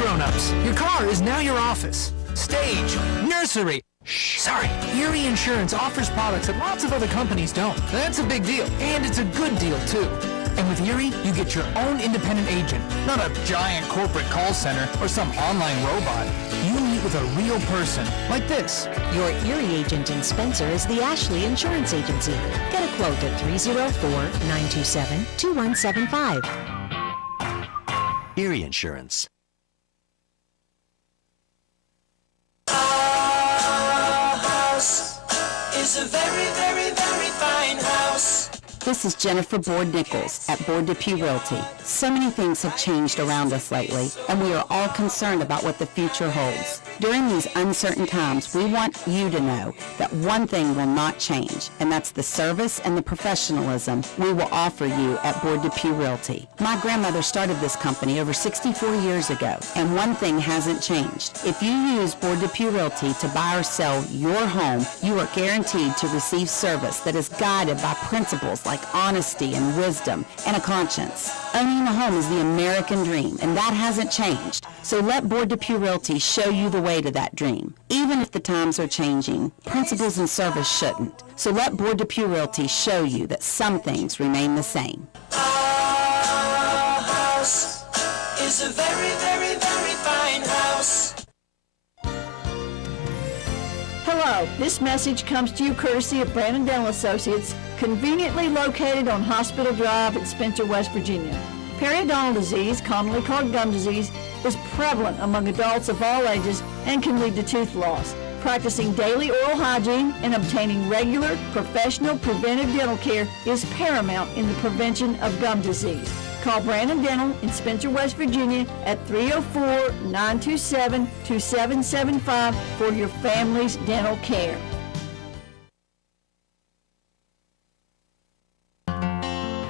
grown-ups. Your car is now your office, stage, nursery. Sorry, Erie Insurance offers products that lots of other companies don't. That's a big deal, and it's a good deal, too. And with Erie, you get your own independent agent, not a giant corporate call center or some online robot. You meet with a real person, like this. Your Erie agent in Spencer is the Ashley Insurance Agency. Get a quote at 304-927-2175. Erie Insurance. Our house is a very, very, very fine house. This is Jennifer Board-Nichols at Board Depew Realty. So many things have changed around us lately, and we are all concerned about what the future holds. During these uncertain times, we want you to know that one thing will not change, and that's the service and the professionalism we will offer you at Board Depew Realty. My grandmother started this company over 64 years ago, and one thing hasn't changed. If you use Board Depew Realty to buy or sell your home, you are guaranteed to receive service that is guided by principles like honesty and wisdom and a conscience. Owning a home is the American dream, and that hasn't changed. So let Board Depew Realty show you the way to that dream. Even if the times are changing, principles and service shouldn't. So let Board Depew Realty show you that some things remain the same. Our house is a very, very, very fine house. Hello, this message comes to you courtesy of Brandon Dental Associates, conveniently located on Hospital Drive in Spencer, West Virginia. Periodontal disease, commonly called gum disease, is prevalent among adults of all ages and can lead to tooth loss. Practicing daily oral hygiene and obtaining regular, professional, preventive dental care is paramount in the prevention of gum disease. Call Brandon Dental in Spencer, West Virginia at 304-927-2775 for your family's dental care.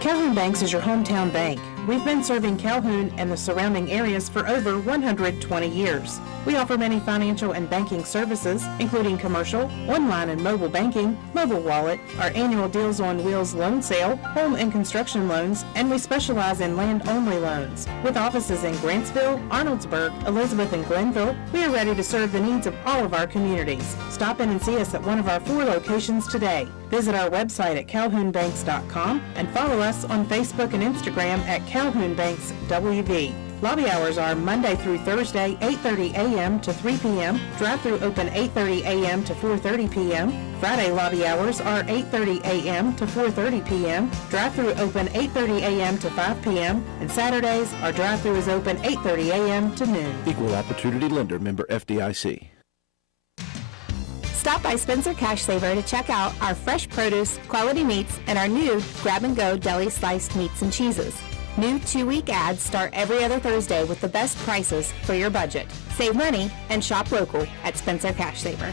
Calhoun Banks is your hometown bank. We've been serving Calhoun and the surrounding areas for over 120 years. We offer many financial and banking services, including commercial, online and mobile banking, mobile wallet, our annual Deals on Wheels loan sale, home and construction loans, and we specialize in land-only loans. With offices in Grantsville, Arnoldsburg, Elizabeth, and Glenville, we are ready to serve the needs of all of our communities. Stop in and see us at one of our 4 locations today. Visit our website at calhounbanks.com and follow us on Facebook and Instagram at Calhoun Banks WV. Lobby hours are Monday through Thursday, 8:30 a.m. to 3 p.m. Drive-thru open 8:30 a.m. to 4:30 p.m. Friday lobby hours are 8:30 a.m. to 4:30 p.m. Drive-thru open 8:30 a.m. to 5 p.m. And Saturdays, our drive-thru is open 8:30 a.m. to noon. Equal Opportunity Lender, member FDIC. Stop by Spencer Cash Saver to check out our fresh produce, quality meats, and our new grab-and-go deli sliced meats and cheeses. New 2-week ads start every other Thursday with the best prices for your budget. Save money and shop local at Spencer Cash Saver.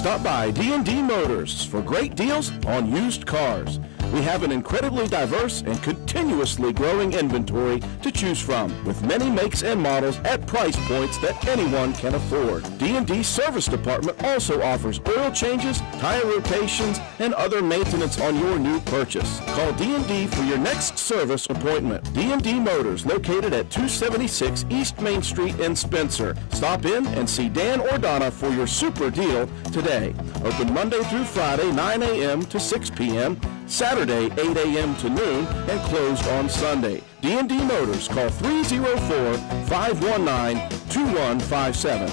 Stop by D&D Motors for great deals on used cars. We have an incredibly diverse and continuously growing inventory to choose from, with many makes and models at price points that anyone can afford. D&D Service Department also offers oil changes, tire rotations, and other maintenance on your new purchase. Call D&D for your next service appointment. D&D Motors, located at 276 East Main Street in Spencer. Stop in and see Dan or Donna for your super deal today. Open Monday through Friday, 9 a.m. to 6 p.m., Saturday, 8 a.m. to noon, and closed on Sunday. D&D Motors, call 304-519-2157.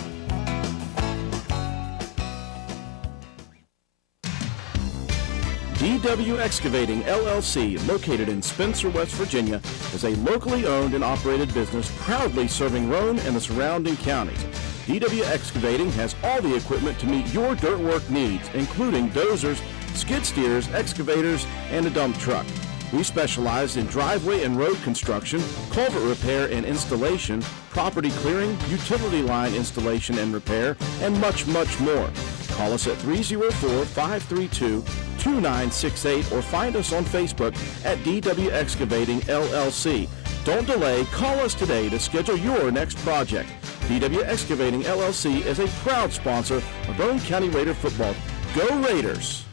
DW Excavating, LLC, located in Spencer, West Virginia, is a locally owned and operated business proudly serving Roane and the surrounding counties. DW Excavating has all the equipment to meet your dirt work needs, including dozers, skid steers, excavators, and a dump truck. We specialize in driveway and road construction, culvert repair and installation, property clearing, utility line installation and repair, and much, much more. Call us at 304-532-2968 or find us on Facebook at DW Excavating LLC. Don't delay, call us today to schedule your next project. DW Excavating LLC is a proud sponsor of Roane County Raider football. Go Raiders!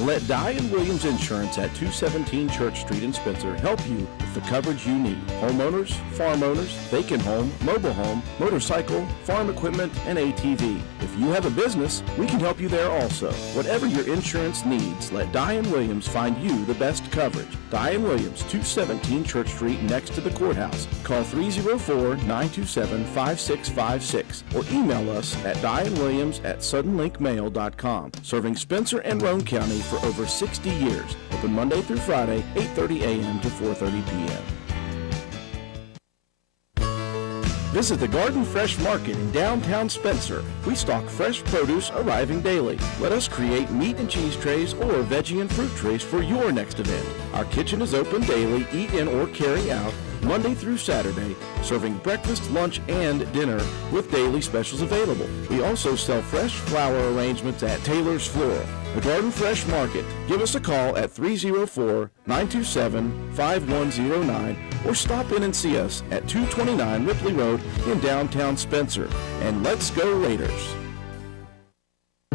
Let Diane Williams Insurance at 217 Church Street in Spencer help you with the coverage you need. Homeowners, farm owners, vacant home, mobile home, motorcycle, farm equipment, and ATV. If you have a business, we can help you there also. Whatever your insurance needs, let Diane Williams find you the best coverage. Diane Williams, 217 Church Street next to the courthouse. Call 304-927-5656 or email us at dianewilliams@suddenlinkmail.com. Serving Spencer and Roane County for over 60 years. Open Monday through Friday, 8:30 a.m. to 4:30 p.m. Visit the Garden Fresh Market in downtown Spencer. We stock fresh produce arriving daily. Let us create meat and cheese trays or veggie and fruit trays for your next event. Our kitchen is open daily, eat in or carry out, Monday through Saturday, serving breakfast, lunch, and dinner with daily specials available. We also sell fresh flower arrangements at Taylor's Floral. The Garden Fresh Market. Give us a call at 304-927-5109 or stop in and see us at 229 Ripley Road in downtown Spencer. And let's go Raiders!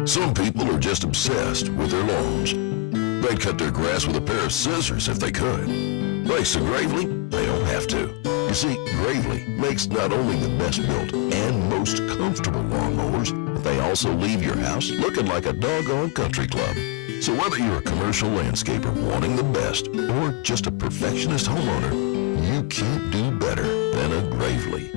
Some people are just obsessed with their lawns. They'd cut their grass with a pair of scissors if they could. Thanks to Gravely, they don't have to. You see, Gravely makes not only the best built and most comfortable lawnmowers, but they also leave your house looking like a doggone country club. So whether you're a commercial landscaper wanting the best or just a perfectionist homeowner, you can't do better than a Gravely.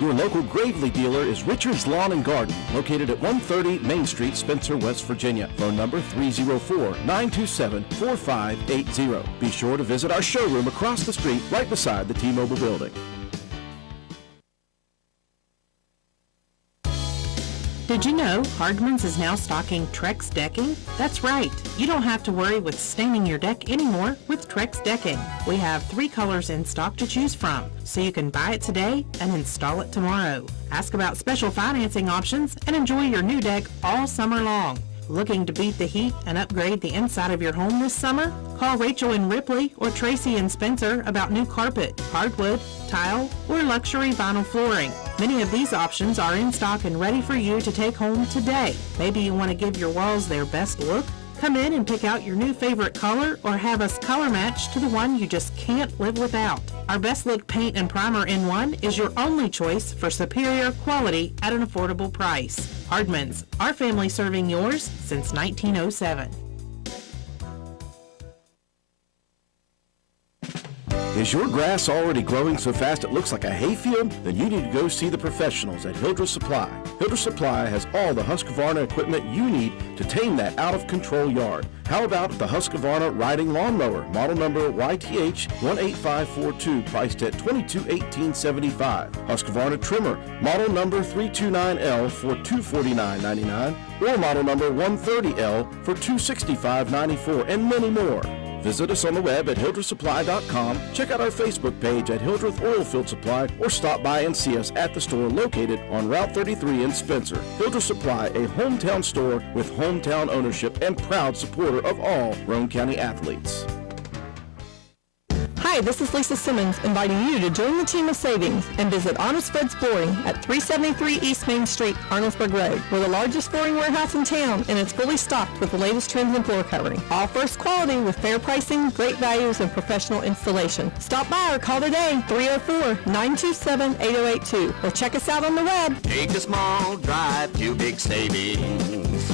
Your local Gravely dealer is Richard's Lawn and Garden, located at 130 Main Street, Spencer, West Virginia. Phone number 304-927-4580. Be sure to visit our showroom across the street right beside the T-Mobile building. Did you know Hardman's is now stocking Trex decking? That's right. You don't have to worry with staining your deck anymore with Trex decking. We have 3 colors in stock to choose from, so you can buy it today and install it tomorrow. Ask about special financing options and enjoy your new deck all summer long. Looking to beat the heat and upgrade the inside of your home this summer? Call Rachel in Ripley or Tracy in Spencer about new carpet, hardwood, tile, or luxury vinyl flooring. Many of these options are in stock and ready for you to take home today. Maybe you want to give your walls their best look? Come in and pick out your new favorite color or have us color match to the one you just can't live without. Our Best Look Paint and Primer in One is your only choice for superior quality at an affordable price. Hardman's, our family serving yours since 1907. Is your grass already growing so fast it looks like a hayfield? Then you need to go see the professionals at Hildreth Supply. Hildreth Supply has all the Husqvarna equipment you need to tame that out-of-control yard. How about the Husqvarna riding lawnmower, model number YTH 18542, priced at $2218.75. Husqvarna trimmer, model number 329L for $249.99, or model number 130L for $265.94, and many more. Visit us on the web at hildrethsupply.com, check out our Facebook page at Hildreth Oilfield Supply, or stop by and see us at the store located on Route 33 in Spencer. Hildreth Supply, a hometown store with hometown ownership and proud supporter of all Roane County athletes. Hi, this is Lisa Simmons inviting you to join the team of savings and visit Honest Fred's Flooring at 373 East Main Street, Arnoldsburg Road. We're the largest flooring warehouse in town, and it's fully stocked with the latest trends in floor covering. All first quality with fair pricing, great values, and professional installation. Stop by or call today, 304-927-8082, or check us out on the web. Take a small drive to big savings.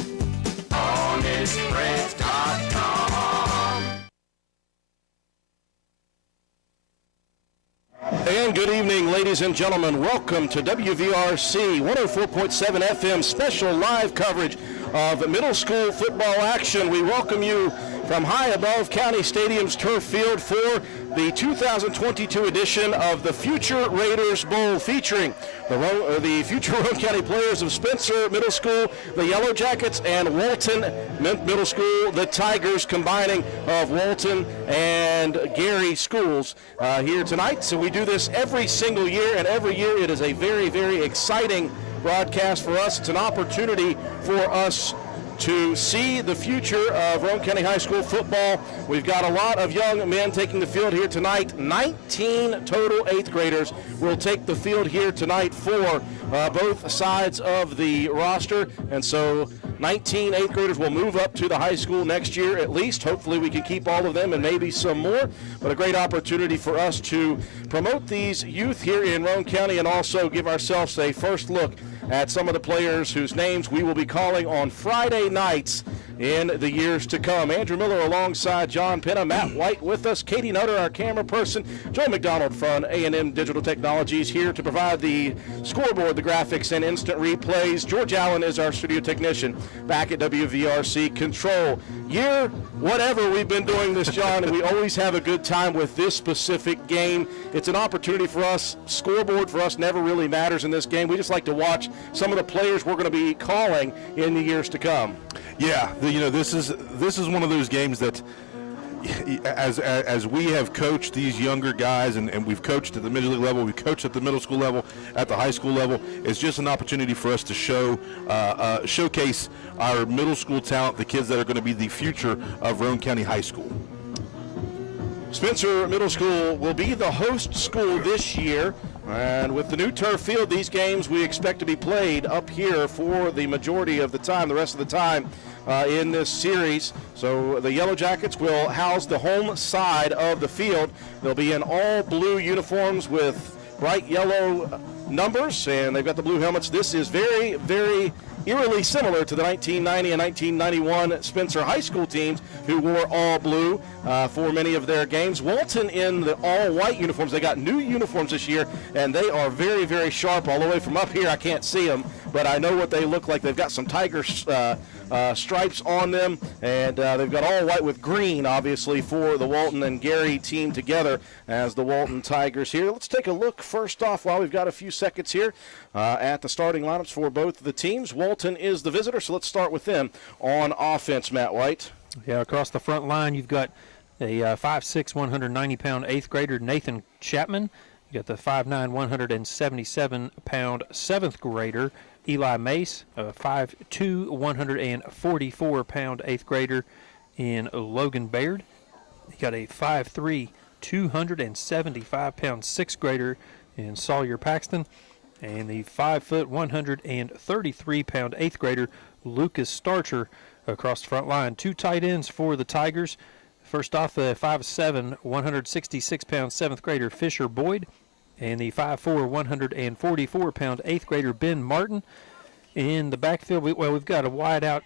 HonestFreds.com. And good evening, ladies and gentlemen. Welcome to WVRC 104.7 FM special live coverage of middle school football action. We welcome you from high above County Stadium's turf field for the 2022 edition of the Future Raiders Bowl, featuring the future Roane County players of Spencer Middle School, the Yellow Jackets, and Walton Middle School, the Tigers, combining of Walton and Gary schools here tonight. So we do this every single year, and every year it is a very, very exciting broadcast for us. It's an opportunity for us to see the future of Roane County High School football. We've got a lot of young men taking the field here tonight. 19 total 8th graders will take the field here tonight for both sides of the roster. And so 19 8th graders will move up to the high school next year at least. Hopefully we can keep all of them and maybe some more. But a great opportunity for us to promote these youth here in Roane County and also give ourselves a first look at some of the players whose names we will be calling on Friday nights in the years to come. Andrew Miller alongside John Penna, Matt White with us, Katie Nutter, our camera person, Joe McDonald from A&M Digital Technologies here to provide the scoreboard, the graphics, and instant replays. George Allen is our studio technician back at WVRC Control. Year, whatever we've been doing this, John, and we always have a good time with this specific game. It's an opportunity for us. Scoreboard for us never really matters in this game. We just like to watch some of the players we're going to be calling in the years to come. Yeah, this is one of those games that, as we have coached these younger guys, and we've coached at the major league level, we've coached at the middle school level, at the high school level, it's just an opportunity for us to showcase our middle school talent, the kids that are going to be the future of Roane County High School. Spencer Middle School will be the host school this year. And with the new turf field, these games we expect to be played up here for the majority of the time, the rest of the time in this series. So the Yellow Jackets will house the home side of the field. They'll be in all blue uniforms with bright yellow numbers, and they've got the blue helmets. This is very, very eerily similar to the 1990 and 1991 Spencer High School teams who wore all blue for many of their games. Walton in the all-white uniforms. They got new uniforms this year, and they are very, very sharp all the way from up here. I can't see them, but I know what they look like. They've got some tiger stripes on them, and they've got all white with green, obviously, for the Walton and Gary team together as the Walton Tigers here. Let's take a look first off while we've got a few seconds here at the starting lineups for both the teams. Walton is the visitor, so let's start with them on offense, Matt White. Yeah, across the front line, you've got a 5'6", 190-pound 8th grader, Nathan Chapman. You got the 5'9", 177-pound 7th grader, Eli Mace, a 5'2", 144-pound 8th grader in Logan Baird. You got a 5'3", 275-pound 6th grader in Sawyer Paxton. And the 5', 133-pound 8th grader, Lucas Starcher, across the front line. Two tight ends for the Tigers. First off, the 5'7", 166-pound 7th grader, Fisher Boyd. And the 5'4", 144-pound 8th grader, Ben Martin. In the backfield, we've got a wide out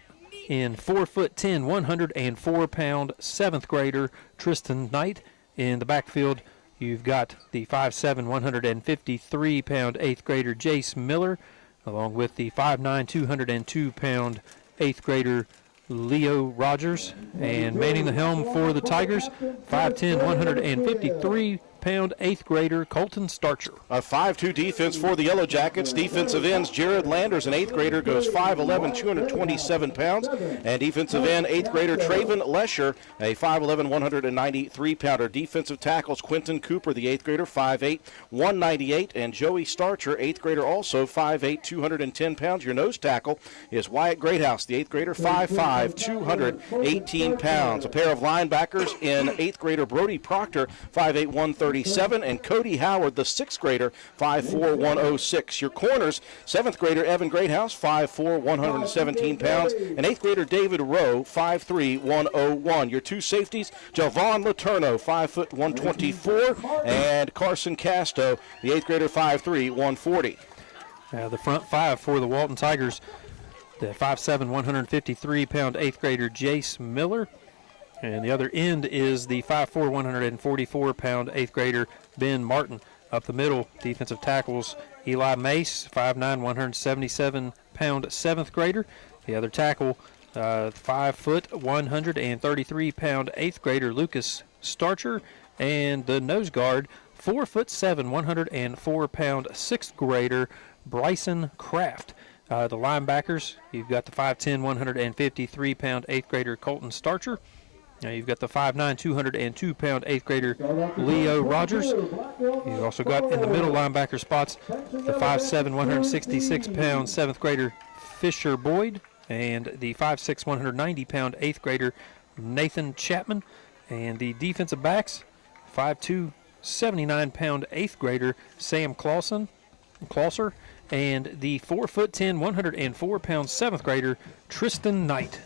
in 4'10", 104-pound 7th grader, Tristan Knight. In the backfield, you've got the 5'7", 153-pound 8th grader, Jace Miller, along with the 5'9", 202-pound 8th grader, Leo Rogers. And manning the helm for the Tigers, 5'10", 153-pound 8th grader, Colton Starcher. A 5'2" defense for the Yellow Jackets. Defensive ends, Jared Landers, an 8th grader, goes 5'11", 227 pounds. And defensive end, 8th grader Traven Lesher, a 5'11", 193-pounder. Defensive tackles, Quentin Cooper, the 8th grader, 5'8", 198. And Joey Starcher, 8th grader, also 5'8", 210 pounds. Your nose tackle is Wyatt Greathouse, the 8th grader, 5'5", 218 pounds. A pair of linebackers in 8th grader Brody Proctor, 5'8", 130. And Cody Howard, the 6th grader, 5'4", 106. Your corners, 7th grader Evan Greathouse, 5'4", 117 pounds, and 8th grader David Rowe, 5'3", 101. Your two safeties, Javon Letourneau, 5', 124, and Carson Casto, the 8th grader, 5'3", 140. The front five for the Walton Tigers, the 5'7", 153-pound 8th grader Jace Miller. And the other end is the 5'4", 144-pound 8th grader Ben Martin. Up the middle, defensive tackles, Eli Mace, 5'9", 177-pound 7th grader. The other tackle, 5', 133-pound 8th grader Lucas Starcher. And the nose guard, 4'7", 104-pound 6th grader Bryson Kraft. The linebackers, you've got the 5'10", 153-pound 8th grader Colton Starcher. Now you've got the 5'9", 202-pound 8th grader Leo Rogers. You've also got in the middle linebacker spots the 5'7", 166-pound 7th grader Fisher Boyd and the 5'6", 190-pound 8th grader Nathan Chapman. And the defensive backs, 5'2", 79-pound 8th grader Sam Clauser and the 4'10", 104-pound 7th grader Tristan Knight.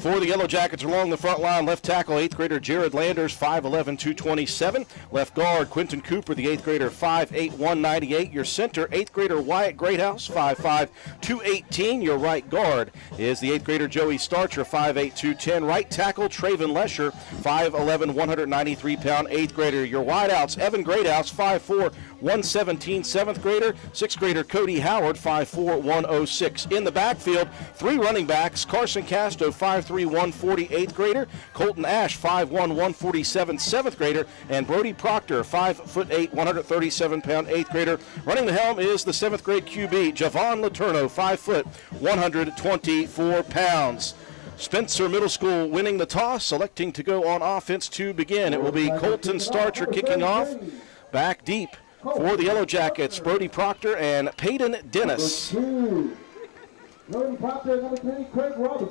For the Yellow Jackets along the front line, left tackle, 8th grader Jared Landers, 5'11", 227. Left guard, Quentin Cooper, the 8th grader, 5'8", 198. Your center, 8th grader Wyatt Greathouse, 5'5", 218. Your right guard is the 8th grader Joey Starcher, 5'8", 210. Right tackle, Traven Lesher, 5'11", 193-pound 8th grader. Your wideouts, Evan Greathouse, 5'4", 117, 7th grader. 6th grader Cody Howard, 5'4", 106. In the backfield, 3 running backs, Carson Casto, 5'3", 140, 8th grader. Colton Ash, 5'1", 147, 7th grader. And Brody Proctor, 5'8", 137-pound 8th grader. Running the helm is the 7th grade QB, Javon Letourneau, 5', 124 pounds. Spencer Middle School winning the toss, selecting to go on offense to begin. It will be Colton Starcher kicking off. Back deep for the Yellow Jackets, Brody Proctor and Peyton Dennis.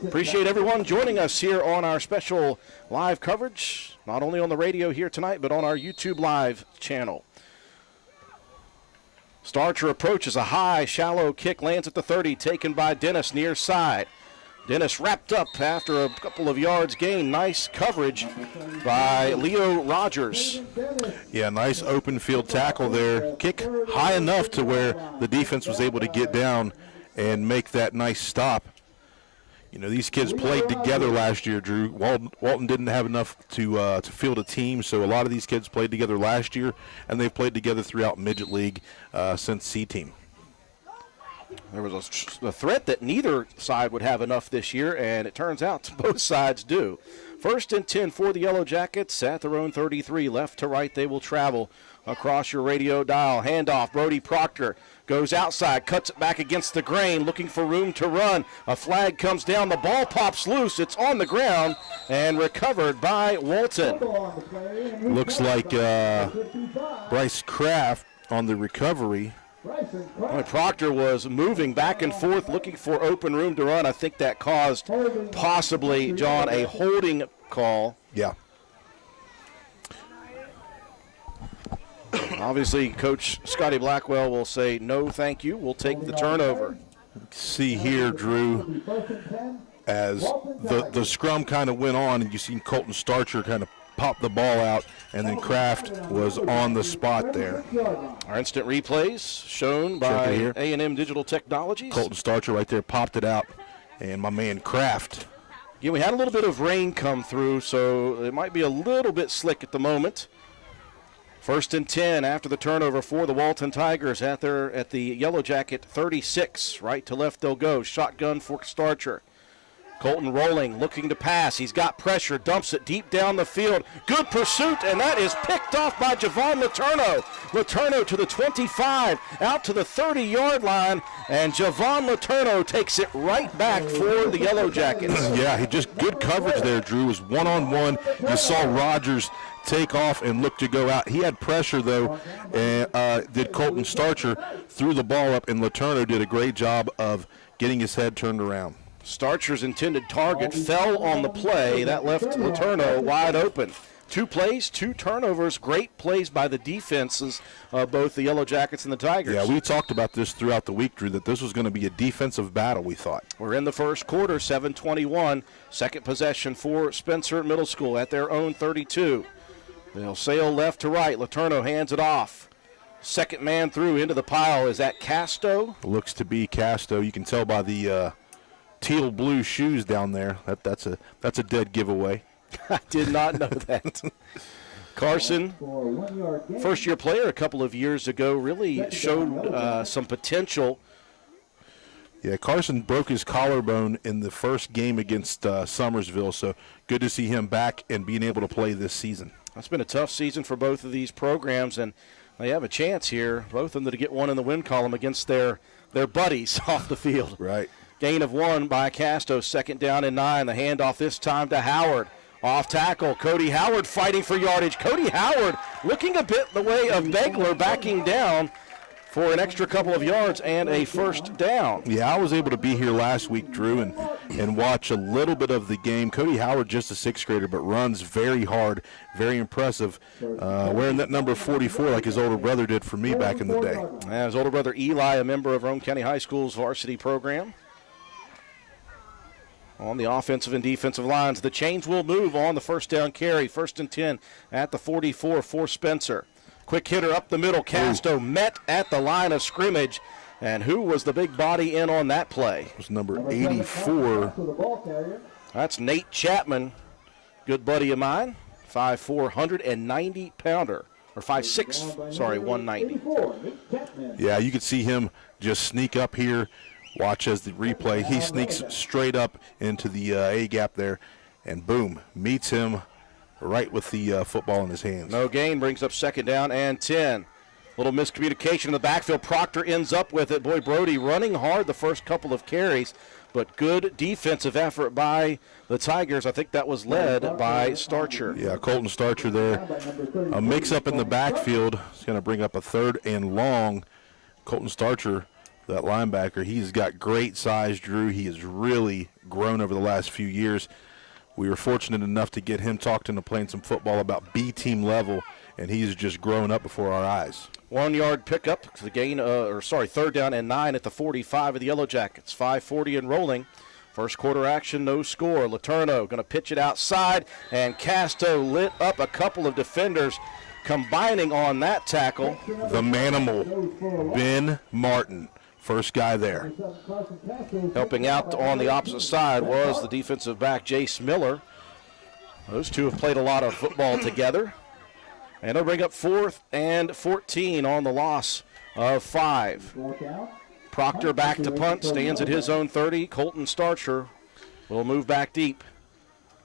Appreciate everyone joining us here on our special live coverage, not only on the radio here tonight, but on our YouTube live channel. Starcher approaches, a high, shallow kick, lands at the 30, taken by Dennis near side. Dennis wrapped up after a couple of yards gained. Nice coverage by Leo Rogers. Yeah, nice open field tackle there. Kick high enough to where the defense was able to get down and make that nice stop. You know, these kids played together last year, Drew. Walton didn't have enough to field a team, so a lot of these kids played together last year, and they've played together throughout Midget League since C-Team. There was a threat that neither side would have enough this year, and it turns out both sides do. 1st and 10 for the Yellow Jackets at their own 33. Left to right, they will travel across your radio dial. Handoff, Brody Proctor goes outside, cuts it back against the grain, looking for room to run. A flag comes down, the ball pops loose. It's on the ground and recovered by Walton. Looks like Bryce Kraft on the recovery. Proctor was moving back and forth looking for open room to run. I think that caused possibly, John, a holding call. Yeah. Obviously, Coach Scotty Blackwell will say, no, thank you. We'll take the turnover. See here, Drew, as the scrum kind of went on, and you seen Colton Starcher kind of pop the ball out, and then Kraft was on the spot there. Our instant replays shown by A&M Digital Technologies. Colton Starcher right there popped it out, and my man Kraft. Yeah, we had a little bit of rain come through, so it might be a little bit slick at the moment. 1st and 10 after the turnover for the Walton Tigers at the Yellow Jacket 36. Right to left they'll go. Shotgun for Starcher. Colton rolling, looking to pass. He's got pressure, dumps it deep down the field. Good pursuit, and that is picked off by Javon Letourneau. Letourneau to the 25, out to the 30-yard line, and Javon Letourneau takes it right back for the Yellow Jackets. Yeah, he just good coverage there, Drew. It was one-on-one. You saw Rogers take off and look to go out. He had pressure, though, and did Colton Starcher, threw the ball up, and Letourneau did a great job of getting his head turned around. Starcher's intended target fell on the play. That left Letourneau wide open. 2 plays, 2 turnovers. Great plays by the defenses of both the Yellow Jackets and the Tigers. Yeah, we talked about this throughout the week, Drew, that this was going to be a defensive battle, we thought. We're in the first quarter, 7:21. Second possession for Spencer Middle School at their own 32. They'll sail left to right. Letourneau hands it off. Second man through into the pile. Is that Casto? Looks to be Casto. You can tell by the teal blue shoes down there. That's a dead giveaway. I did not know that. Carson, first-year player a couple of years ago, really showed some potential. Yeah, Carson broke his collarbone in the first game against Summersville, so good to see him back and being able to play this season. It's been a tough season for both of these programs, and they have a chance here, both of them, to get one in the win column against their buddies off the field. Right. Gain of 1 by Casto, 2nd down and 9. The handoff this time to Howard. Off tackle, Cody Howard fighting for yardage. Cody Howard looking a bit the way of Begler, backing down for an extra couple of yards and a first down. Yeah, I was able to be here last week, Drew, and watch a little bit of the game. Cody Howard, just a sixth grader, but runs very hard, very impressive, wearing that number 44 like his older brother did for me back in the day. And his older brother Eli, a member of Roane County High School's varsity program. On the offensive and defensive lines, the chains will move on the first down carry. 1st and 10 at the 44 for Spencer. Quick hitter up the middle. Casto met at the line of scrimmage. And who was the big body in on that play? It was number 84. That's Nate Chapman, good buddy of mine. 5'4", 190-pounder. Or 5'6", sorry, 190. Yeah, you could see him just sneak up here. Watch as the replay. He sneaks straight up into the A-gap there, and boom, meets him right with the football in his hands. No gain, brings up 2nd down and 10. Little miscommunication in the backfield. Proctor ends up with it. Boy, Brody running hard the first couple of carries, but good defensive effort by the Tigers. I think that was led by Starcher. Yeah, Colton Starcher there. A mix-up in the backfield. It's going to bring up a 3rd and long. Colton Starcher, that linebacker, he's got great size, Drew. He has really grown over the last few years. We were fortunate enough to get him talked into playing some football about B-team level, and he's just grown up before our eyes. 1 yard pickup, the gain, 3rd down and 9 at the 45 of the Yellow Jackets. 5:40 and rolling. First quarter action, no score. Letourneau going to pitch it outside, and Casto lit up a couple of defenders combining on that tackle. The manimal, Ben Martin. First guy there. Helping out on the opposite side was the defensive back, Jace Miller. Those two have played a lot of football together. And they'll bring up 4th and 14 on the loss of 5. Proctor back to punt, stands at his own 30. Colton Starcher will move back deep.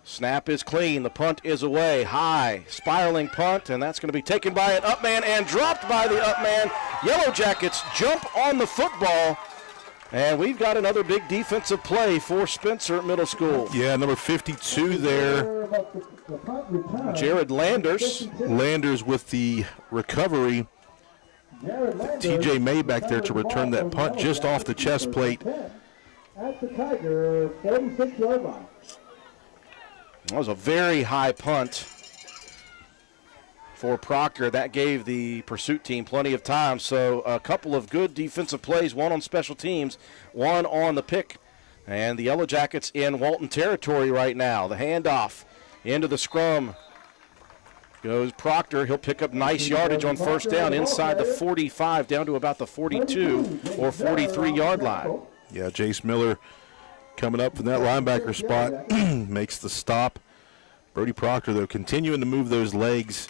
Snap is clean. The punt is away. High, spiraling punt, and that's going to be taken by an up man and dropped by the up man. Yellow Jackets jump on the football, and we've got another big defensive play for Spencer Middle School. Yeah, number 52 there. Jared Landers. Landers with the recovery. TJ May back there to return that punt just off the chest plate. At the Tiger 46-yard line. That was a very high punt for Proctor. That gave the pursuit team plenty of time. So a couple of good defensive plays, one on special teams, one on the pick. And the Yellow Jackets in Walton territory right now. The handoff into the scrum goes Proctor. He'll pick up nice yardage on first down inside the 45 down to about the 42 or 43-yard line. Yeah, Jace Miller coming up from that linebacker spot, makes the stop. Brody Proctor, though, continuing to move those legs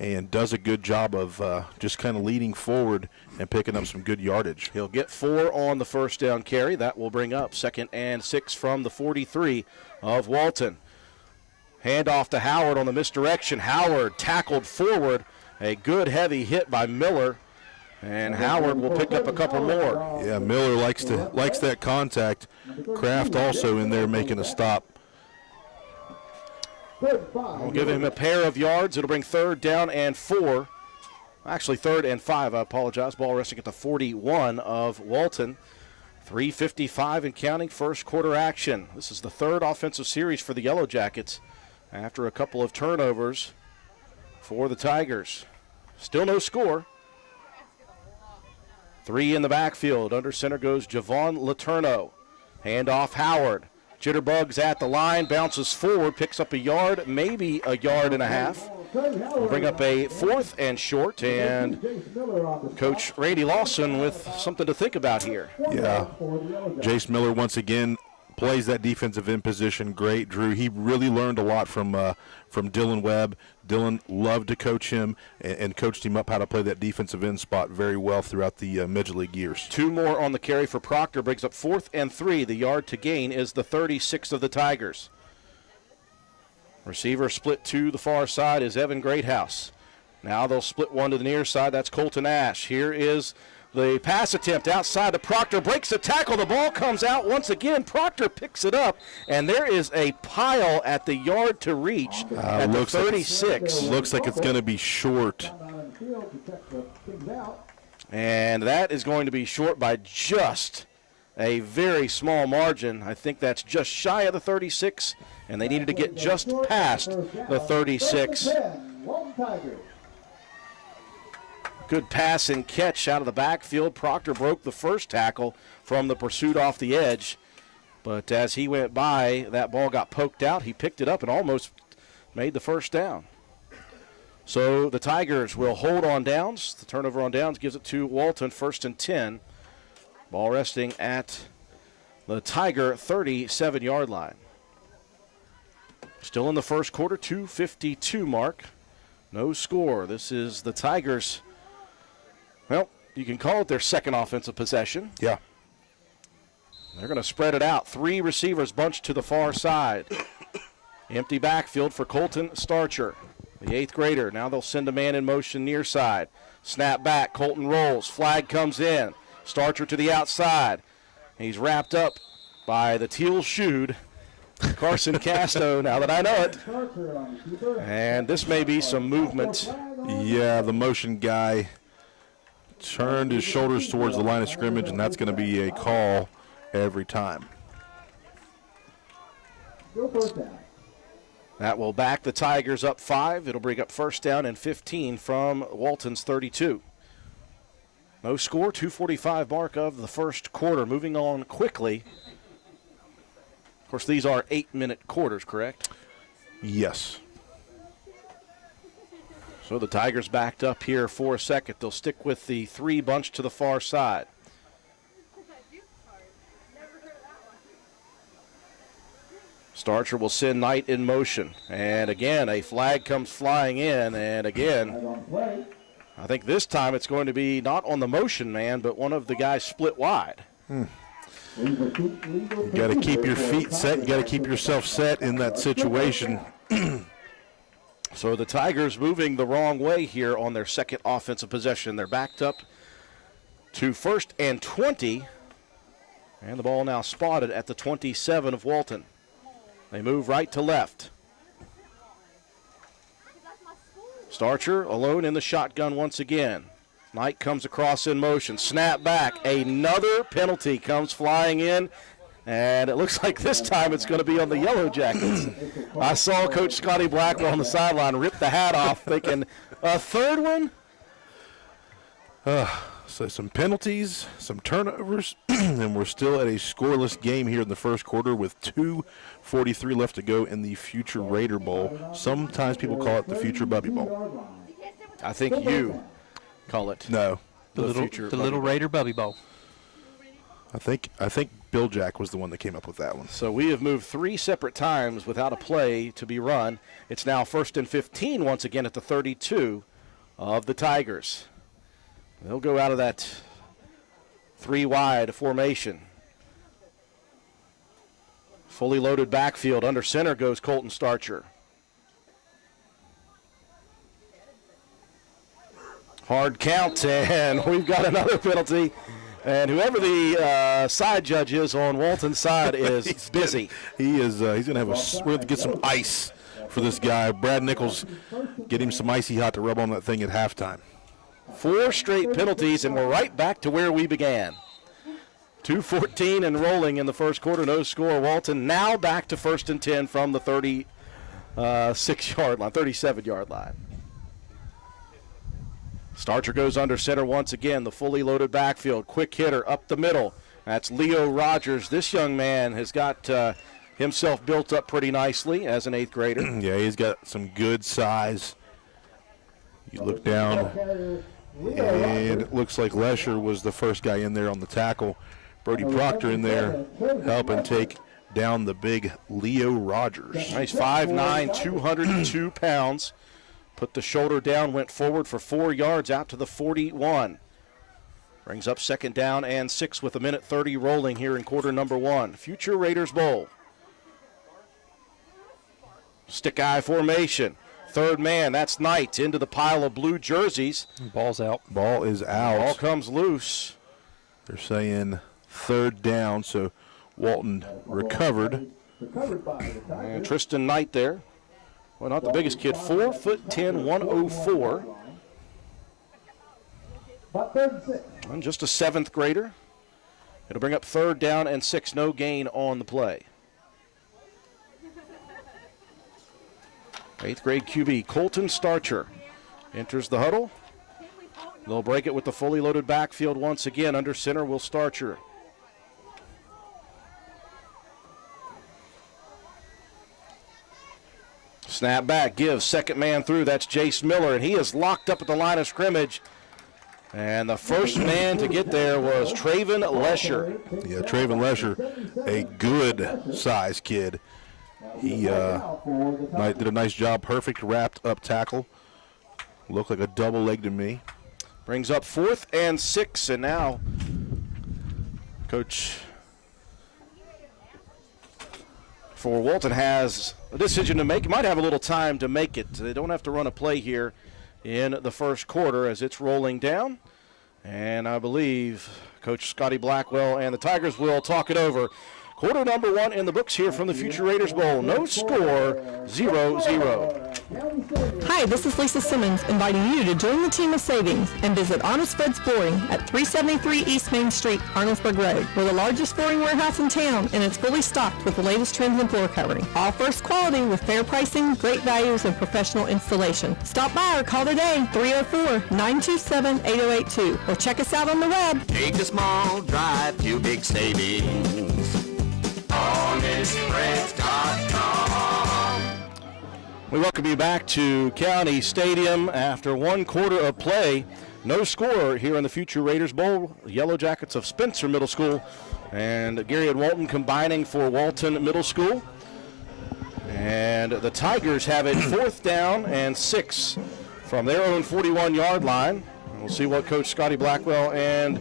and does a good job of just kind of leading forward and picking up some good yardage. He'll get 4 on the first down carry. That will bring up 2nd and 6 from the 43 of Walton. Handoff to Howard on the misdirection. Howard tackled forward. A good heavy hit by Miller. And Howard will pick up a couple more. Yeah, Miller likes that contact. Kraft also in there making a stop. We'll give him a pair of yards. It'll bring 3rd down and 4. Actually, 3rd and 5. I apologize. Ball resting at the 41 of Walton. 3:55 and counting. First quarter action. This is the 3rd offensive series for the Yellow Jackets after a couple of turnovers for the Tigers. Still no score. 3 in the backfield. Under center goes Javon Letourneau. Handoff Howard. Jitterbugs at the line, bounces forward, picks up a yard, maybe a yard and a half. We'll bring up a 4th and short, and Coach Randy Lawson with something to think about here. Yeah, Jace Miller once again plays that defensive end position great, Drew. He really learned a lot from Dylan Webb. Dylan loved to coach him and coached him up how to play that defensive end spot very well throughout the Midget League years. 2 more on the carry for Proctor, brings up 4th and 3. The yard to gain is the 36 of the Tigers. Receiver split to the far side is Evan Greathouse. Now they'll split one to the near side. That's Colton Ash. Here is the pass attempt outside to Proctor. Breaks the tackle. The ball comes out once again. Proctor picks it up, and there is a pile at the yard to reach at the 36. Looks like it's going to be short. And that is going to be short by just a very small margin. I think that's just shy of the 36, and they needed to get just past the 36. Good pass and catch out of the backfield. Proctor broke the first tackle from the pursuit off the edge. But as he went by, that ball got poked out. He picked it up and almost made the first down. So the Tigers will hold on downs. The turnover on downs gives it to Walton, 1st and 10. Ball resting at the Tiger 37-yard line. Still in the first quarter, 2:52 mark. No score. This is the Tigers. Well, you can call it their second offensive possession. Yeah. They're going to spread it out. 3 receivers bunched to the far side. Empty backfield for Colton Starcher, the 8th grader. Now they'll send a man in motion near side. Snap back. Colton rolls. Flag comes in. Starcher to the outside. He's wrapped up by the teal-shoed Carson Casto, now that I know it. And this may be some movement. Yeah, the motion guy turned his shoulders towards the line of scrimmage, and that's going to be a call every time. That will back the Tigers up 5. It'll bring up 1st down and 15 from Walton's 32. No score, 2:45 mark of the first quarter. Moving on quickly. Of course, these are 8-minute quarters, correct? Yes. So the Tigers backed up here for a second. They'll stick with the 3 bunch to the far side. Starcher will send Knight in motion. And again, a flag comes flying in. And again, I think this time it's going to be not on the motion man, but one of the guys split wide. You got to keep your feet set. You got to keep yourself set in that situation. So the Tigers moving the wrong way here on their second offensive possession. They're backed up to 1st and 20. And the ball now spotted at the 27 of Walton. They move right to left. Starcher alone in the shotgun once again. Knight comes across in motion. Snap back. Another penalty comes flying in. And it looks like this time it's going to be on the Yellow Jackets. I saw Coach Scotty Blackwell on the sideline rip the hat off, thinking, a third one? So some penalties, some turnovers, and we're still at a scoreless game here in the first quarter with 2:43 left to go in the Future Raider Bowl. Sometimes people call it the Future Bubby Bowl. I think you call it. No. The little Raider Bubby Bowl. I think Bill Jack was the one that came up with that one. So we have moved 3 separate times without a play to be run. It's now 1st and 15 once again at the 32 of the Tigers. They'll go out of that 3-wide formation. Fully loaded backfield. Under center goes Colton Starcher. Hard count, and we've got another penalty. And whoever the side judge is on Walton's side is busy. He is. He's going to have we're going to get some ice for this guy. Brad Nichols, get him some icy hot to rub on that thing at halftime. 4 straight penalties, and we're right back to where we began. 2:14 and rolling in the first quarter. No score. Walton now back to 1st and 10 from the 36-yard line, 37-yard line. Starcher goes under center once again. The fully loaded backfield. Quick hitter up the middle. That's Leo Rogers. This young man has got himself built up pretty nicely as an 8th grader. Yeah, he's got some good size. You look down, and it looks like Lesher was the first guy in there on the tackle. Brody Proctor in there helping take down the big Leo Rogers. He's 5'9", 202 pounds. Put the shoulder down, went forward for 4 yards out to the 41. Brings up 2nd down and 6 with 1:30 rolling here in quarter number 1. Future Raiders Bowl. Stick eye formation. 3rd man, that's Knight, into the pile of blue jerseys. Ball's out. Ball is out. Ball comes loose. They're saying 3rd down, so Walton recovered. And Tristan Knight there. Well, not the biggest kid, 4'10", 104. About 36. And just a 7th grader. It'll bring up 3rd down and 6. No gain on the play. 8th grade QB Colton Starcher enters the huddle. They'll break it with the fully loaded backfield once again. Under center will Starcher. Snap back, gives, second man through. That's Jace Miller, and he is locked up at the line of scrimmage. And the first man to get there was Traven Lesher. Yeah, Traven Lesher, a good-sized kid. He did a nice job, perfect wrapped-up tackle. Looked like a double leg to me. Brings up 4th and 6, and now Coach for Walton has a decision to make. He might have a little time to make it. They don't have to run a play here in the first quarter as it's rolling down. And I believe Coach Scotty Blackwell and the Tigers will talk it over. Quarter number 1 in the books here from the Future Raiders Bowl. No score, 0-0. Hi, this is Lisa Simmons inviting you to join the team of savings and visit Honest Fred's Flooring at 373 East Main Street, Arnoldsburg Road. We're the largest flooring warehouse in town, and it's fully stocked with the latest trends in floor covering. All first quality with fair pricing, great values, and professional installation. Stop by or call today, 304-927-8082, or check us out on the web. Take a small drive to big savings. HonestFreds.com. We welcome you back to County Stadium after 1 quarter of play. No score here in the Future Raiders Bowl. The Yellow Jackets of Spencer Middle School and Gary and Walton combining for Walton Middle School. And the Tigers have it 4th down and 6 from their own 41-yard line. We'll see what Coach Scotty Blackwell and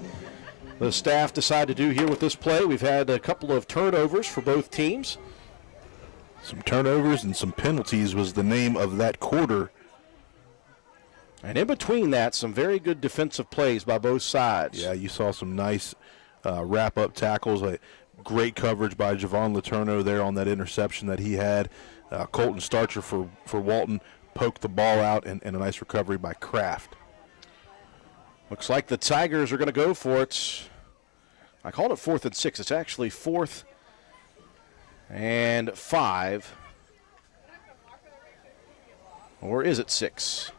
the staff decide to do here with this play. We've had a couple of turnovers for both teams. Some turnovers and some penalties was the name of that quarter. And in between that, some very good defensive plays by both sides. Yeah, you saw some nice wrap-up tackles. Great coverage by Javon Letourneau there on that interception that he had. Colton Starcher for Walton poked the ball out, and a nice recovery by Kraft. Looks like the Tigers are going to go for it. I called it 4th and 6. It's actually 4th and 5. Or is it 6?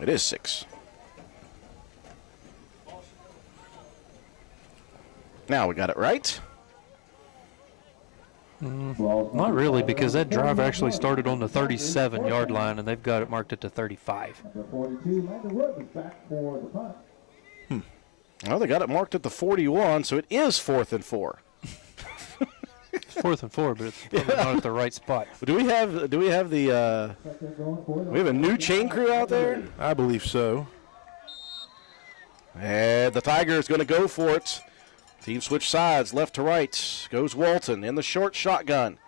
It is 6. Now we got it right. Not really, because that drive actually started on the 37-yard line, and they've got it marked at the 35. Well, they got it marked at the 41, so it is 4th and 4. It's 4th and 4, but it's probably not at the right spot. Do we have a new chain crew out there? I believe so. And the Tigers going to go for it. Team switch sides, left to right. Goes Walton in the short shotgun.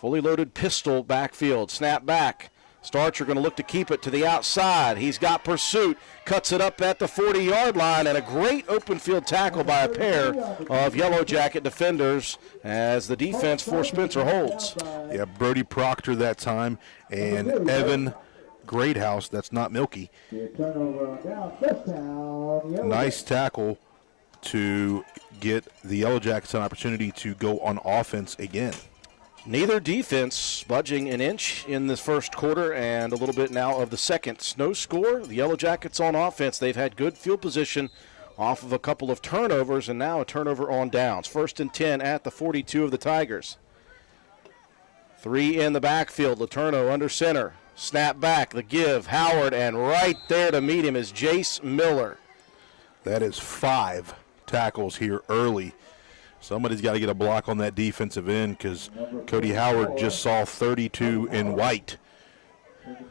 Fully loaded pistol backfield. Snap back. Starcher going to look to keep it to the outside. He's got pursuit. Cuts it up at the 40-yard line. And a great open field tackle by a pair of Yellow Jacket defenders as the defense for Spencer holds. Yeah, Brody Proctor that time and Evan Greathouse. That's not Milky. Nice tackle to get the Yellow Jackets an opportunity to go on offense again. Neither defense budging an inch in the first quarter and a little bit now of the second. No score. The Yellow Jackets on offense. They've had good field position off of a couple of turnovers and now a turnover on downs. 1st and 10 at the 42 of the Tigers. 3 in the backfield. Letourneau under center. Snap back. The give. Howard, and right there to meet him is Jace Miller. That is 5 tackles here early. Somebody's got to get a block on that defensive end because Cody Howard just saw 32 in white.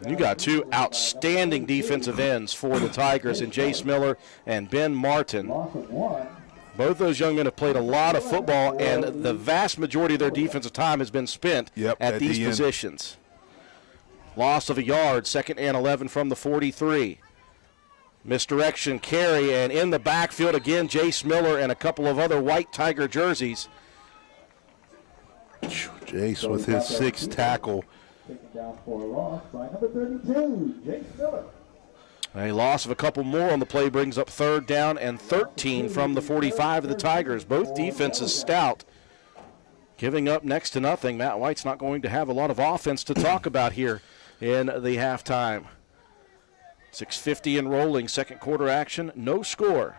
You got 2 outstanding defensive ends for the Tigers in Jace Miller and Ben Martin. Both those young men have played a lot of football, and the vast majority of their defensive time has been spent at these positions. Loss of a yard, 2nd and 11 from the 43. Misdirection carry, and in the backfield again, Jace Miller and a couple of other white Tiger jerseys. Jace with his 6th tackle. Taken down for a loss by number 32, James Miller. A loss of a couple more on the play brings up 3rd down and 13 from the 45 of the Tigers. Both defenses stout, giving up next to nothing. Matt White's not going to have a lot of offense to talk about here in the halftime. 6:50 and rolling, second quarter action, no score.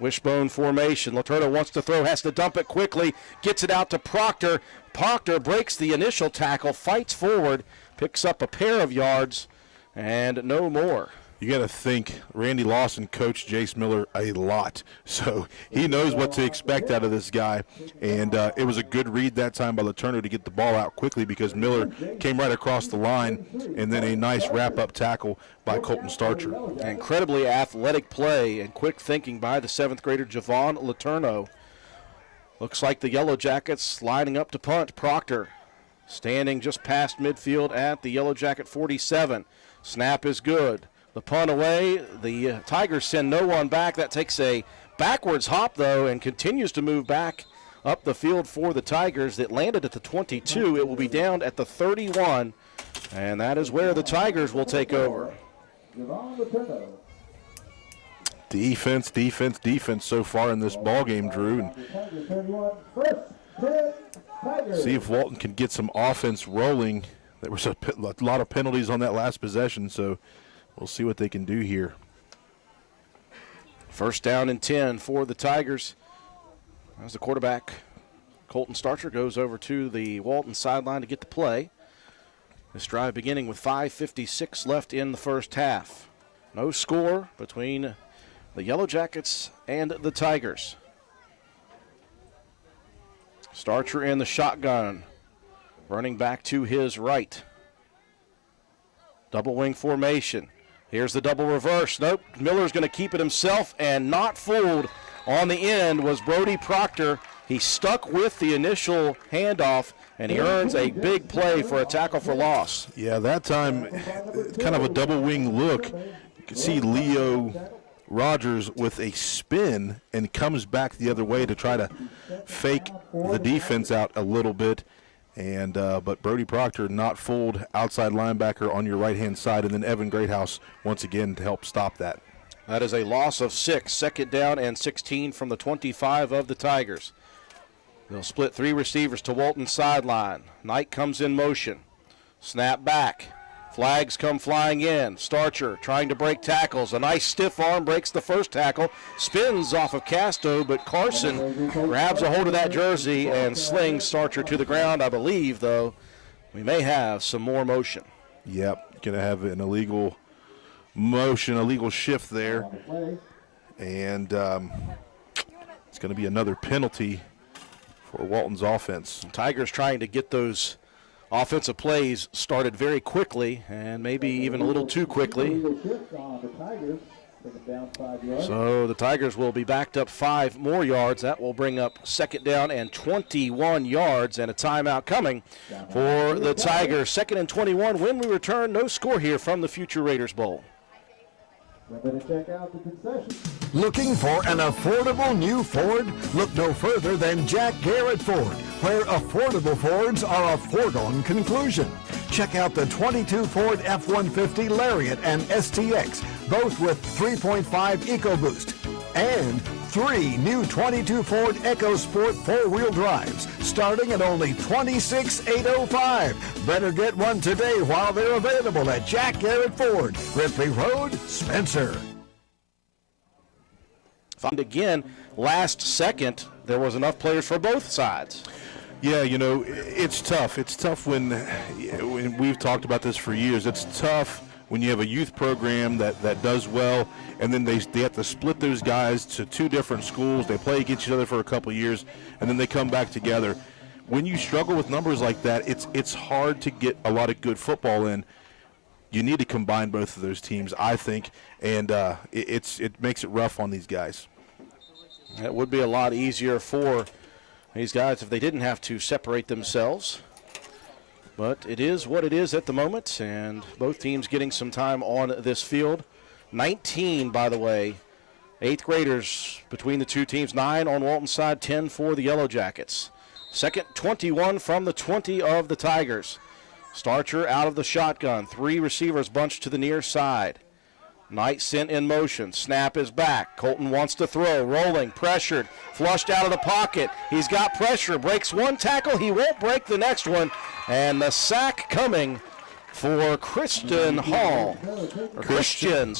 Wishbone formation. Laterno wants to throw, has to dump it quickly, gets it out to Proctor. Proctor breaks the initial tackle, fights forward, picks up a pair of yards, and no more. You got to think Randy Lawson coached Jace Miller a lot, so he knows what to expect out of this guy. And it was a good read that time by Laterno to get the ball out quickly because Miller came right across the line, and then a nice wrap-up tackle by Colton Starcher. Incredibly athletic play and quick thinking by the 7th grader Javon Laterno. Looks like the Yellow Jackets lining up to punt. Proctor standing just past midfield at the Yellow Jacket 47. Snap is good. The punt away. The Tigers send no one back. That takes a backwards hop, though, and continues to move back up the field for the Tigers. It landed at the 22. It will be down at the 31, and that is where the Tigers will take over. Defense, defense, defense so far in this ball game, Drew. And see if Walton can get some offense rolling. There was a lot of penalties on that last possession, so we'll see what they can do here. 1st down and 10 for the Tigers. As the quarterback, Colton Starcher, goes over to the Walton sideline to get the play. This drive beginning with 5:56 left in the first half. No score between the Yellow Jackets and the Tigers. Starcher in the shotgun, running back to his right. Double wing formation. Here's the double reverse. Nope, Miller's going to keep it himself, and not fooled on the end was Brody Proctor. He stuck with the initial handoff, and he earns a big play for a tackle for loss. Yeah, that time, kind of a double wing look. You can see Leo Rogers with a spin and comes back the other way to try to fake the defense out a little bit. And but Brody Proctor not fooled, outside linebacker on your right-hand side, and then Evan Greathouse once again to help stop that. That is a loss of 6, 2nd down and 16 from the 25 of the Tigers. They'll split 3 receivers to Walton's sideline. Knight comes in motion. Snap back. Flags come flying in. Starcher trying to break tackles. A nice stiff arm breaks the first tackle. Spins off of Casto, but Carson grabs a hold of that jersey and slings Starcher to the ground. I believe, though, we may have some more motion. Yep, going to have an illegal motion, illegal shift there. And it's going to be another penalty for Walton's offense. Tigers trying to get those offensive plays started very quickly, and maybe even a little too quickly. So the Tigers will be backed up 5 more yards. That will bring up 2nd down and 21 yards, and a timeout coming for the Tigers. 2nd and 21. When we return, no score here from the Future Raiders Bowl. Looking for an affordable new Ford? Look no further than Jack Garrett Ford, where affordable Fords are a foregone conclusion. Check out the 22 Ford F-150 Lariat and STX, both with 3.5 EcoBoost, and 3 new 22 Ford EcoSport 4-wheel drives, starting at only $26,805. Better get one today while they're available at Jack Garrett Ford, Ripley Road, Spencer. And again, last second, there was enough players for both sides. Yeah, you know, it's tough. It's tough when we've talked about this for years. It's tough when you have a youth program that does well, and then they have to split those guys to 2 different schools. They play against each other for a couple of years, and then they come back together. When you struggle with numbers like that, it's hard to get a lot of good football in. You need to combine both of those teams, I think, and it makes it rough on these guys. It would be a lot easier for these guys if they didn't have to separate themselves. But it is what it is at the moment, and both teams getting some time on this field. 19, by the way, 8th graders between the two teams. 9 on Walton's side, 10 for the Yellow Jackets. Second 21 from the 20 of the Tigers. Starcher out of the shotgun. 3 receivers bunched to the near side. Knight sent in motion. Snap is back. Colton wants to throw. Rolling. Pressured. Flushed out of the pocket. He's got pressure. Breaks one tackle. He won't break the next one. And the sack coming for Christian Hall. Christian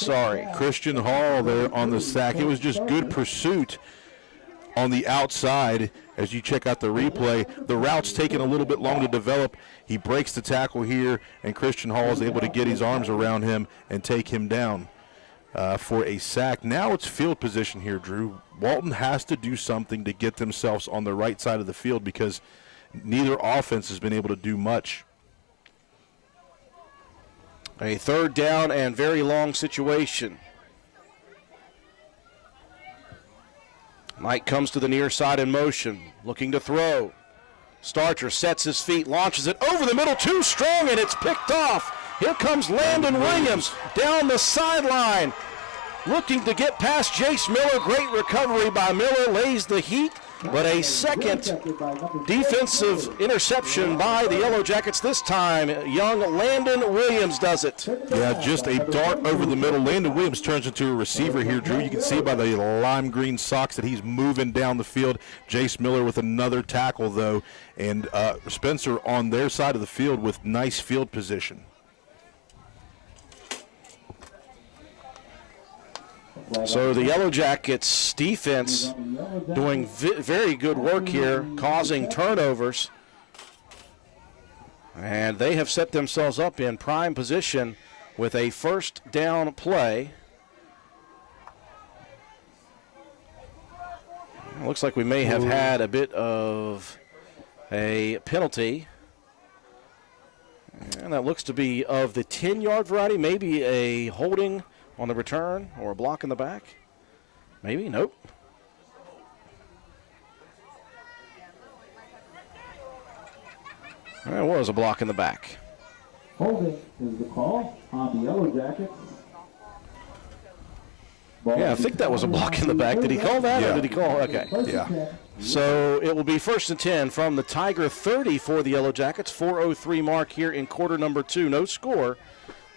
Hall there on the sack. It was just good pursuit on the outside. As you check out the replay, the route's taking a little bit long to develop. He breaks the tackle here, and Christian Hall is able to get his arms around him and take him down for a sack. Now it's field position here, Drew. Walton has to do something to get themselves on the right side of the field because neither offense has been able to do much. A third down and very long situation. Knight comes to the near side in motion, looking to throw. Starcher sets his feet, launches it over the middle, too strong, and it's picked off. Here comes Landon Williams down the sideline, looking to get past Jace Miller. Great recovery by Miller, lays the heat, but a second defensive interception by the Yellow Jackets. This time, young Landon Williams does it. Yeah, just a dart over the middle. Landon Williams turns into a receiver here, Drew. You can see by the lime green socks that he's moving down the field. Jace Miller with another tackle, though, and Spencer on their side of the field with nice field position. So the Yellow Jackets defense doing very good work here, causing turnovers. And they have set themselves up in prime position with a first down play. It looks like we may have had a bit of a penalty. And that looks to be of the 10-yard variety, maybe a holding on the return or a block in the back. Maybe, nope. There was a block in the back. Holding is the call on the Yellow Jackets. Yeah, I think that was a block in the back. Did he call that or did he call? Okay. Yeah. So it will be 1st and 10 from the Tiger 30 for the Yellow Jackets. 4:03 mark here in quarter number 2. No score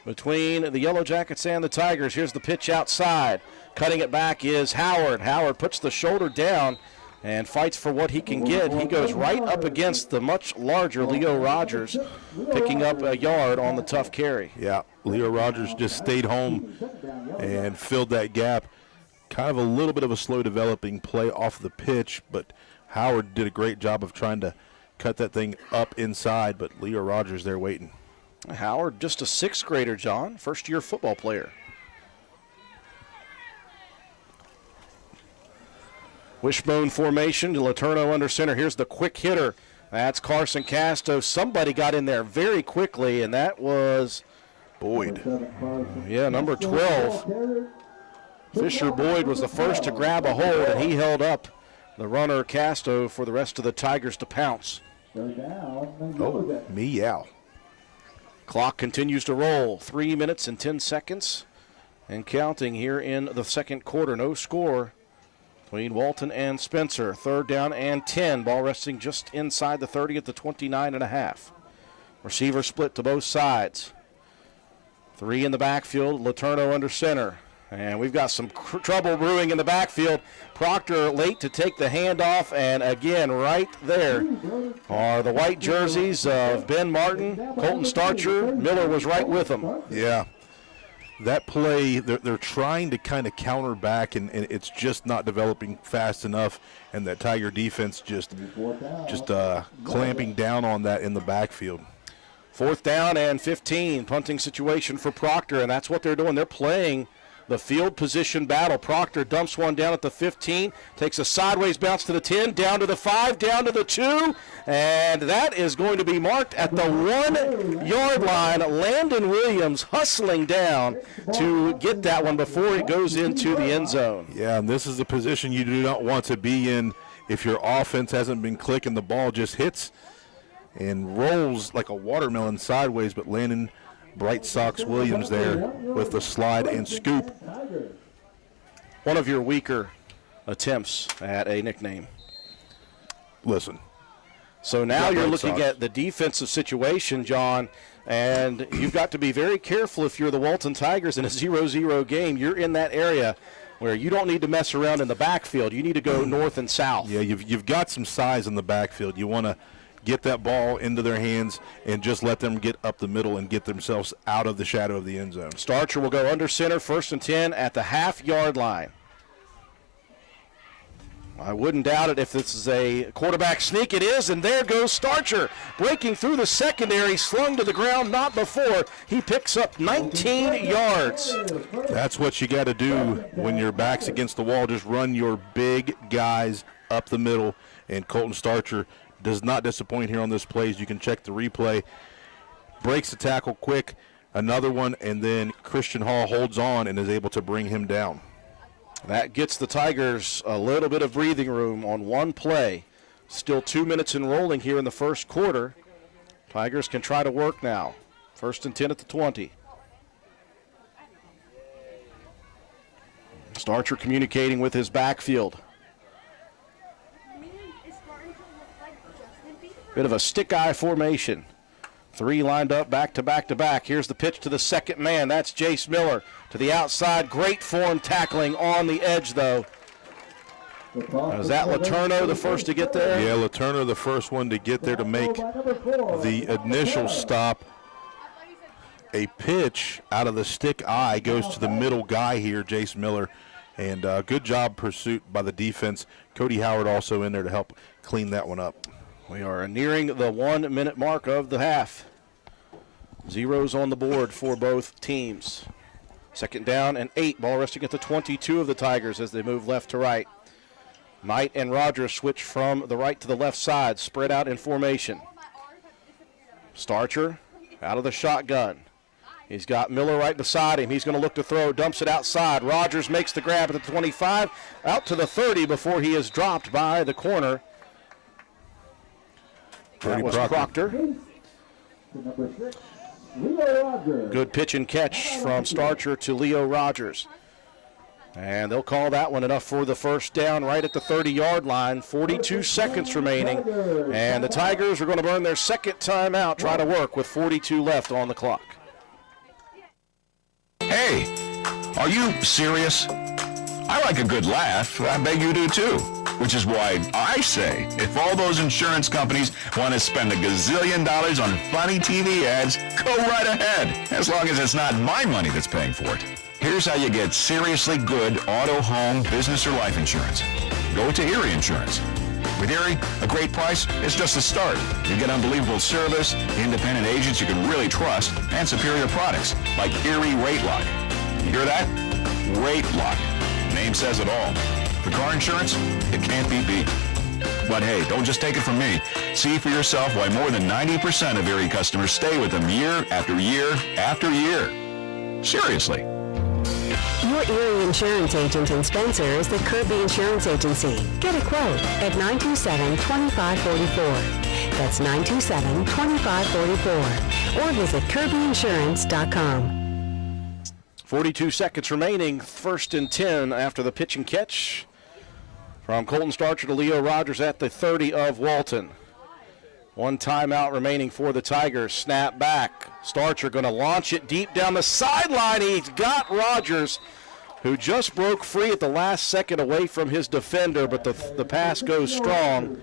between the Yellow Jackets and the Tigers. Here's the pitch outside. Cutting it back is Howard. Howard puts the shoulder down and fights for what he can get. He goes right up against the much larger Leo Rogers, picking up a yard on the tough carry. Yeah, Leo Rogers just stayed home and filled that gap. Kind of a little bit of a slow developing play off the pitch, but Howard did a great job of trying to cut that thing up inside, but Leo Rogers there waiting. Howard, just a 6th grader, John, first-year football player. Wishbone formation, Letourneau under center. Here's the quick hitter. That's Carson Casto. Somebody got in there very quickly, and that was Boyd. Yeah, number 12. Fisher Boyd was the first to grab a hold, and he held up the runner Casto for the rest of the Tigers to pounce. Oh, meow. Clock continues to roll. 3 minutes and 10 seconds and counting here in the second quarter. No score between Walton and Spencer. 3rd down and 10. Ball resting just inside the 30 at the 29.5. Receiver split to both sides. 3 in the backfield. Letourneau under center. And we've got some trouble brewing in the backfield. Proctor late to take the handoff, and again, right there are the white jerseys of Ben Martin, Colton Starcher. Miller was right with them. Yeah. That play, they're trying to kind of counter back, and it's just not developing fast enough, and that Tiger defense just clamping down on that in the backfield. 4th down and 15, punting situation for Proctor, and that's what they're doing. They're playing the field position battle. Proctor dumps one down at the 15, takes a sideways bounce to the 10, down to the 5, down to the 2, and that is going to be marked at the 1-yard line. Landon Williams hustling down to get that one before it goes into the end zone. Yeah, and this is a position you do not want to be in if your offense hasn't been clicking. The ball just hits and rolls like a watermelon sideways, but Landon Bright Sox Williams there with the slide and scoop. One of your weaker attempts at a nickname. Listen, So now Yeah, you're Red looking Sox. at the defensive situation, John, and you've got to be very careful if you're the Walton Tigers in a 0-0 game. You're in that area where you don't need to mess around in the backfield. You need to go north and south. Yeah, you've got some size in the backfield. You want to get that ball into their hands and just let them get up the middle and get themselves out of the shadow of the end zone. Starcher will go under center, 1st and 10 at the half-yard line. I wouldn't doubt it if this is a quarterback sneak. It is, and there goes Starcher, breaking through the secondary, slung to the ground, not before. He picks up 19 yards. That's what you got to do when your back's against the wall. Just run your big guys up the middle, and Colton Starcher does not disappoint here on this play. As you can check the replay. Breaks the tackle quick, another one, and then Christian Hall holds on and is able to bring him down. That gets the Tigers a little bit of breathing room on one play. Still 2 minutes and rolling here in the first quarter. Tigers can try to work now. 1st and 10 at the 20. Starcher communicating with his backfield. Bit of a stick-eye formation. 3 lined up back to back to back. Here's the pitch to the second man. That's Jace Miller to the outside. Great form tackling on the edge, though. Is that Letourneau the first to get there? Yeah, Letourneau the first one to get there to make the initial stop. A pitch out of the stick eye goes to the middle guy here, Jace Miller. And good job pursuit by the defense. Cody Howard also in there to help clean that one up. We are nearing the 1 minute mark of the half. Zeros on the board for both teams. 2nd down and 8. Ball resting at the 22 of the Tigers as they move left to right. Knight and Rogers switch from the right to the left side, spread out in formation. Starcher out of the shotgun. He's got Miller right beside him. He's going to look to throw, dumps it outside. Rogers makes the grab at the 25, out to the 30 before he is dropped by the corner. That was Proctor. Good pitch and catch from Starcher to Leo Rogers. And they'll call that one enough for the first down right at the 30-yard line. 42 seconds remaining. And the Tigers are going to burn their second timeout, try to work with 42 left on the clock. Hey, are you serious? I like a good laugh. I bet you do too. Which is why I say, if all those insurance companies want to spend $1 gazillion on funny TV ads, go right ahead, as long as it's not my money that's paying for it. Here's how you get seriously good auto, home, business, or life insurance. Go to Erie Insurance. With Erie, a great price is just the start. You get unbelievable service, independent agents you can really trust, and superior products like Erie Rate Lock. You hear that? Rate Lock. Name says it all. For car insurance, it can't be beat. But hey, don't just take it from me. See for yourself why more than 90% of Erie customers stay with them year after year after year. Seriously. Your Erie insurance agent in Spencer is the Kirby Insurance Agency. Get a quote at 927-2544. That's 927-2544. Or visit kirbyinsurance.com. 42 seconds remaining, 1st and 10 after the pitch and catch from Colton Starcher to Leo Rogers at the 30 of Walton. 1 timeout remaining for the Tigers. Snap back. Starcher going to launch it deep down the sideline. He's got Rogers, who just broke free at the last second away from his defender, but the pass goes strong.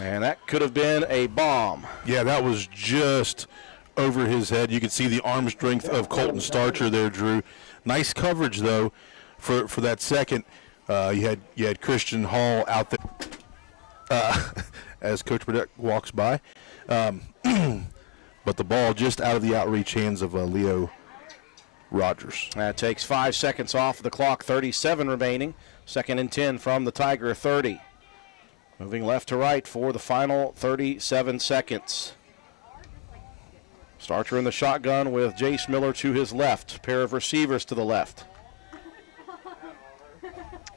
And that could have been a bomb. Yeah, that was just over his head. You could see the arm strength of Colton Starcher there, Drew. Nice coverage, though, for that second. You had Christian Hall out there as Coach Burdett walks by. But the ball just out of the outreach hands of Leo Rogers. That takes 5 seconds off the clock, 37 remaining. 2nd and 10 from the Tiger 30. Moving left to right for the final 37 seconds. Starcher in the shotgun with Jace Miller to his left. Pair of receivers to the left.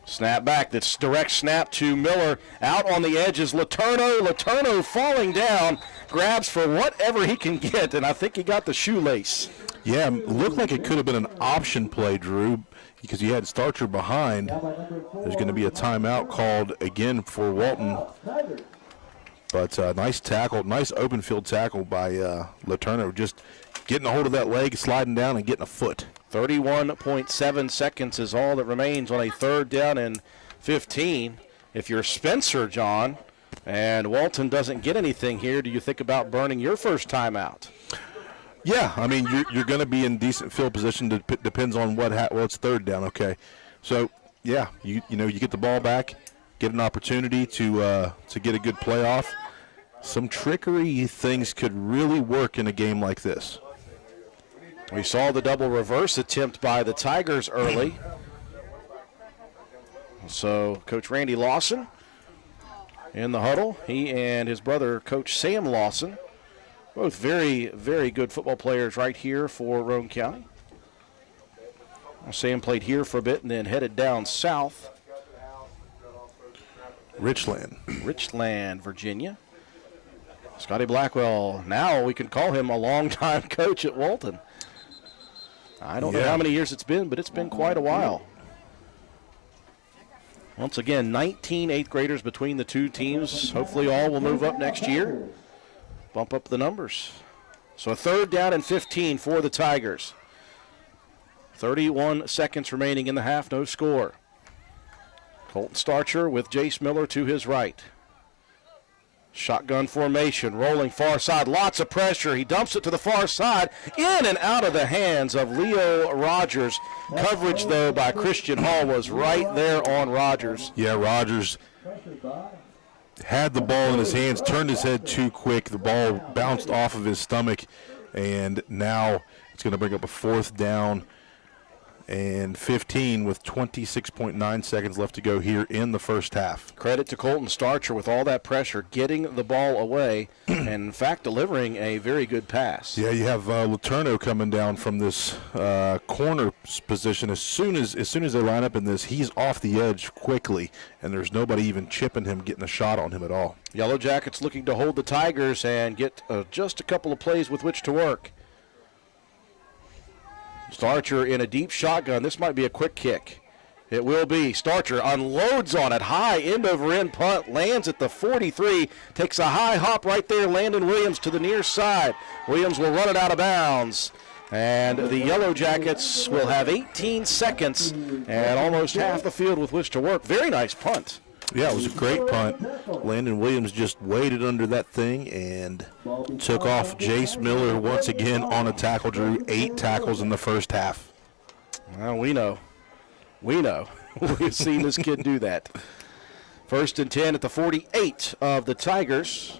Snap back. That's direct snap to Miller. Out on the edge is Letourneau. Letourneau falling down. Grabs for whatever he can get, and I think he got the shoelace. Yeah, looked like it could have been an option play, Drew, because you had Starcher behind. There's going to be a timeout called again for Walton. But nice tackle, nice open field tackle by Letourneau, just getting a hold of that leg, sliding down, and getting a foot. 31.7 seconds is all that remains on a 3rd down and 15. If you're Spencer, John, and Walton doesn't get anything here, do you think about burning your first timeout? Yeah, I mean, you're going to be in decent field position. Depends on well, it's 3rd down, okay. So, yeah, you get the ball back, get an opportunity to get a good playoff. Some trickery things could really work in a game like this. We saw the double reverse attempt by the Tigers early. So Coach Randy Lawson in the huddle. He and his brother, Coach Sam Lawson, both very, very good football players right here for Roane County. Sam played here for a bit and then headed down south. Richland, Virginia. Scotty Blackwell, now we can call him a longtime coach at Walton. I don't know how many years it's been, but it's been quite a while. Once again, 19 8th graders between the two teams. Hopefully all will move up next year. Bump up the numbers. So a 3rd down and 15 for the Tigers. 31 seconds remaining in the half, no score. Colton Starcher with Jace Miller to his right. Shotgun formation, rolling far side, lots of pressure. He dumps it to the far side, in and out of the hands of Leo Rogers. Coverage, though, by Christian Hall was right there on Rogers. Yeah, Rogers had the ball in his hands, turned his head too quick. The ball bounced off of his stomach, and now it's going to bring up a 4th down and 15 with 26.9 seconds left to go here in the first half. Credit to Colton Starcher with all that pressure, getting the ball away, and in fact delivering a very good pass. Yeah, you have Letourneau coming down from this corner position. As soon as they line up in this, he's off the edge quickly, and there's nobody even chipping him, getting a shot on him at all. Yellow Jackets looking to hold the Tigers and get just a couple of plays with which to work. Starcher in a deep shotgun. This might be a quick kick. It will be. Starcher unloads on it. High end over end punt. Lands at the 43. Takes a high hop right there. Landon Williams to the near side. Williams will run it out of bounds. And the Yellow Jackets will have 18 seconds and almost half the field with which to work. Very nice punt. Yeah, it was a great punt. Landon Williams just waited under that thing and took off. Jace Miller once again on a tackle, drew 8 tackles in the first half. Well, we know. We've seen this kid do that. 1st and 10 at the 48 of the Tigers.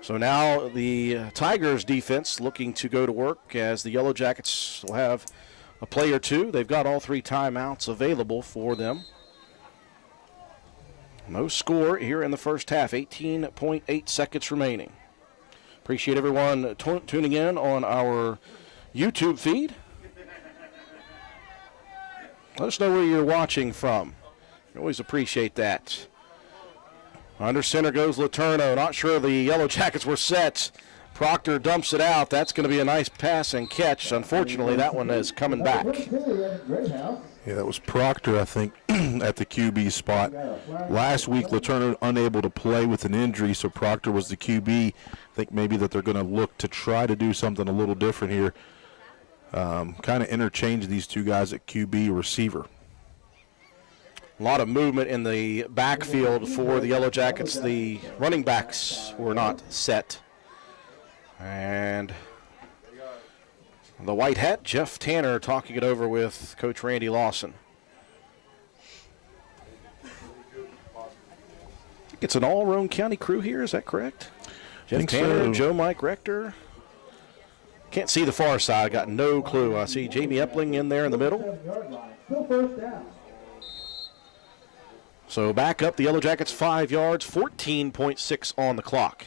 So now the Tigers defense looking to go to work as the Yellow Jackets will have a play or two. They've got all 3 timeouts available for them. No score here in the first half, 18.8 seconds remaining. Appreciate everyone tuning in on our YouTube feed. Let us know where you're watching from. We always appreciate that. Under center goes Letourneau. Not sure the Yellow Jackets were set. Proctor dumps it out. That's going to be a nice pass and catch. Unfortunately, that one is coming back. Yeah, that was Proctor, I think, at the QB spot. Last week, Letourneau unable to play with an injury, so Proctor was the QB. I think maybe that they're going to look to try to do something a little different here. Kind of interchange these two guys at QB receiver. A lot of movement in the backfield for the Yellow Jackets. The running backs were not set. And the white hat, Jeff Tanner, talking it over with Coach Randy Lawson. It's an all Roane County crew here, is that correct? Jeff Tanner, so. Joe Mike Rector. Can't see the far side, got no clue. I see Jamie Epling in there in the middle. So back up, the Yellow Jackets 5 yards, 14.6 on the clock.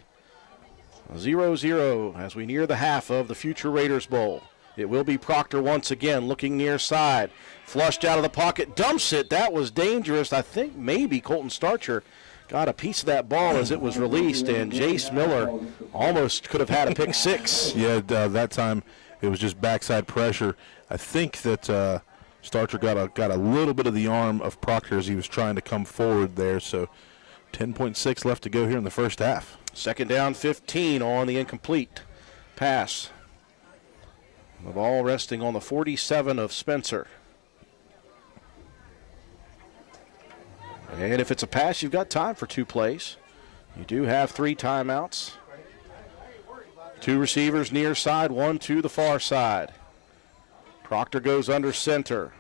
0-0 as we near the half of the Future Raiders Bowl. It will be Proctor once again looking near side. Flushed out of the pocket, dumps it. That was dangerous. I think maybe Colton Starcher got a piece of that ball as it was released, and Jace Miller almost could have had a pick six. Yeah, that time it was just backside pressure. I think that Starcher got a little bit of the arm of Proctor as he was trying to come forward there, so 10.6 left to go here in the first half. Second down, 15 on the incomplete pass. The ball resting on the 47 of Spencer. And if it's a pass, you've got time for 2 plays. You do have 3 timeouts. 2 receivers near side, 1 to the far side. Proctor goes under center.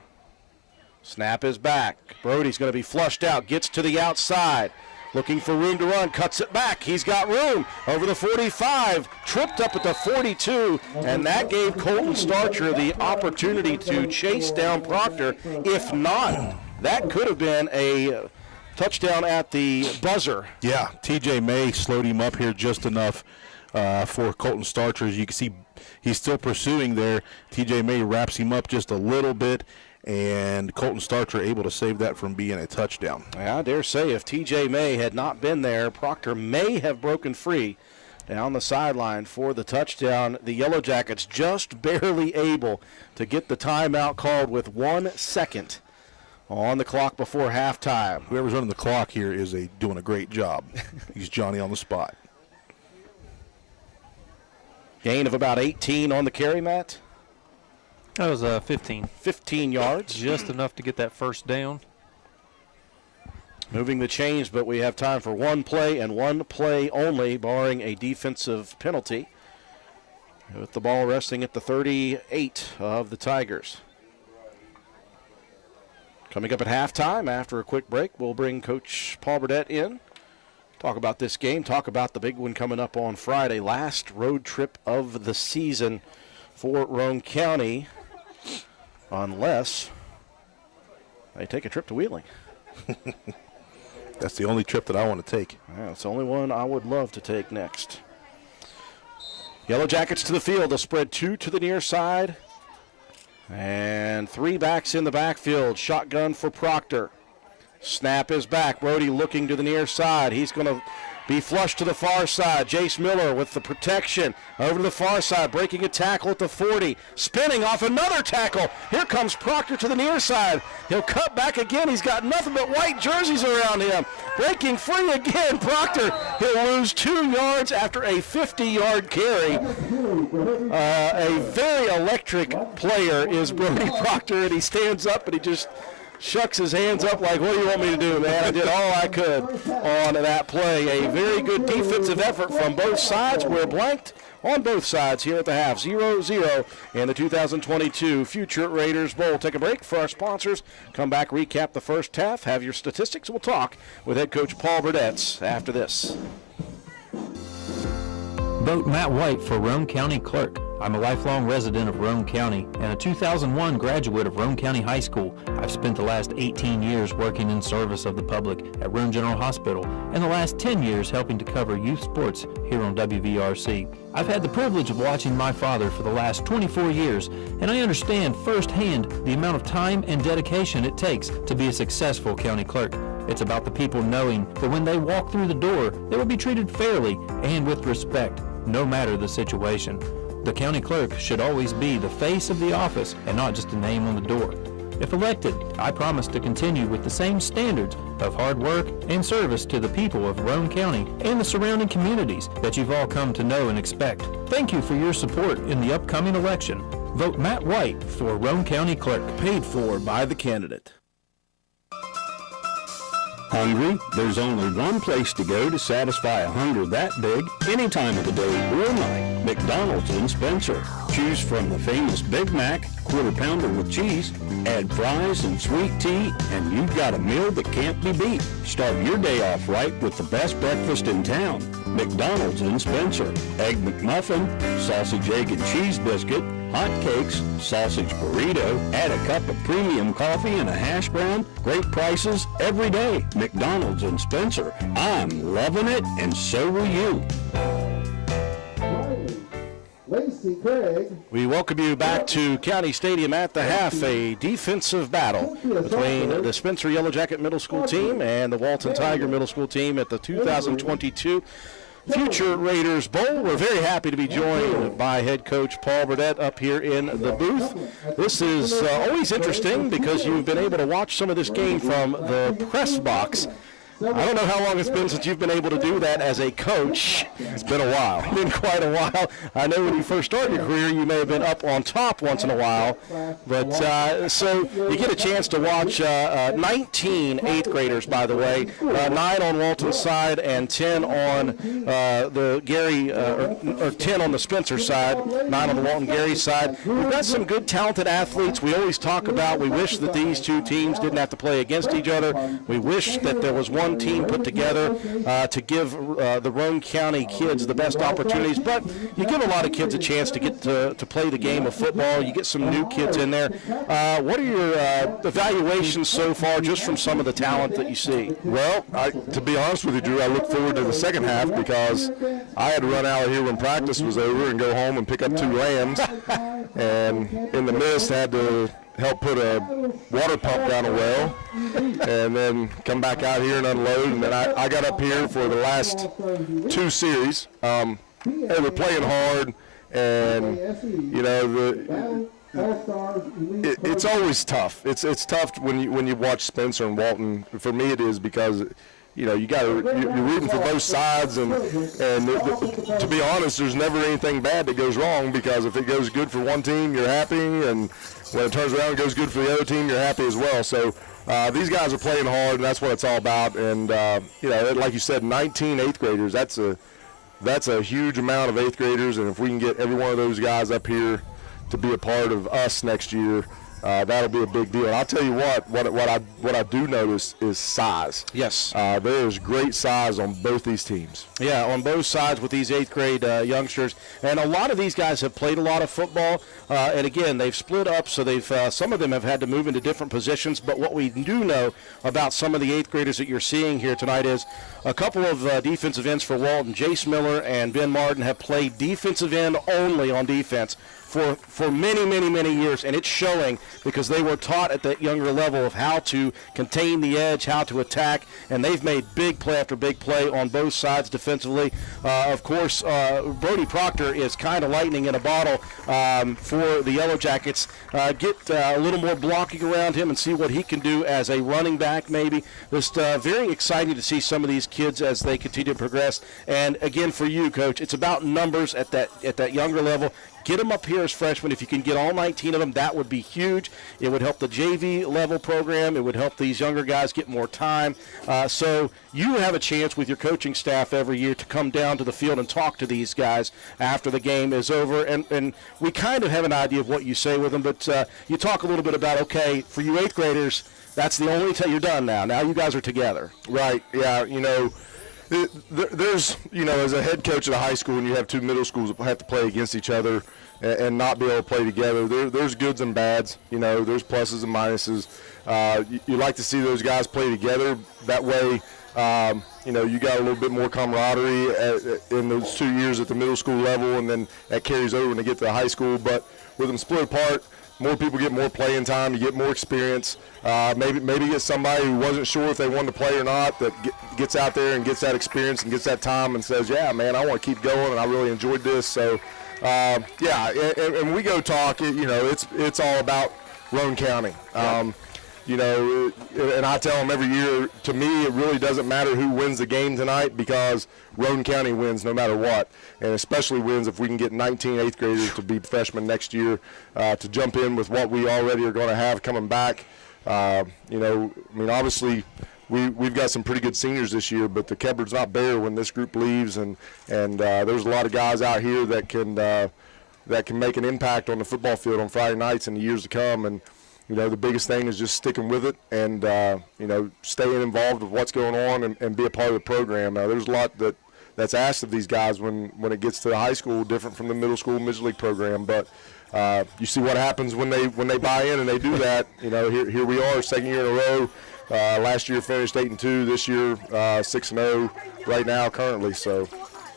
Snap is back. Brody's going to be flushed out, gets to the outside. Looking for room to run, cuts it back. He's got room over the 45, tripped up at the 42, and that gave Colton Starcher the opportunity to chase down Proctor. If not, that could have been a touchdown at the buzzer. Yeah, TJ May slowed him up here just enough for Colton Starcher. As you can see, he's still pursuing there. TJ May wraps him up just a little bit, and Colton Starcher able to save that from being a touchdown. I dare say if TJ May had not been there, Proctor may have broken free down the sideline for the touchdown. The Yellow Jackets just barely able to get the timeout called with 1 second on the clock before halftime. Whoever's running the clock here is doing a great job. He's Johnny on the spot. Gain of about 18 on the carry, Matt. That was 15. 15 yards. Just enough to get that first down. Moving the chains, but we have time for 1 play and 1 play only, barring a defensive penalty. With the ball resting at the 38 of the Tigers. Coming up at halftime, after a quick break, we'll bring Coach Paul Burdett in. Talk about this game, talk about the big one coming up on Friday. Last road trip of the season for Roane County, unless they take a trip to Wheeling. That's the only trip that I want to take. Yeah, it's the only one I would love to take next. Yellow Jackets to the field. They'll spread 2 to the near side. And 3 backs in the backfield. Shotgun for Proctor. Snap is back. Brody looking to the near side. He's going to be flushed to the far side. Jace Miller with the protection over to the far side, breaking a tackle at the 40, spinning off another tackle. Here comes Proctor to the near side. He'll cut back again. He's got nothing but white jerseys around him. Breaking free again. Proctor, he'll lose 2 yards after a 50-yard carry. A very electric player is Brody Proctor, and he stands up and he just shucks his hands up like, what do you want me to do, man? I did all I could on that play. A very good defensive effort from both sides. We're blanked on both sides here at the half. 0-0 in the 2022 Future Raiders Bowl. Take a break for our sponsors. Come back, recap the first half, have your statistics. We'll talk with head coach Paul Burdett after this. Vote Matt White for Roane County Clerk. I'm a lifelong resident of Roane County and a 2001 graduate of Roane County High School. I've spent the last 18 years working in service of the public at Roane General Hospital and the last 10 years helping to cover youth sports here on WVRC. I've had the privilege of watching my father for the last 24 years, and I understand firsthand the amount of time and dedication it takes to be a successful county clerk. It's about the people knowing that when they walk through the door, they will be treated fairly and with respect, no matter the situation. The county clerk should always be the face of the office and not just a name on the door. If elected, I promise to continue with the same standards of hard work and service to the people of Roane County and the surrounding communities that you've all come to know and expect. Thank you for your support in the upcoming election. Vote Matt White for Roane County Clerk. Paid for by the candidate. Hungry? There's only one place to go to satisfy a hunger that big any time of the day or night. McDonald's in Spencer. Choose from the famous Big Mac, quarter pounder with cheese, add fries and sweet tea, and you've got a meal that can't be beat. Start your day off right with the best breakfast in town. McDonald's in Spencer. Egg McMuffin, sausage, egg, and cheese biscuit, hot cakes, sausage burrito, add a cup of premium coffee and a hash brown. Great prices every day. McDonald's in Spencer. I'm loving it, and so will you. We welcome you back to County Stadium at the half. A defensive battle between the Spencer Yellow Jacket Middle School team and the Walton Tiger Middle School team at the 2022 Future Raiders Bowl. We're very happy to be joined by head coach Paul Burdett up here in the booth. This is always interesting because you've been able to watch some of this game from the press box. I don't know how long it's been since you've been able to do that as a coach. It's been a while. Been quite a while. I know when you first started your career, you may have been up on top once in a while. But so you get a chance to watch 19 eighth graders, by the way, 9 on Walton's side and 10 on the Gary, or 10 on the Spencer side, 9 on the Walton Gary side. We've got some good, talented athletes. We always talk about, we wish that these two teams didn't have to play against each other. We wish that there was one team put together to give the Roane County kids the best opportunities, but you give a lot of kids a chance to get to play the game of football. You get some new kids in there. What are your evaluations so far just from some of the talent that you see? Well, to be honest with you, Drew, I look forward to the second half because I had to run out of here when practice was over and go home and pick up 2 lambs, and in the mist had to help put a water pump down a well, and then come back out here and unload. And then I got up here for the last 2 series. They were playing hard, and you know it's always tough. It's tough when you watch Spencer and Walton. For me, it is because you know you're rooting for both sides, and to be honest, there's never anything bad that goes wrong, because if it goes good for one team, you're happy, and when it turns around and goes good for the other team, you're happy as well. So these guys are playing hard, and that's what it's all about. And you know, like you said, 19 eighth graders. That's a huge amount of eighth graders, and if we can get every one of those guys up here to be a part of us next year, that'll be a big deal. And I'll tell you what I do notice is size. Yes. There is great size on both these teams. Yeah, on both sides with these 8th grade youngsters. And a lot of these guys have played a lot of football. And again, they've split up, so some of them have had to move into different positions. But what we do know about some of the 8th graders that you're seeing here tonight is a couple of defensive ends for Walton. Jace Miller and Ben Martin have played defensive end only on defense for many, many, many years, and it's showing because they were taught at that younger level of how to contain the edge, how to attack, and they've made big play after big play on both sides defensively. Of course, Brody Proctor is kind of lightning in a bottle for the Yellow Jackets. Get a little more blocking around him and see what he can do as a running back maybe. Just very exciting to see some of these kids as they continue to progress. And again, for you, Coach, it's about numbers at that younger level. Get them up here as freshmen. If you can get all 19 of them, that would be huge. It would help the JV level program. It would help these younger guys get more time. So you have a chance with your coaching staff every year to come down to the field and talk to these guys after the game is over. And we kind of have an idea of what you say with them, but you talk a little bit about, okay, for you 8th graders, that's the only time you're done now. Now you guys are together. Right, yeah, you know. There's, you know, as a head coach at a high school and you have 2 middle schools that have to play against each other and not be able to play together, there's goods and bads. You know, there's pluses and minuses. You like to see those guys play together. That way, you know, you got a little bit more camaraderie in those 2 years at the middle school level, and then that carries over when they get to the high school. But with them split apart, more people get more playing time, you get more experience. Maybe get somebody who wasn't sure if they wanted to play or not that gets out there and gets that experience and gets that time and says, yeah, man, I want to keep going and I really enjoyed this. So, yeah, and we go talk, you know, it's all about Roane County. You know, and I tell them every year, to me, it really doesn't matter who wins the game tonight because Roane County wins no matter what, and especially wins if we can get 19 8th graders to be freshmen next year to jump in with what we already are going to have coming back. You know, I mean, obviously, we've got some pretty good seniors this year, but the cupboard's not bare when this group leaves, and there's a lot of guys out here that can make an impact on the football field on Friday nights in the years to come. And you know, the biggest thing is just sticking with it and you know, staying involved with what's going on and be a part of the program. Now, there's a lot that's asked of these guys when it gets to the high school, different from the middle school Major League program, but. You see what happens when they buy in and they do that. You know, here we are, 2nd year in a row. Last year finished 8-2. This year 6-0. Right now, currently. So,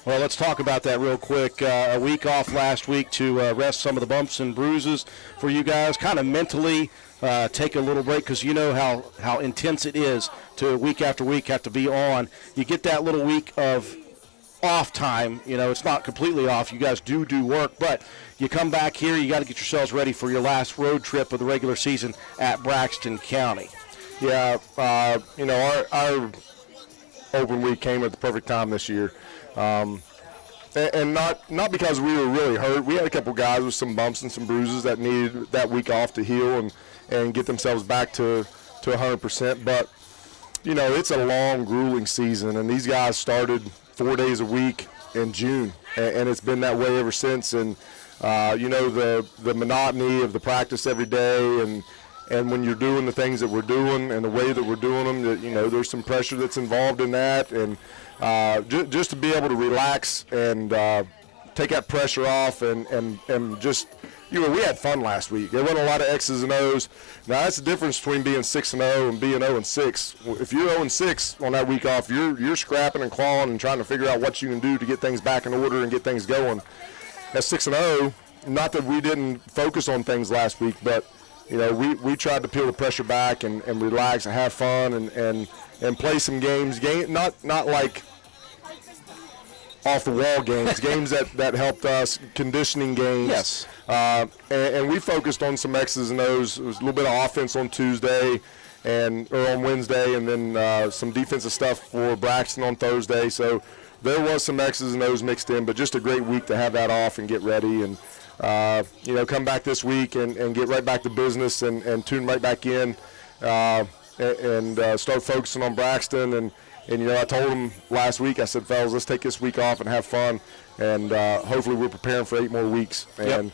well, let's talk about that real quick. A week off last week to rest some of the bumps and bruises for you guys. Kind of mentally take a little break because you know how intense it is to week after week have to be on. You get that little week of off time. You know, it's not completely off. You guys do work, but you come back here, you got to get yourselves ready for your last road trip of the regular season at Braxton County. Yeah, you know, open week came at the perfect time this year. And not because we were really hurt. We had a couple guys with some bumps and some bruises that needed that week off to heal and get themselves back to 100%. But, you know, it's a long, grueling season, and these guys started 4 days a week in June, and it's been that way ever since. And, you know, the monotony of the practice every day and when you're doing the things that we're doing and the way that we're doing them, that, you know, there's some pressure that's involved in that. And just to be able to relax and take that pressure off and just, you know, we had fun last week. There wasn't a lot of X's and O's. Now, that's the difference between being 6-0 and being 0-6. If you're 0-6 on that week off, you're scrapping and clawing and trying to figure out what you can do to get things back in order and get things going. At 6-0, not that we didn't focus on things last week, but, you know, we tried to peel the pressure back and relax and have fun and play some games. Not like off-the-wall games, games that helped us, conditioning games. Yes. And we focused on some X's and O's. It was a little bit of offense on Tuesday or on Wednesday, and then some defensive stuff for Braxton on Thursday. So there was some X's and O's mixed in, but just a great week to have that off and get ready and, you know, come back this week and get right back to business and tune right back in and start focusing on Braxton. And, you know, I told them last week, I said, fellas, let's take this week off and have fun. And hopefully we're preparing for 8 more weeks. And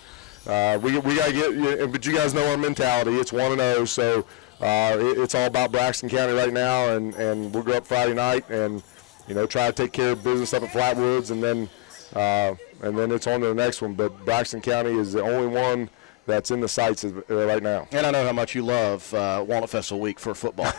we got to get, but you guys know our mentality. It's 1-0, so it's all about Braxton County right now. And we'll go up Friday night and, you know, try to take care of business up at Flatwoods, and then it's on to the next one. But Braxton County is the only one that's in the sights right now. And I know how much you love Walnut Festival Week for football.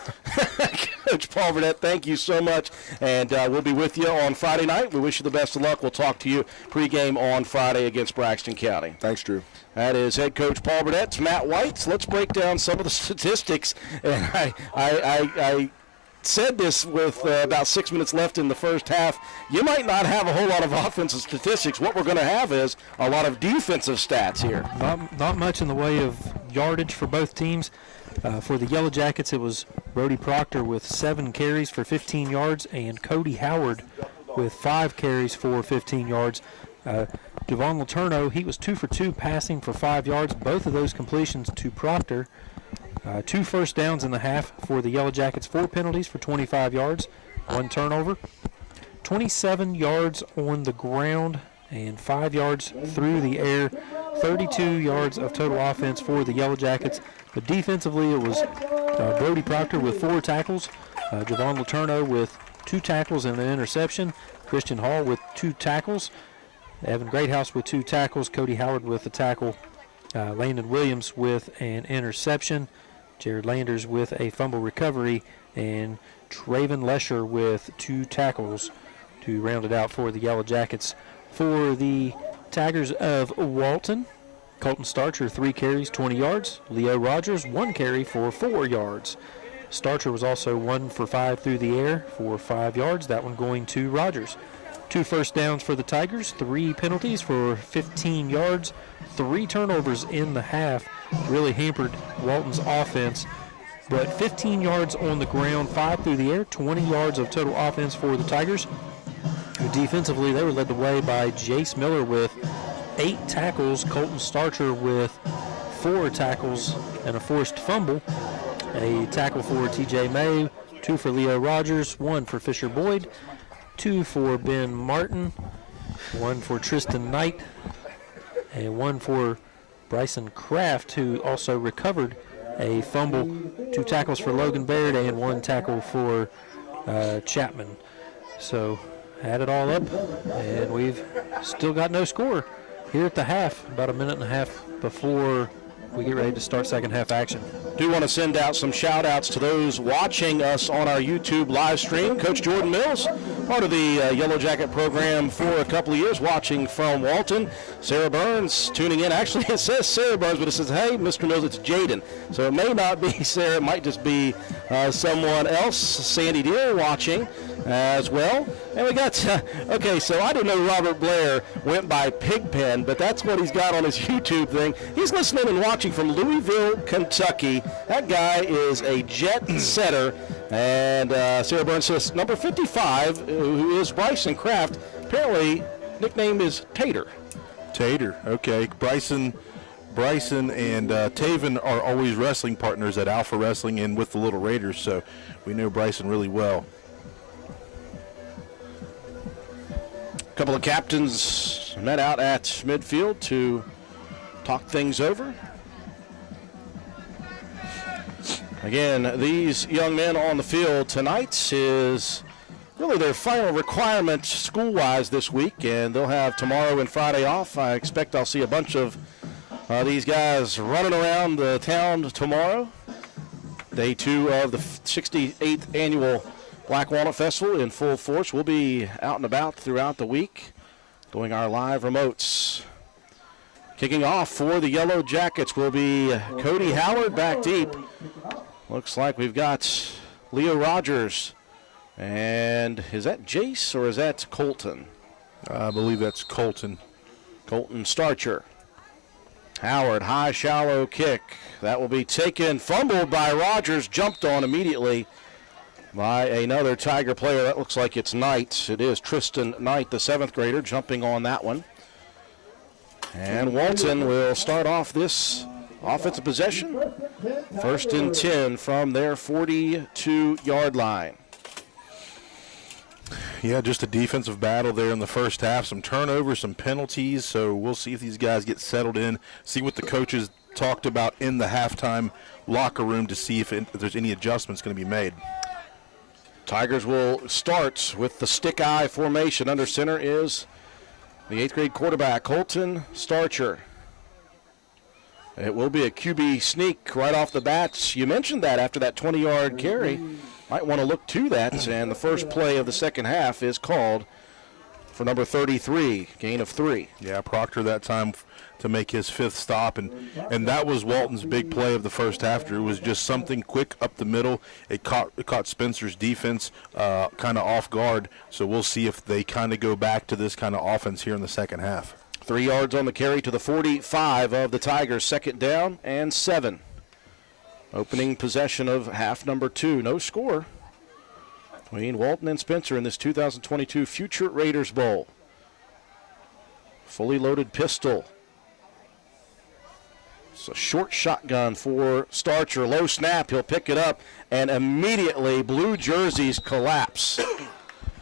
Coach Paul Burnett, thank you so much. And we'll be with you on Friday night. We wish you the best of luck. We'll talk to you pregame on Friday against Braxton County. Thanks, Drew. That is head coach Paul Burnett. It's Matt White. Let's break down some of the statistics. And I said this with about 6 minutes left in the first half. You might not have a whole lot of offensive statistics. What we're going to have is a lot of defensive stats here. Not much in the way of yardage for both teams. For the Yellow Jackets, it was Brody Proctor with 7 carries for 15 yards and Cody Howard with 5 carries for 15 yards. Devon Letourneau, he was 2 for 2 passing for 5 yards. Both of those completions to Proctor. 2 first downs in the half for the Yellow Jackets, 4 penalties for 25 yards, 1 turnover, 27 yards on the ground and 5 yards through the air, 32 yards of total offense for the Yellow Jackets. But defensively, it was Brody Proctor with 4 tackles, Javon Letourneau with 2 tackles and an interception, Christian Hall with 2 tackles, Evan Greathouse with 2 tackles, Cody Howard with a tackle, Landon Williams with an interception, Jared Landers with a fumble recovery, and Traven Lesher with 2 tackles to round it out for the Yellow Jackets. For the Tigers of Walton, Colton Starcher, 3 carries, 20 yards. Leo Rogers, 1 carry for 4 yards. Starcher was also 1 for 5 through the air for 5 yards. That one going to Rogers. 2 first downs for the Tigers, 3 penalties for 15 yards, 3 turnovers in the half. Really hampered Walton's offense. But 15 yards on the ground, 5 through the air, 20 yards of total offense for the Tigers. Defensively, they were led the way by Jace Miller with 8 tackles, Colton Starcher with 4 tackles and a forced fumble. A tackle for TJ May, 2 for Leo Rogers, 1 for Fisher Boyd, 2 for Ben Martin, 1 for Tristan Knight, and 1 for Bryson Kraft, who also recovered a fumble. 2 tackles for Logan Baird and 1 tackle for Chapman. So add it all up, and we've still got no score here at the half, about a minute and a half before we get ready to start second half action. Do want to send out some shout outs to those watching us on our YouTube live stream. Coach Jordan Mills, part of the Yellow Jacket program for a couple of years, watching from Walton. Sarah Burns tuning in. Actually, it says Sarah Burns, but it says, hey, Mr. Mills, it's Jaden. So it may not be Sarah. It might just be someone else. Sandy Deere watching as well. And we got, okay, so I didn't know Robert Blair went by Pigpen, but that's what he's got on his YouTube thing. He's listening and watching from Louisville, Kentucky. That guy is a jet setter And Sarah Burns says number 55, who is Bryson Kraft, apparently nickname is Tater. Tater, okay. Bryson and Taven are always wrestling partners at Alpha Wrestling and with the Little Raiders, so we know Bryson really well. A couple of captains met out at midfield to talk things over. Again, these young men on the field tonight is really their final requirement school-wise this week, and they'll have tomorrow and Friday off. I expect I'll see a bunch of these guys running around the town tomorrow. Day 2 of the 68th annual Black Walnut Festival in full force. We'll be out and about throughout the week doing our live remotes. Kicking off for the Yellow Jackets will be Cody Howard back deep. Looks like we've got Leo Rogers. And is that Jace or is that Colton? I believe that's Colton. Colton Starcher. Howard, high, shallow kick. That will be taken, fumbled by Rogers, jumped on immediately by another Tiger player. That looks like it's Knight. It is Tristan Knight, the 7th grader, jumping on that one. And Walton will start off this offensive possession. 1st and 10 from their 42-yard line. Yeah, just a defensive battle there in the first half. Some turnovers, some penalties, so we'll see if these guys get settled in, see what the coaches talked about in the halftime locker room to see if there's any adjustments going to be made. Tigers will start with the stick-eye formation. Under center is the 8th grade quarterback, Colton Starcher. It will be a QB sneak right off the bat. You mentioned that after that 20-yard carry. Might want to look to that, and the first play of the second half is called for number 33, gain of 3. Yeah, Proctor that time to make his 5th stop, and that was Walton's big play of the first half. It was just something quick up the middle. It caught Spencer's defense kind of off guard, so we'll see if they kind of go back to this kind of offense here in the second half. 3 yards on the carry to the 45 of the Tigers, 2nd down and 7. Opening possession of half number 2. No score between Walton and Spencer in this 2022 Future Raiders Bowl. Fully loaded pistol. It's a short shotgun for Starcher. Low snap. He'll pick it up, and immediately blue jerseys collapse.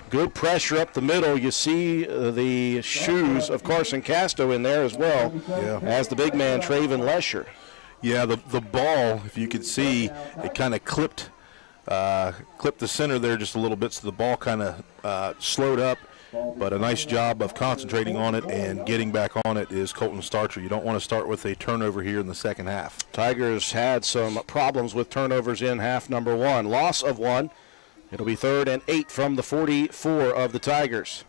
Good pressure up the middle. You see the shoes of Carson Casto in there as well, as the big man, Traven Lesher. Yeah, the ball, if you could see, it kind of clipped the center there just a little bit, so the ball kind of slowed up. But a nice job of concentrating on it and getting back on it is Colton Starcher. You don't want to start with a turnover here in the second half. Tigers had some problems with turnovers in half number 1. Loss of 1. It'll be 3rd and 8 from the 44 of the Tigers.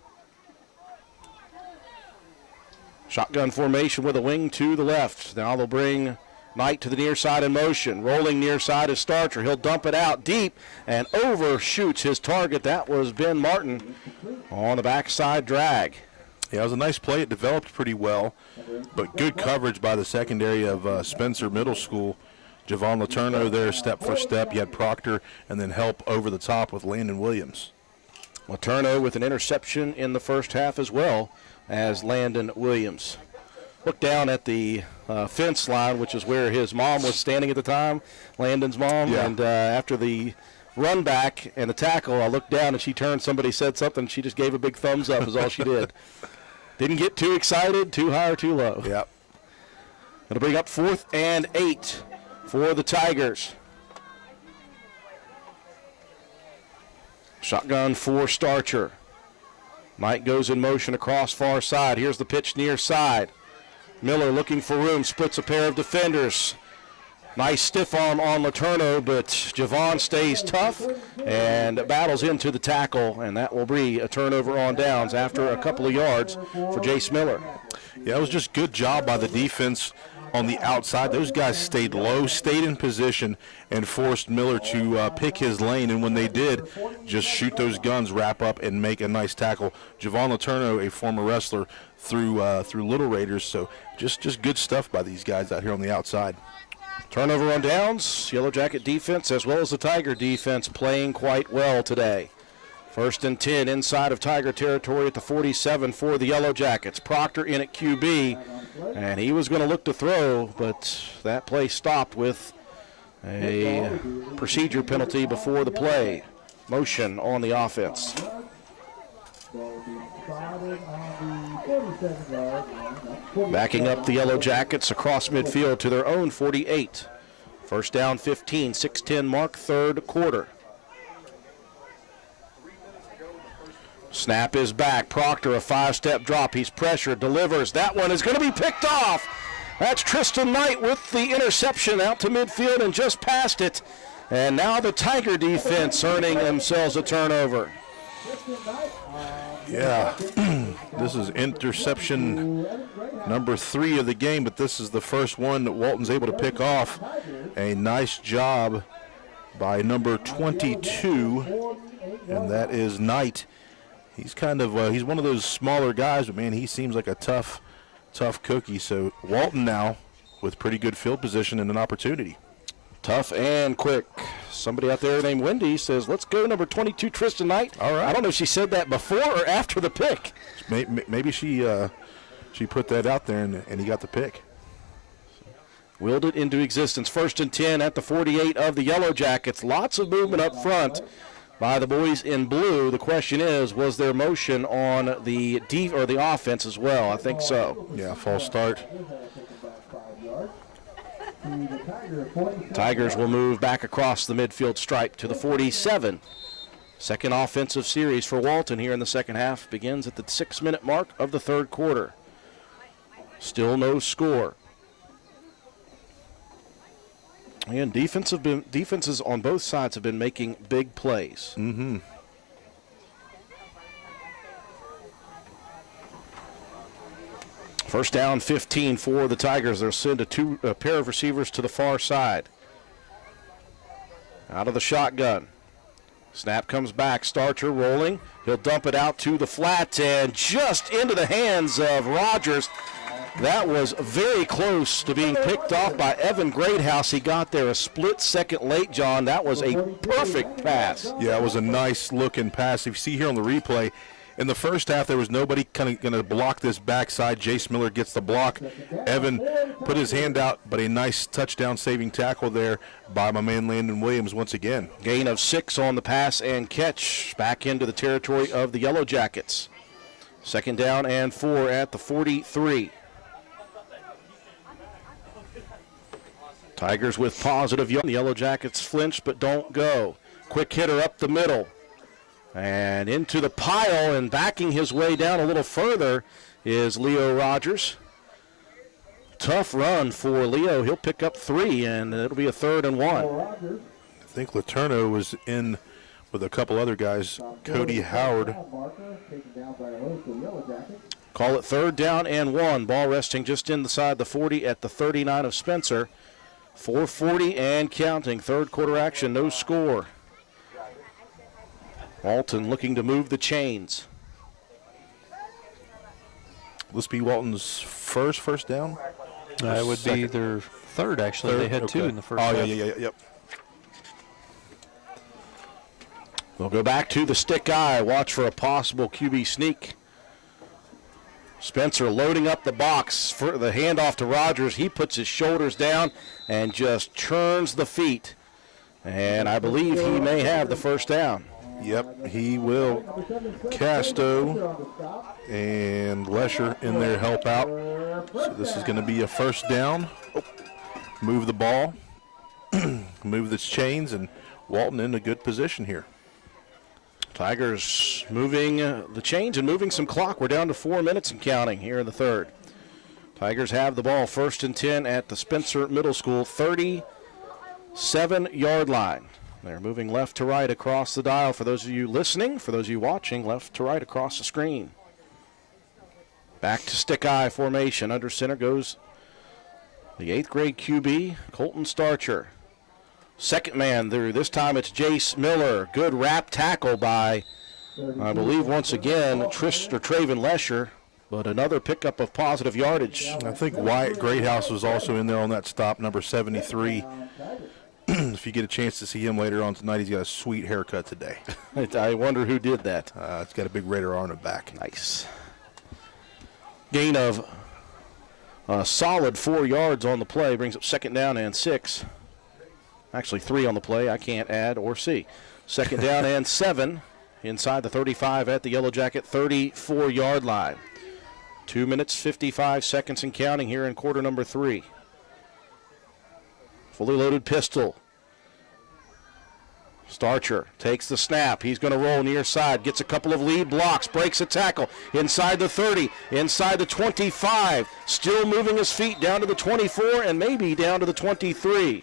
Shotgun formation with a wing to the left. Now they'll bring Knight to the near side in motion. Rolling near side is Starcher. He'll dump it out deep and overshoots his target. That was Ben Martin on the backside drag. Yeah, it was a nice play. It developed pretty well, but good coverage by the secondary of Spencer Middle School. Javon Letourneau there step for step. You had Proctor and then help over the top with Landon Williams. Letourneau with an interception in the first half as well as Landon Williams. Look down at the fence line, which is where his mom was standing at the time, Landon's mom. Yeah. And after the run back and the tackle, I looked down and she turned, somebody said something, she just gave a big thumbs up is all she did. Didn't get too excited, too high or too low. Yep. It'll bring up 4th and 8 for the Tigers. Shotgun for Starcher. Knight goes in motion across far side. Here's the pitch near side. Miller looking for room, splits a pair of defenders. Nice stiff arm on Letourneau, but Javon stays tough and battles into the tackle, and that will be a turnover on downs after a couple of yards for Jace Miller. Yeah, it was just good job by the defense on the outside. Those guys stayed low, stayed in position, and forced Miller to pick his lane. And when they did, just shoot those guns, wrap up, and make a nice tackle. Javon Letourneau, a former wrestler, through Little Raiders. So just good stuff by these guys out here on the outside. Turnover on downs. Yellow Jacket defense as well as the Tiger defense playing quite well today. 1st and 10 inside of Tiger territory at the 47 for the Yellow Jackets. Proctor in at QB, and he was going to look to throw, but that play stopped with a procedure penalty before the play. Motion on the offense. Backing up the Yellow Jackets across midfield to their own 48. 1st down 15, 6:10 mark, 3rd quarter. Snap is back. Proctor, a 5-step drop. He's pressured, delivers. That one is going to be picked off. That's Tristan Knight with the interception out to midfield and just past it. And now the Tiger defense earning themselves a turnover. Yeah, this is interception number 3 of the game, but this is the first one that Walton's able to pick off. A nice job by number 22, and that is Knight. He's kind of, he's one of those smaller guys, but man, he seems like a tough cookie. So Walton now with pretty good field position and an opportunity. Tough and quick. Somebody out there named Wendy says, let's go number 22, Tristan Knight. All right. I don't know if she said that before or after the pick. Maybe she put that out there and he got the pick. Willed it into existence. 1st and 10 at the 48 of the Yellow Jackets. Lots of movement up front by the boys in blue. The question is, was there motion on the offense as well? I think so. Yeah, false start. Tigers will move back across the midfield stripe to the 47. Second offensive series for Walton here in the second half begins at the 6-minute mark of the 3rd quarter. Still no score. And defenses on both sides have been making big plays. Mm-hmm. First down 15 for the Tigers. They'll send a pair of receivers to the far side. Out of the shotgun. Snap comes back. Starcher rolling. He'll dump it out to the flat and just into the hands of Rogers. That was very close to being picked off by Evan Greathouse. He got there a split second late, John. That was a perfect pass. Yeah, it was a nice looking pass. If you see here on the replay, in the first half, there was nobody kind of going to block this backside. Jace Miller gets the block. Evan put his hand out, but a nice touchdown-saving tackle there by my man Landon Williams once again. Gain of 6 on the pass and catch back into the territory of the Yellow Jackets. 2nd down and 4 at the 43. Tigers with positive yard. The Yellow Jackets flinch but don't go. Quick hitter up the middle. And into the pile and backing his way down a little further is Leo Rogers. Tough run for Leo. He'll pick up 3, and it'll be a 3rd and 1. I think Letourneau was in with a couple other guys. Cody Howard. Call it 3rd down and 1. Ball resting just inside the 40 at the 39 of Spencer. 4:40 and counting. 3rd quarter action, no score. Walton looking to move the chains. This be Walton's first down? It would be their 3rd, actually. They had 2 in the first half. Yep. We'll go back to the stick eye. Watch for a possible QB sneak. Spencer loading up the box for the handoff to Rogers. He puts his shoulders down and just churns the feet. And I believe he may have the 1st down. Yep, he will. Casto and Lesher in there help out. So this is going to be a 1st down. Move the ball, move the chains, and Walton in a good position here. Tigers moving the chains and moving some clock. We're down to 4 minutes and counting here in the 3rd. Tigers have the ball 1st and 10 at the Spencer Middle School 37-yard line. They're moving left to right across the dial. For those of you listening, for those of you watching, left to right across the screen. Back to stick eye formation. Under center goes the 8th grade QB, Colton Starcher. 2nd man through. This time it's Jace Miller. Good wrap tackle by, I believe once again, Traven Lesher. but another pickup of positive yardage. I think Wyatt Greathouse was also in there on that stop, number 73. If you get a chance to see him later on tonight, he's got a sweet haircut today. I wonder who did that. It's got a big Raider on the back. Nice. Gain of a solid 4 yards on the play, brings up 2nd down and 6. Actually 3 on the play. I can't add or see. 2nd down and 7 inside the 35 at the Yellow Jacket 34-yard line. 2 minutes, 55 seconds and counting here in quarter number 3. Fully loaded pistol. Starcher takes the snap. He's going to roll near side. Gets a couple of lead blocks. Breaks a tackle. Inside the 30. Inside the 25. Still moving his feet down to the 24 and maybe down to the 23.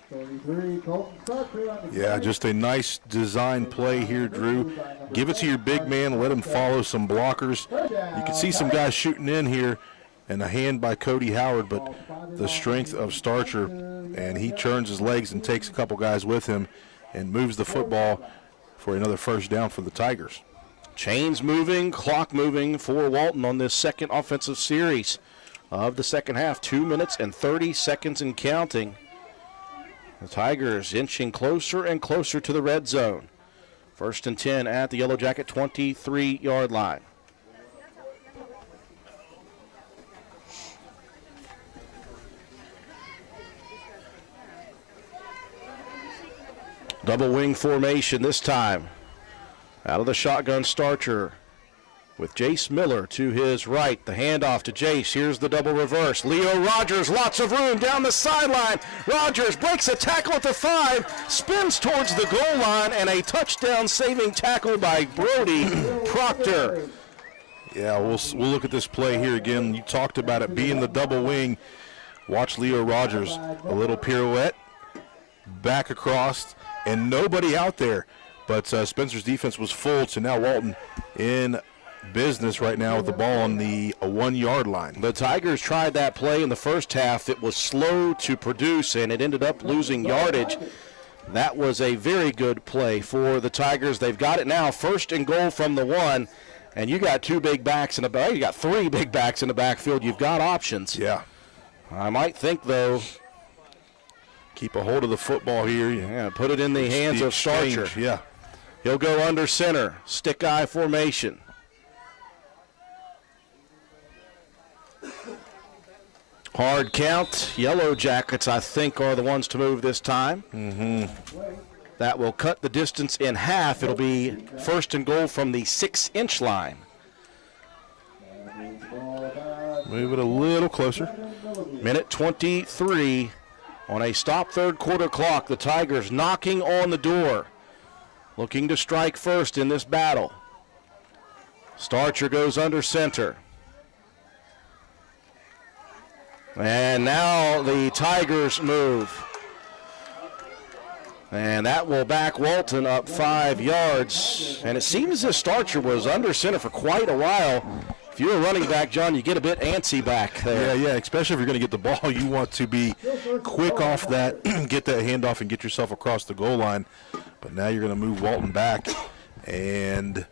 Yeah, just a nice design play here, Drew. Give it to your big man. Let him follow some blockers. You can see some guys shooting in here and a hand by Cody Howard, but the strength of Starcher, and he churns his legs and takes a couple guys with him and moves the football for another first down for the Tigers. Chains moving, clock moving for Walton on this second offensive series of the second half. 2 minutes and 30 seconds and counting. The Tigers inching closer and closer to the red zone. 1st and 10 at the Yellow Jacket 23-yard line. Double wing formation this time. Out of the shotgun, Starcher with Jace Miller to his right. The handoff to Jace. Here's the double reverse. Leo Rogers, lots of room down the sideline. Rogers breaks a tackle at the 5, spins towards the goal line, and a touchdown saving tackle by Brody Proctor. Yeah, we'll look at this play here again. You talked about it being the double wing. Watch Leo Rogers. A little pirouette, back across, and nobody out there. But Spencer's defense was full, so now Walton in business right now with the ball on the 1-yard line. The Tigers tried that play in the first half. It was slow to produce, and it ended up losing yardage. That was a very good play for the Tigers. They've got it now, 1st and goal from the 1, and you got 2 big backs in the back. You got 3 big backs in the backfield. You've got options. Yeah. I might think, though, keep a hold of the football here. Yeah, put it in the hands of Starcher. Yeah. He'll go under center, stick eye formation. Hard count. Yellow Jackets, I think, are the ones to move this time. That will cut the distance in half. It'll be 1st and goal from the 6-inch line. Move it a little closer. Minute 23 on a stop 3rd quarter clock. The Tigers knocking on the door, looking to strike first in this battle. Starcher goes under center. And now the Tigers move. And that will back Walton up 5 yards. And it seems as if Starcher was under center for quite a while. If you're a running back, John, you get a bit antsy back there. Yeah, especially if you're going to get the ball. You want to be quick off that, get that handoff, and get yourself across the goal line. But now you're going to move Walton back and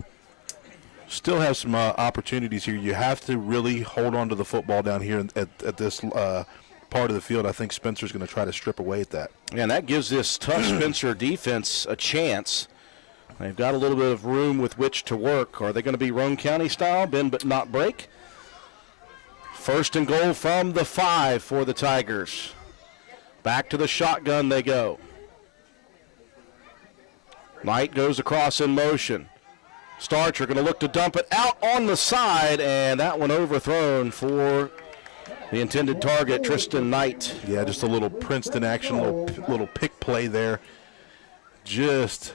still have some opportunities here. You have to really hold on to the football down here at this part of the field. I think Spencer's going to try to strip away at that. Yeah, and that gives this tough Spencer defense a chance. They've got a little bit of room with which to work. Are they going to be Roane County style, bend but not break? 1st and goal from the 5 for the Tigers. Back to the shotgun they go. Knight goes across in motion. Starcher going to look to dump it out on the side, and that one overthrown for the intended target, Tristan Knight. Yeah, just a little Princeton action, little pick play there. Just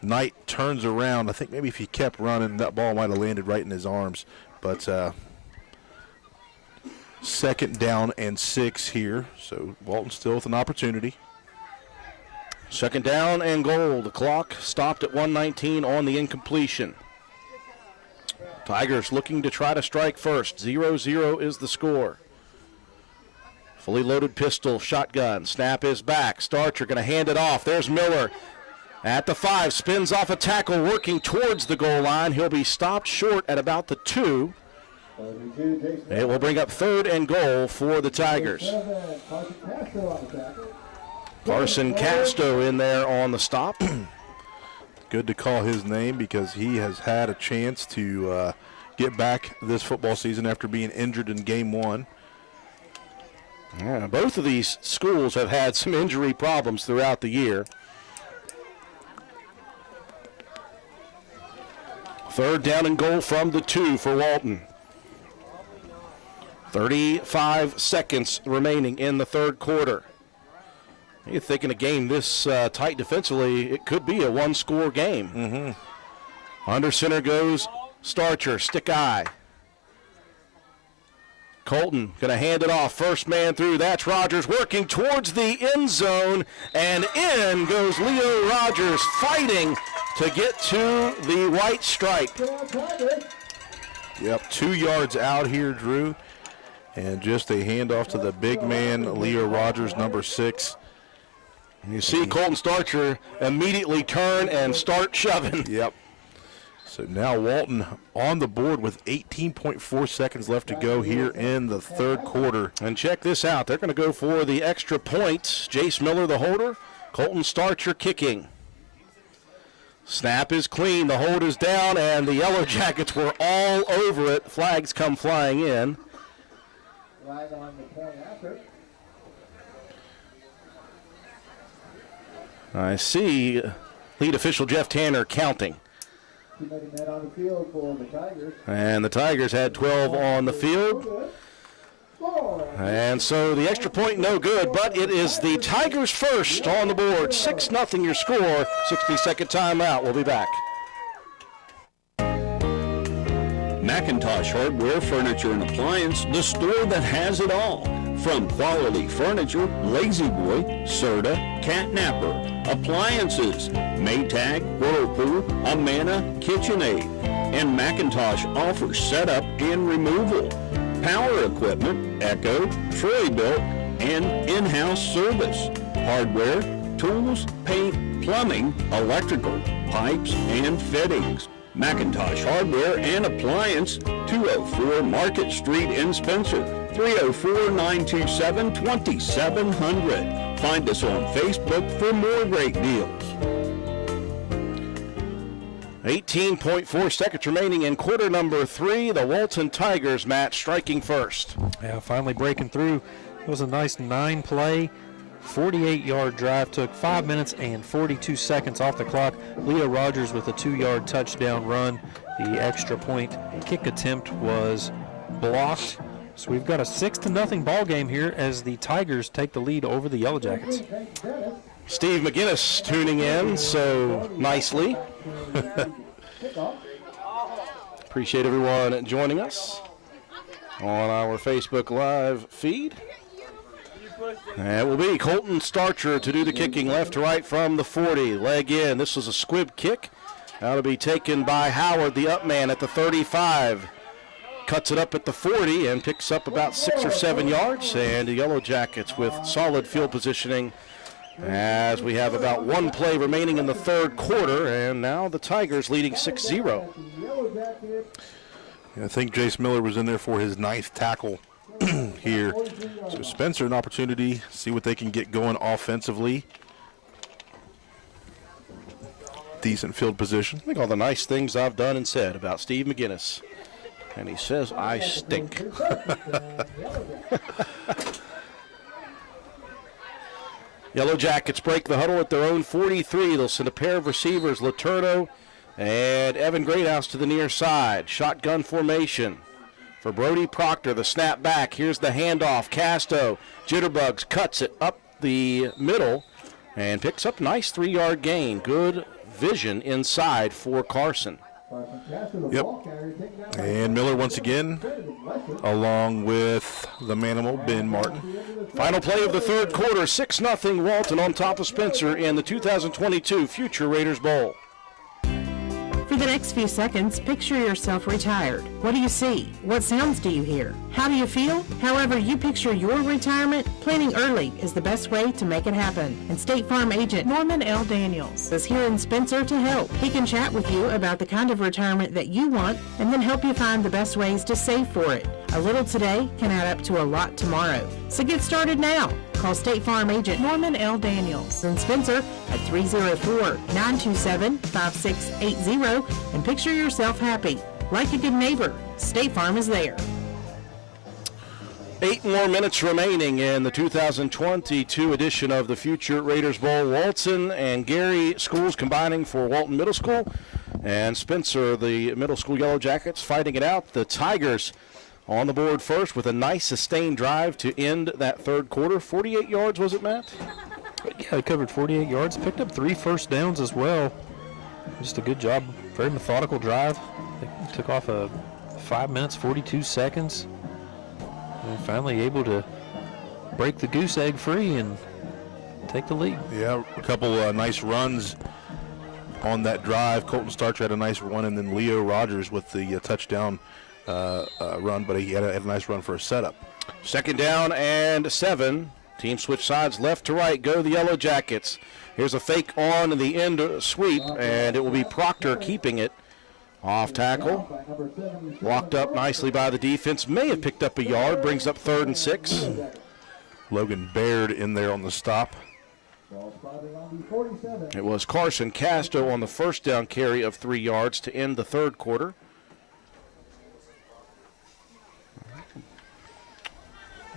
Knight turns around. I think maybe if he kept running, that ball might have landed right in his arms. But 2nd down and 6 here, so Walton still with an opportunity. 2nd down and goal. The clock stopped at 1:19 on the incompletion. Tigers looking to try to strike first. 0-0 is the score. Fully loaded pistol, shotgun. Snap is back. Starcher going to hand it off. There's Miller at the 5. Spins off a tackle, working towards the goal line. He'll be stopped short at about the 2. It will bring up 3rd and goal for the Tigers. Carson Casto in there on the stop. Good to call his name because he has had a chance to get back this football season after being injured in game 1. Yeah, both of these schools have had some injury problems throughout the year. 3rd down and goal from the 2 for Walton. 35 seconds remaining in the 3rd quarter. You're thinking a game this tight defensively, it could be a one-score game. Under center goes Starcher, stick eye. Colton going to hand it off. First man through. That's Rogers working towards the end zone. And in goes Leo Rogers fighting to get to the white stripe. Yep, 2 yards out here, Drew. And just a handoff to the big man, Leo Rogers, number 6. And you see Colton Starcher immediately turn and start shoving. Yep. So now Walton on the board with 18.4 seconds left to go here in the 3rd quarter. And check this out. They're going to go for the extra point. Jace Miller, the holder. Colton Starcher kicking. Snap is clean. The hold is down, and the Yellow Jackets were all over it. Flags come flying in. Flag on the point after. I see lead official Jeff Tanner counting. On the field for the Tigers. And the Tigers had 12 on the field. And so the extra point no good, but it is the Tigers first on the board. 6-0 your score. 60-second timeout. We'll be back. McIntosh Hardware, Furniture and Appliance, the store that has it all. From quality furniture, Lazy Boy, Serta, Catnapper, appliances, Maytag, Whirlpool, Amana, KitchenAid, and McIntosh offers setup and removal, power equipment, Echo, Troy-Built, and in-house service, hardware, tools, paint, plumbing, electrical, pipes, and fittings. McIntosh Hardware and Appliance, 204 Market Street in Spencer, 304-927-2700. Find us on Facebook for more great deals. 18.4 seconds remaining in quarter number 3. The Walton Tigers, Matt, striking first. Yeah, finally breaking through. It was a nice 9-play, 48-yard drive. Took 5 minutes and 42 seconds off the clock. Leo Rogers with a 2-yard touchdown run. The extra point kick attempt was blocked. So we've got a 6-0 ball game here as the Tigers take the lead over the Yellow Jackets. Steve McGinnis tuning in so nicely. Appreciate everyone joining us on our Facebook Live feed. And it will be Colton Starcher to do the kicking left to right from the 40. Leg in. This was a squib kick. Now to be taken by Howard, the up man at the 35. Cuts it up at the 40 and picks up about 6 or 7 yards. And the Yellow Jackets with solid field positioning as we have about 1 play remaining in the 3rd quarter. And now the Tigers leading 6-0. I think Jace Miller was in there for his 9th tackle here. So Spencer an opportunity, see what they can get going offensively. Decent field position. I think all the nice things I've done and said about Steve McGinnis. And he says I stink. Yellow Jackets break the huddle at their own 43. They'll send a pair of receivers, Laterno and Evan Greathouse, to the near side. Shotgun formation for Brody Proctor. The snap back. Here's the handoff. Casto jitterbugs, cuts it up the middle and picks up a nice 3-yard gain. Good vision inside for Carson. Yep. And Miller once again, along with the manimal, Ben Martin. Final play of the 3rd quarter, 6-0 Walton on top of Spencer in the 2022 Future Raiders Bowl. For the next few seconds, picture yourself retired. What do you see? What sounds do you hear? How do you feel? However you picture your retirement, planning early is the best way to make it happen. And State Farm agent Norman L. Daniels is here in Spencer to help. He can chat with you about the kind of retirement that you want and then help you find the best ways to save for it. A little today can add up to a lot tomorrow. So get started now. Call State Farm agent Norman L. Daniels in Spencer at 304-927-5680 and picture yourself happy. Like a good neighbor, State Farm is there. 8 more minutes remaining in the 2022 edition of the Future Raiders Bowl. Walton and Gary schools combining for Walton Middle School, and Spencer, the middle school Yellow Jackets, fighting it out. The Tigers on the board first with a nice sustained drive to end that third quarter. 48 yards, was it, Matt? Yeah, they covered 48 yards, picked up 3 first downs as well. Just a good job, very methodical drive. They took off 5 minutes, 42 seconds. And finally able to break the goose egg free and take the lead. Yeah, a couple nice runs on that drive. Colton Starcher had a nice run, and then Leo Rogers with the touchdown run, but he had a nice run for a setup. Second down and 7. Team switch sides left to right. Go the Yellow Jackets. Here's a fake on the end sweep, and it will be Proctor keeping it. Off tackle. Walked up nicely by the defense. May have picked up a yard. Brings up 3rd and 6. Logan Baird in there on the stop. It was Carson Castro on the first down carry of 3 yards to end the third quarter.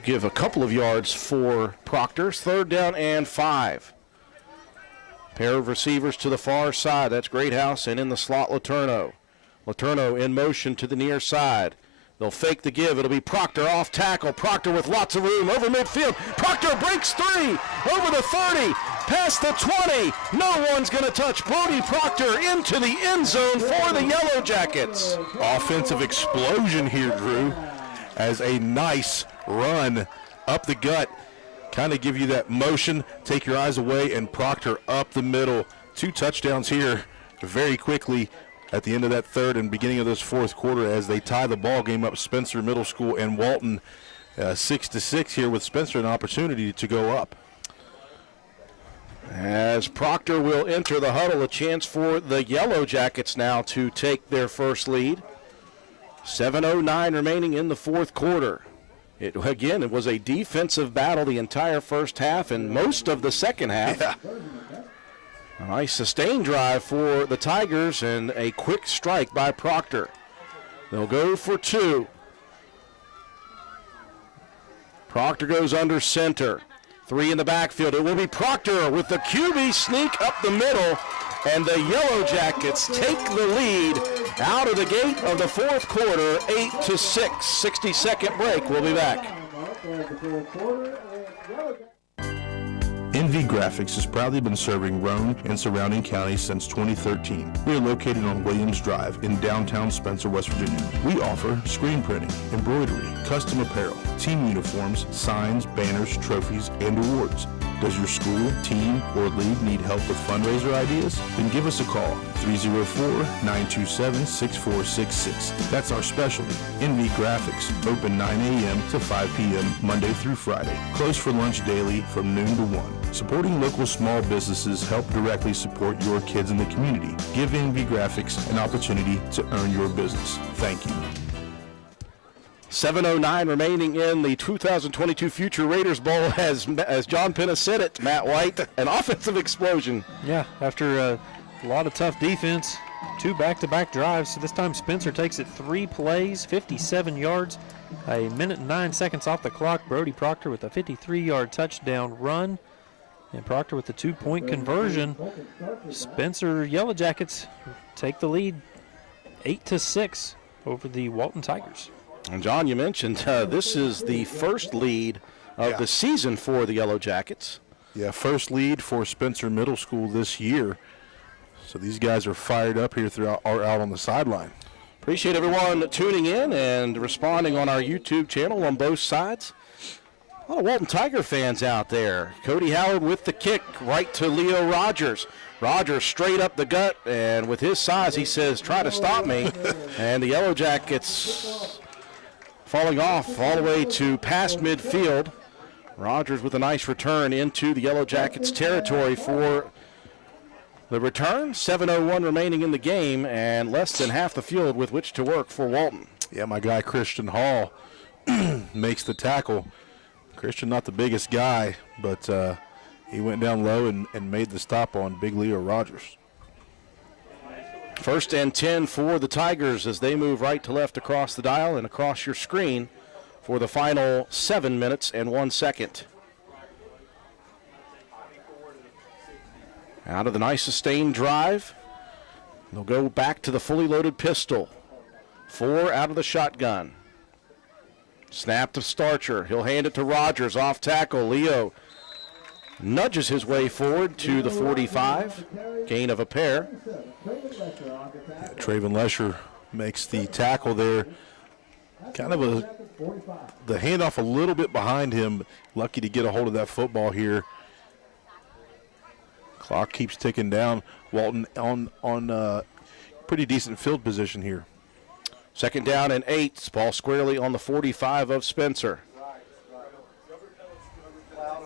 Give a couple of yards for Proctor's. 3rd down and 5. Pair of receivers to the far side. That's Greathouse, and in the slot, Letourneau. Letourneau in motion to the near side. They'll fake the give. It'll be Proctor off tackle. Proctor with lots of room over midfield. Proctor breaks 3 over the 30, past the 20. No one's going to touch Brody Proctor into the end zone for the Yellow Jackets. Offensive explosion here, Drew, as a nice run up the gut. Kind of give you that motion, take your eyes away, and Proctor up the middle. 2 touchdowns here very quickly at the end of that third and beginning of this fourth quarter as they tie the ball game up. Spencer Middle School and Walton 6-6 here, with Spencer an opportunity to go up. As Proctor will enter the huddle, a chance for the Yellow Jackets now to take their first lead. 7:09 remaining in the fourth quarter. It was a defensive battle the entire first half and most of the second half. Yeah. A nice sustained drive for the Tigers and a quick strike by Proctor. They'll go for 2. Proctor goes under center. 3 in the backfield. It will be Proctor with the QB sneak up the middle, and the Yellow Jackets take the lead out of the gate of the fourth quarter, 8-6. 60-second break. We'll be back. NV Graphics has proudly been serving Roane and surrounding counties since 2013. We are located on Williams Drive in downtown Spencer, West Virginia. We offer screen printing, embroidery, custom apparel, team uniforms, signs, banners, trophies, and awards. Does your school, team, or league need help with fundraiser ideas? Then give us a call, 304-927-6466. That's our specialty. NV Graphics, open 9 a.m. to 5 p.m. Monday through Friday. Closed for lunch daily from noon to 1. Supporting local small businesses help directly support your kids in the community. Give NV Graphics an opportunity to earn your business. Thank you. 7:09 remaining in the 2022 Future Raiders Bowl. As John Penna said it, Matt White, an offensive explosion. Yeah, after a lot of tough defense, 2 back-to-back drives. So this time Spencer takes it 3 plays, 57 yards, a minute and 9 seconds off the clock. Brody Proctor with a 53-yard touchdown run, and Proctor with the 2-point conversion. Spencer Yellow Jackets take the lead 8-6 over the Walton Tigers. And John, you mentioned this is the first lead of the season for the Yellow Jackets. Yeah, first lead for Spencer Middle School this year. So these guys are fired up here out on the sideline. Appreciate everyone tuning in and responding on our YouTube channel on both sides. A lot of Walton Tiger fans out there. Cody Howard with the kick right to Leo Rogers. Rogers straight up the gut, and with his size, he says, try to stop me. And the Yellow Jackets falling off all the way to past midfield. Rogers with a nice return into the Yellow Jackets territory for the return. 7:01 remaining in the game, and less than half the field with which to work for Walton. Yeah, my guy Christian Hall makes the tackle. Christian, not the biggest guy, but he went down low and made the stop on Big Leo Rogers. 1st and 10 for the Tigers as they move right to left across the dial and across your screen for the final 7 minutes and 1 second. Out of the nice sustained drive, they'll go back to the fully loaded pistol. 4 out of the shotgun. Snap to Starcher. He'll hand it to Rogers. Off tackle. Leo nudges his way forward to the 45. Gain of a pair. Traven Lesher makes the tackle there. Kind of the handoff a little bit behind him. Lucky to get a hold of that football here. Clock keeps ticking down. Walton on pretty decent field position here. 2nd down and 8. Ball squarely on the 45 of Spencer.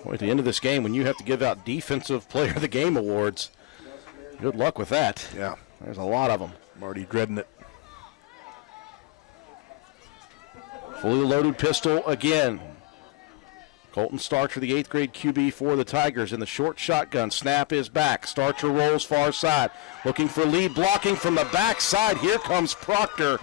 Well, at the end of this game, when you have to give out Defensive Player of the Game awards, good luck with that. Yeah. There's a lot of them. I'm already dreading it. Fully loaded pistol again. Colton Starcher, the 8th grade QB for the Tigers in the short shotgun. Snap is back. Starcher rolls far side. Looking for lead, blocking from the backside. Here comes Proctor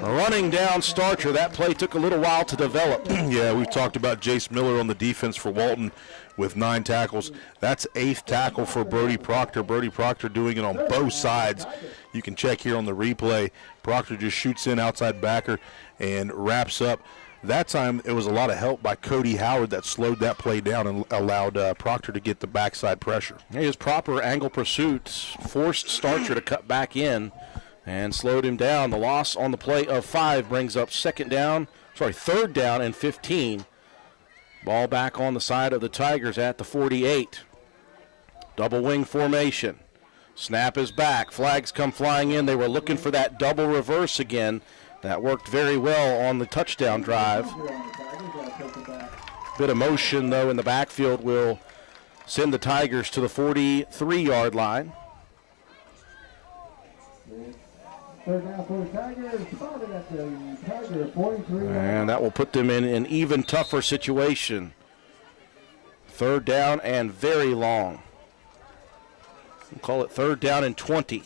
running down Starcher. That play took a little while to develop. Yeah, we've talked about Jace Miller on the defense for Walton with 9 tackles. That's 8th tackle for Brody Proctor. Brody Proctor doing it on both sides. You can check here on the replay. Proctor just shoots in outside backer and wraps up. That time, it was a lot of help by Cody Howard that slowed that play down and allowed Proctor to get the backside pressure. His proper angle pursuit forced Starcher to cut back in and slowed him down. The loss on the play of 5 brings up 3rd down and 15. Ball back on the side of the Tigers at the 48. Double wing formation. Snap is back. Flags come flying in. They were looking for that double reverse again. That worked very well on the touchdown drive. Bit of motion, though, in the backfield will send the Tigers to the 43-yard line. And that will put them in an even tougher situation. 3rd down and very long. We'll call it 3rd down and 20.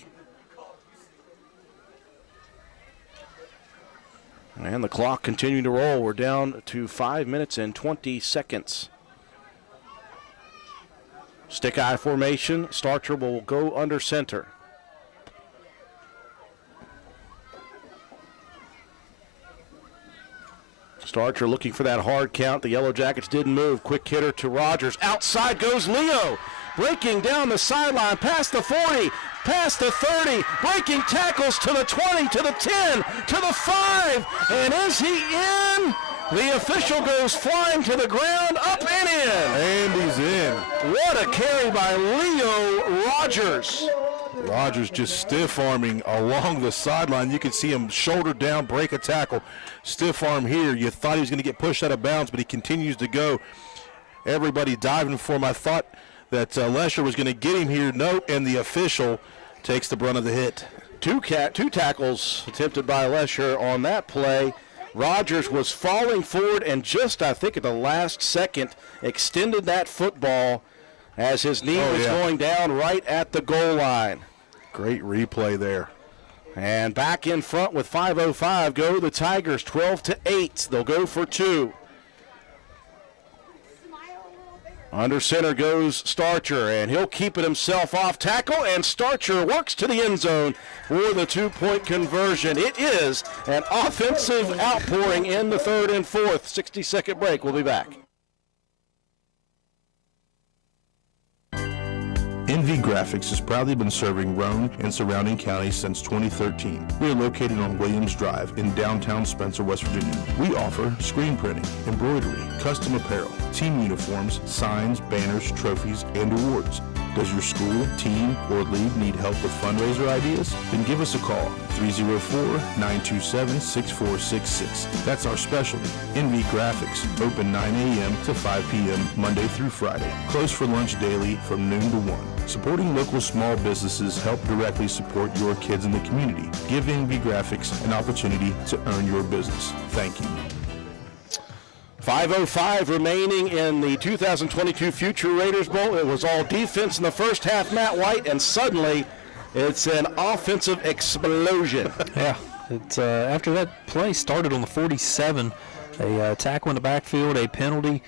And the clock continuing to roll. We're down to 5 minutes and 20 seconds. Stick eye formation. Starcher will go under center. Starcher looking for that hard count. The Yellow Jackets didn't move. Quick hitter to Rogers. Outside goes Leo. Breaking down the sideline past the 40, past the 30, breaking tackles to the 20, to the 10, to the 5, and is he in? The official goes flying to the ground, up and in. And he's in. What a carry by Leo Rogers. Rogers just stiff-arming along the sideline. You can see him shoulder down, break a tackle. Stiff arm here. You thought he was going to get pushed out of bounds, but he continues to go. Everybody diving for him. I thought that Lesher was going to get him here. No, and the official takes the brunt of the hit. Two tackles attempted by Lesher on that play. Rogers was falling forward and just, I think, at the last second, extended that football as his knee was going down right at the goal line. Great replay there. And back in front with 5:05 go the Tigers, 12-8. They'll go for 2. Under center goes Starcher, and he'll keep it himself off tackle, and Starcher works to the end zone for the 2-point conversion. It is an offensive outpouring in the 3rd and 4th. 60-second break. We'll be back. NV Graphics has proudly been serving Roane and surrounding counties since 2013. We are located on Williams Drive in downtown Spencer, West Virginia. We offer screen printing, embroidery, custom apparel, team uniforms, signs, banners, trophies, and awards. Does your school, team, or league need help with fundraiser ideas? Then give us a call, 304-927-6466. That's our specialty, NV Graphics, open 9 a.m. to 5 p.m. Monday through Friday. Closed for lunch daily from noon to 1. Supporting local small businesses help directly support your kids in the community. Give NV Graphics an opportunity to earn your business. Thank you. 5:05 remaining in the 2022 Future Raiders Bowl. It was all defense in the first half, Matt White, and suddenly it's an offensive explosion. Yeah, it's after that play started on the 47, a tackle in the backfield, a penalty.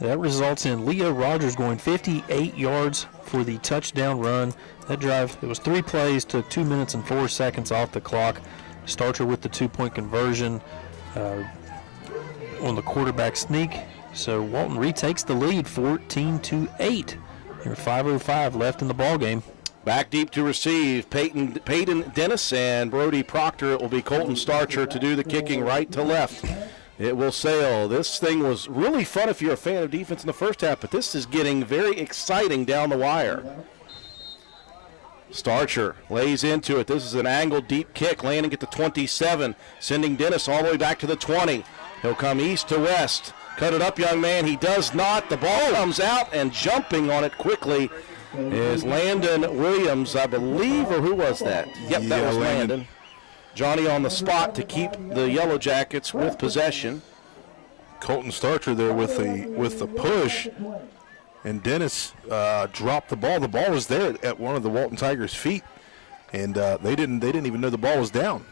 That results in Leo Rogers going 58 yards for the touchdown run. That drive, it was 3 plays, took 2 minutes and 4 seconds off the clock. Starter with the 2-point conversion on the quarterback sneak. So Walton retakes the lead 14-8. There 5:05 left in the ball game. Back deep to receive, Peyton Dennis and Brody Proctor. It will be Colton Starcher to do the kicking right to left. It will sail. This thing was really fun if you're a fan of defense in the first half, but this is getting very exciting down the wire. Starcher lays into it. This is an angled deep kick, landing at the 27, sending Dennis all the way back to the 20. He'll come east to west. Cut it up, young man. He does not. The ball comes out, and jumping on it quickly is Landon Williams, I believe, or who was that? Yep, that was Landon. Johnny on the spot to keep the Yellow Jackets with possession. Colton Starcher there with the push, and Dennis dropped the ball. The ball was there at one of the Walton Tigers' feet, and they didn't even know the ball was down.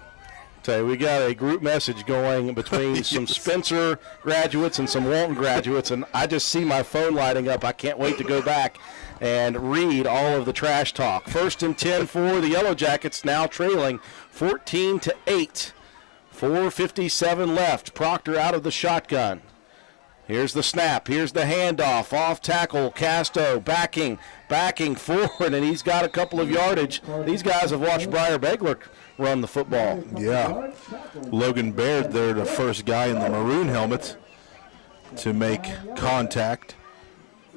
Tell you, we got a group message going between some Spencer graduates and some Walton graduates, and I just see my phone lighting up. I can't wait to go back and read all of the trash talk. 1st and 10 for the Yellow Jackets, now trailing 14-8. 4:57 left. Proctor out of the shotgun. Here's the snap. Here's the handoff. Off tackle. Casto backing forward, and he's got a couple of yardage. These guys have watched Briar Begler run the football. Yeah. Logan Baird there, the first guy in the maroon helmet to make contact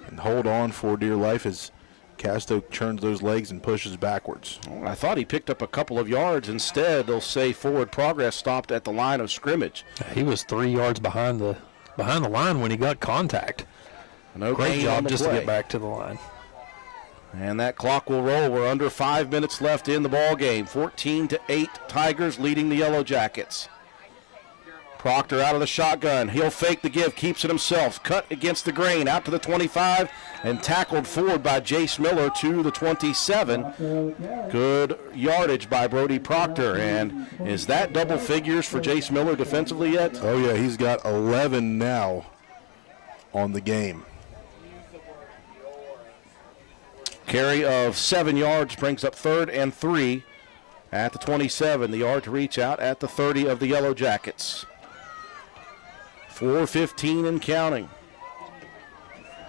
and hold on for dear life as Casto turns those legs and pushes backwards. I thought he picked up a couple of yards. Instead, they'll say forward progress stopped at the line of scrimmage. He was 3 yards behind the line when he got contact. No Great job just play. to get back to the line. And that clock will roll. We're under 5 minutes left in the ball game. 14-8 Tigers leading the Yellow Jackets. Proctor out of the shotgun. He'll fake the give, keeps it himself. Cut against the grain, out to the 25, and tackled forward by Jace Miller to the 27. Good yardage by Brody Proctor. And is that double figures for Jace Miller defensively yet? Oh, yeah, he's got 11 now on the game. Carry of 7 yards brings up 3rd and 3 at the 27. The yard to reach out at the 30 of the Yellow Jackets. 4:15 and counting.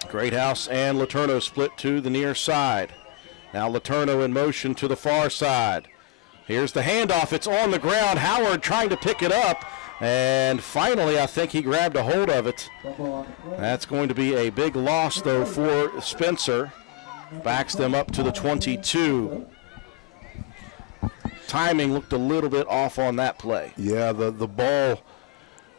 Greathouse and Letourneau split to the near side. Now Letourneau in motion to the far side. Here's the handoff. It's on the ground. Howard trying to pick it up. And finally, I think he grabbed a hold of it. That's going to be a big loss, though, for Spencer. Backs them up to the 22. Timing looked a little bit off on that play. Yeah, the ball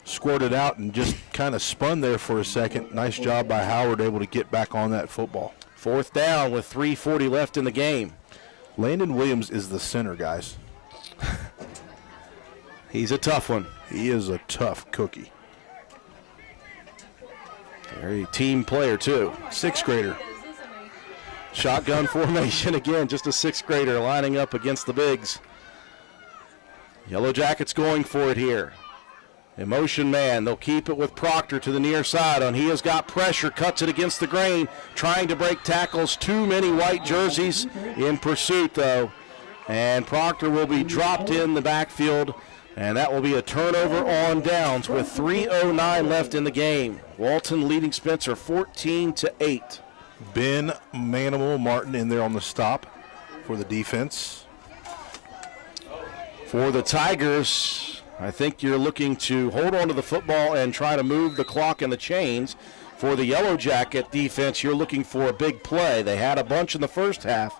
squirted out and just kind of spun there for a second. Nice job by Howard, able to get back on that football. 4th down with 3:40 left in the game. Landon Williams is the center, guys. He's a tough one. He is a tough cookie. Very team player, too. 6th grader. Shotgun formation again, just a 6th grader lining up against the bigs. Yellow Jackets going for it here. Emotion man, they'll keep it with Proctor to the near side. He has got pressure, cuts it against the grain, trying to break tackles. Too many white jerseys in pursuit, though. And Proctor will be dropped in the backfield, and that will be a turnover on downs with 3:09 left in the game. Walton leading Spencer 14-8. Ben Manimal Martin in there on the stop for the defense. For the Tigers, I think you're looking to hold on to the football and try to move the clock and the chains. for the Yellow Jacket defense, you're looking for a big play. They had a bunch in the first half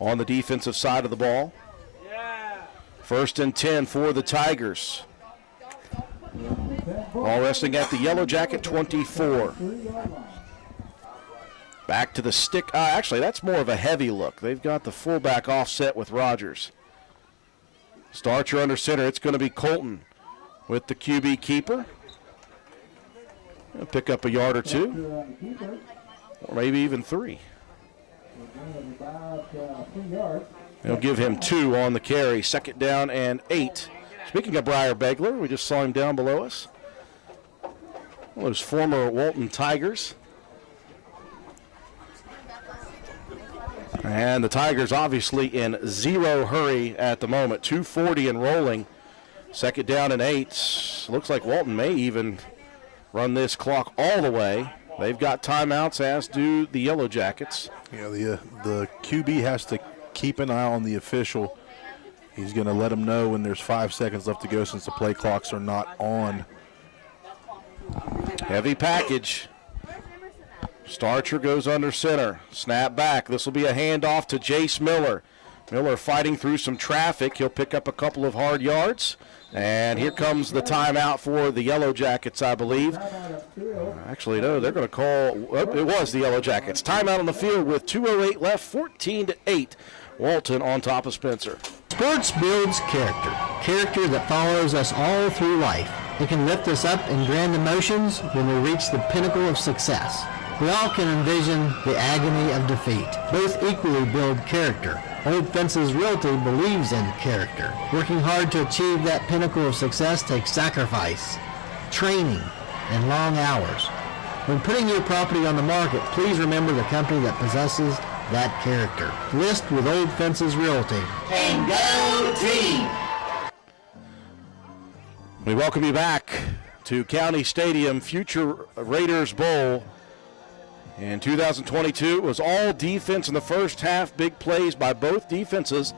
on the defensive side of the ball. 1st and 10 for the Tigers. Ball resting at the Yellow Jacket 24. Back to the stick. Actually, that's more of a heavy look. They've got the fullback offset with Rogers. Starcher under center. It's going to be Colton with the QB keeper. He'll pick up a yard or two, or maybe even 3. They'll give him 2 on the carry. 2nd down and 8. Speaking of Briar Begler, we just saw him down below us. One of those former Walton Tigers. And the Tigers obviously in zero hurry at the moment. 2:40 and rolling. 2nd down and 8. Looks like Walton may even run this clock all the way. They've got timeouts, as do the Yellow Jackets. Yeah, the QB has to keep an eye on the official. He's going to let him know when there's 5 seconds left to go since the play clocks are not on. Heavy package. Starcher goes under center. Snap back. This will be a handoff to Jace Miller. Miller fighting through some traffic. He'll pick up a couple of hard yards. And here comes the timeout for the Yellow Jackets, I believe. Actually, no, they're going to call, it was the Yellow Jackets. Timeout on the field with 2:08 left, 14-8. Walton on top of Spencer. Sports builds character. Character that follows us all through life. It can lift us up in grand emotions when we reach the pinnacle of success. We all can envision the agony of defeat. Both equally build character. Old Fences Realty believes in character. Working hard to achieve that pinnacle of success takes sacrifice, training, and long hours. When putting your property on the market, please remember the company that possesses that character. List with Old Fences Realty. And go team! We welcome you back to County Stadium, Future Raiders Bowl. In 2022, it was all defense in the first half, big plays by both defenses,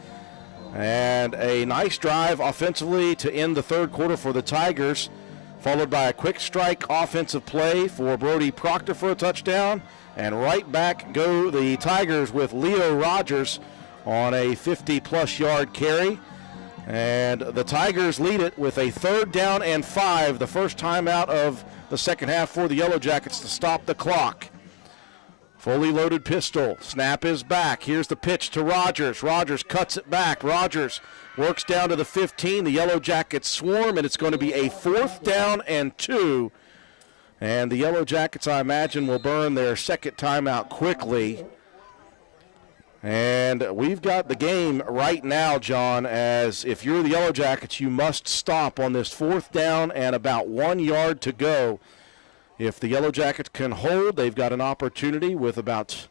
and a nice drive offensively to end the third quarter for the Tigers, followed by a quick strike offensive play for Brody Proctor for a touchdown, and right back go the Tigers with Leo Rogers on a 50-plus yard carry. And the Tigers lead it with a 3rd down and 5, the first time out of the second half for the Yellow Jackets to stop the clock. Fully loaded pistol. Snap is back. Here's the pitch to Rogers. Rogers cuts it back. Rogers works down to the 15. The Yellow Jackets swarm, and it's going to be a 4th down and 2. And the Yellow Jackets, I imagine, will burn their second timeout quickly. And we've got the game right now, John, as if you're the Yellow Jackets, you must stop on this 4th down and about 1 yard to go. If the Yellow Jackets can hold, they've got an opportunity with about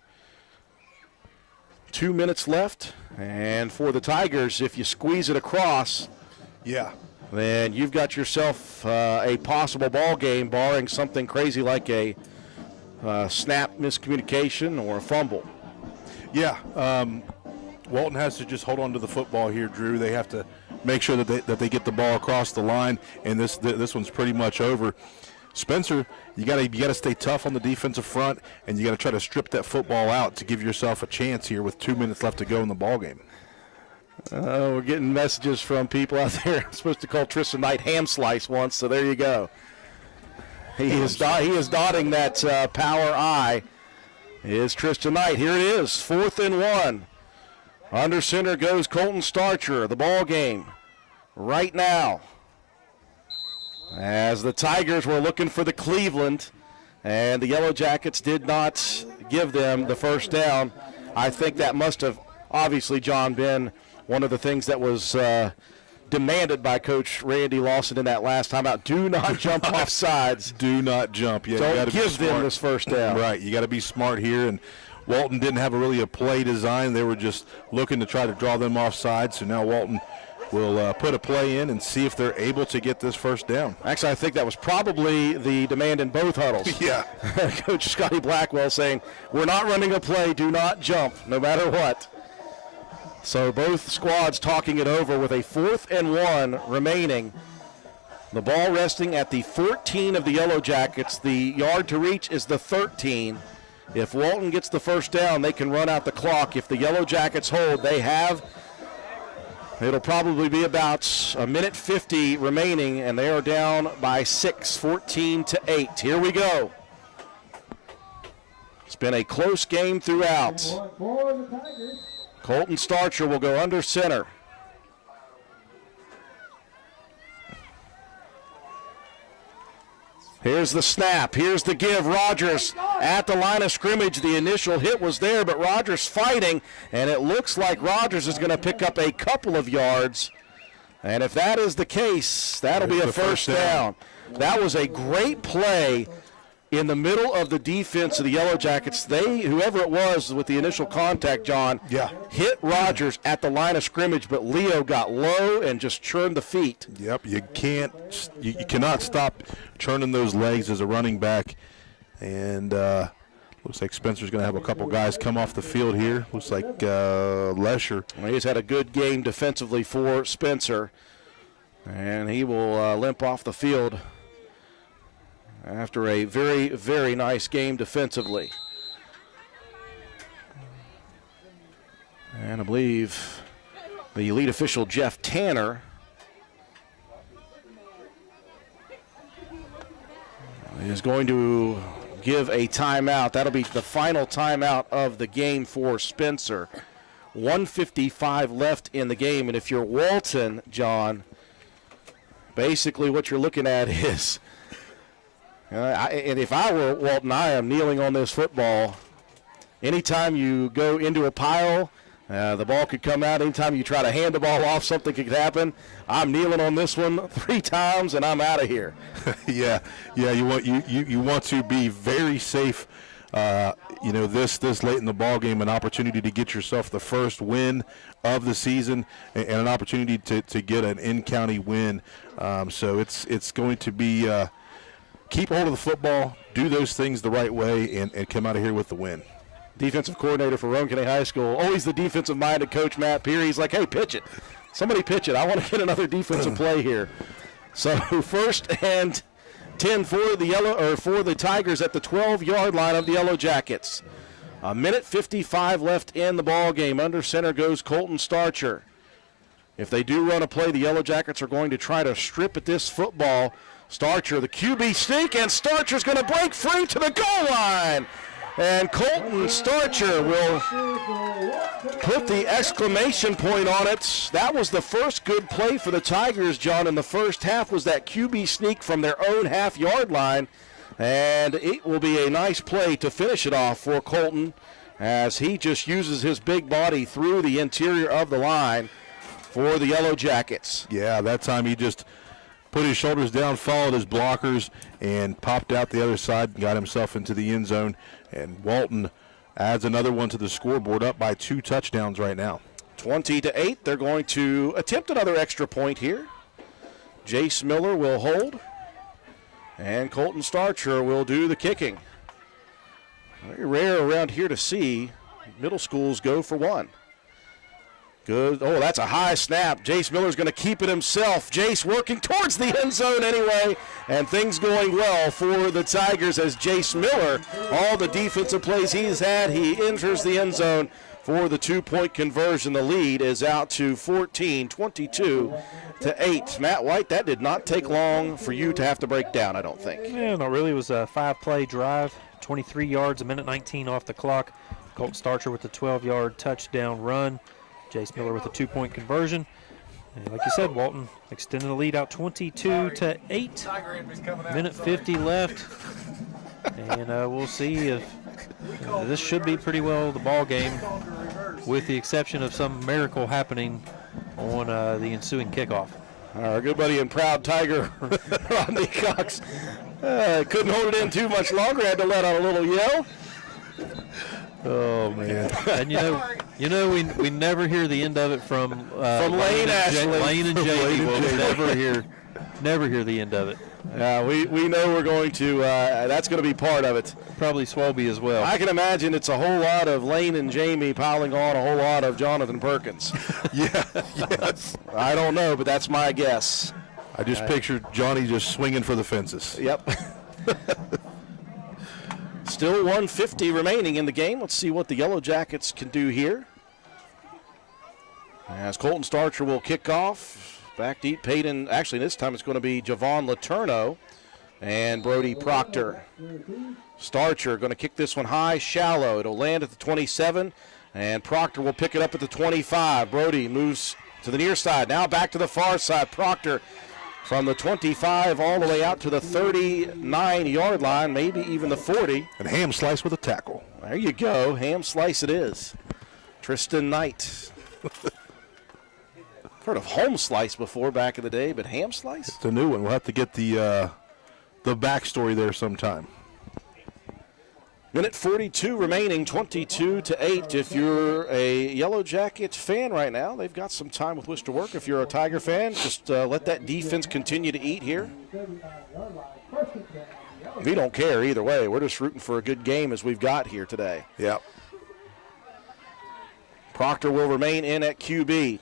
2 minutes left. And for the Tigers, if you squeeze it across, then you've got yourself a possible ball game, barring something crazy like a snap miscommunication or a fumble. Yeah, Walton has to just hold on to the football here, Drew. They have to make sure that they get the ball across the line, and this one's pretty much over. Spencer, you gotta stay tough on the defensive front, and you gotta try to strip that football out to give yourself a chance here with 2 minutes left to go in the ball game. We're getting messages from people out there. I'm supposed to call Tristan Knight ham slice once, so there you go. He is dotting that power I. Is Tristan Knight. Here it is, 4th and 1. Under center goes Colton Starcher. The ball game right now, as the Tigers were looking for the Cleveland, and the Yellow Jackets did not give them the first down. I think that must have obviously, John, been one of the things that was demanded by Coach Randy Lawson in that last timeout. Do not jump off sides. Do not jump. Yeah, don't give them this first down. Right, you got to be smart here, and Walton didn't have a play design. They were just looking to try to draw them off sides, so now Walton will put a play in and see if they're able to get this first down. Actually, I think that was probably the demand in both huddles. Yeah. Coach Scotty Blackwell saying, we're not running a play, do not jump, no matter what. So both squads talking it over with a 4th and 1 remaining. The ball resting at the 14 of the Yellow Jackets. The yard to reach is the 13. If Walton gets the first down, they can run out the clock. If the Yellow Jackets hold, they have. It'll probably be about a minute 50 remaining, and they are down by 6, 14-8. Here we go. It's been a close game throughout. Colton Starcher will go under center. Here's the snap. Here's the give. Rogers at the line of scrimmage. The initial hit was there, but Rogers fighting, and it looks like Rogers is going to pick up a couple of yards. And if that is the case, that'll be a first down. That was a great play in the middle of the defense of the Yellow Jackets. Whoever it was with the initial contact, John, hit Rogers at the line of scrimmage, but Leo got low and just churned the feet. Yep, you cannot stop churning those legs as a running back. And looks like Spencer's going to have a couple guys come off the field here. Looks like Lesher. Well, he's had a good game defensively for Spencer, and he will limp off the field after a very, very nice game defensively. And I believe the lead official, Jeff Tanner, is going to give a timeout. That'll be the final timeout of the game for Spencer. 1:55 left in the game, and if you're Walton, John, basically what you're looking at is, and if I were Walton, I am kneeling on this football. Anytime you go into a pile, the ball could come out. Anytime you try to hand the ball off, something could happen. I'm kneeling on this one 3 times, and I'm out of here. Yeah. You want to be very safe. This late in the ball game, an opportunity to get yourself the first win of the season and an opportunity to get an in-county win. So it's going to be keep hold of the football, do those things the right way, and come out of here with the win. Defensive coordinator for Roane County High School, always the defensive-minded coach, Matt Peary. He's like, hey, pitch it. Somebody pitch it. I want to get another defensive play here. So first and 10 for the Tigers at the 12-yard line of the Yellow Jackets. A minute 55 left in the ball game. Under center goes Colton Starcher. If they do run a play, the Yellow Jackets are going to try to strip at this football. Starcher, the QB sneak, and Starcher's going to break free to the goal line. And Colton Starcher will put the exclamation point on it. That was the first good play for the Tigers, John, in the first half, was that QB sneak from their own half-yard line. And it will be a nice play to finish it off for Colton as he just uses his big body through the interior of the line for the Yellow Jackets. Yeah, that time he just put his shoulders down, followed his blockers, and popped out the other side and got himself into the end zone. And Walton adds another one to the scoreboard, up by 2 touchdowns right now. 20-8. They're going to attempt another extra point here. Jace Miller will hold, and Colton Starcher will do the kicking. Very rare around here to see middle schools go for one. Good. Oh, that's a high snap. Jace Miller's going to keep it himself. Jace working towards the end zone anyway, and things going well for the Tigers as Jace Miller, all the defensive plays he's had, he enters the end zone for the 2-point conversion. The lead is out to 14, 22-8. Matt White, that did not take long for you to have to break down, I don't think. Yeah, no, really. It was a 5-play drive, 23 yards, a minute 19 off the clock. Colton Starcher with the 12-yard touchdown run. Jace Miller with a 2-point conversion. And like you said, Walton extending the lead out 22-8. Minute 50 left. And we'll see if this should be pretty well the ball game, with the exception of some miracle happening on the ensuing kickoff. Our good buddy and proud Tiger, Rodney Cox, couldn't hold it in too much longer. Had to let out a little yell. Oh man! And you know, we never hear the end of it from Lane Ashley. Lane and Jamie. We'll never hear the end of it. We know we're going to. That's going to be part of it. Probably Swalby as well. I can imagine it's a whole lot of Lane and Jamie piling on a whole lot of Jonathan Perkins. Yeah. Yes. I don't know, but that's my guess. I just pictured Johnny just swinging for the fences. Yep. Still 1:50 remaining in the game. Let's see what the Yellow Jackets can do here. As Colton Starcher will kick off. Back deep, Peyton. Actually, this time it's going to be Javon Letourneau and Brody Proctor. Starcher going to kick this one high, shallow. It'll land at the 27, and Proctor will pick it up at the 25. Brody moves to the near side. Now back to the far side. Proctor from the 25 all the way out to the 39-yard line, maybe even the 40. And ham slice with a tackle. There you go. Ham slice it is. Tristan Knight. Heard of home slice before back in the day, but ham slice? It's a new one. We'll have to get the backstory there sometime. Minute 42 remaining, 22-8. If you're a Yellow Jackets fan right now, they've got some time with which to work. If you're a Tiger fan, just let that defense continue to eat here. We don't care either way. We're just rooting for a good game as we've got here today. Yep. Proctor will remain in at QB.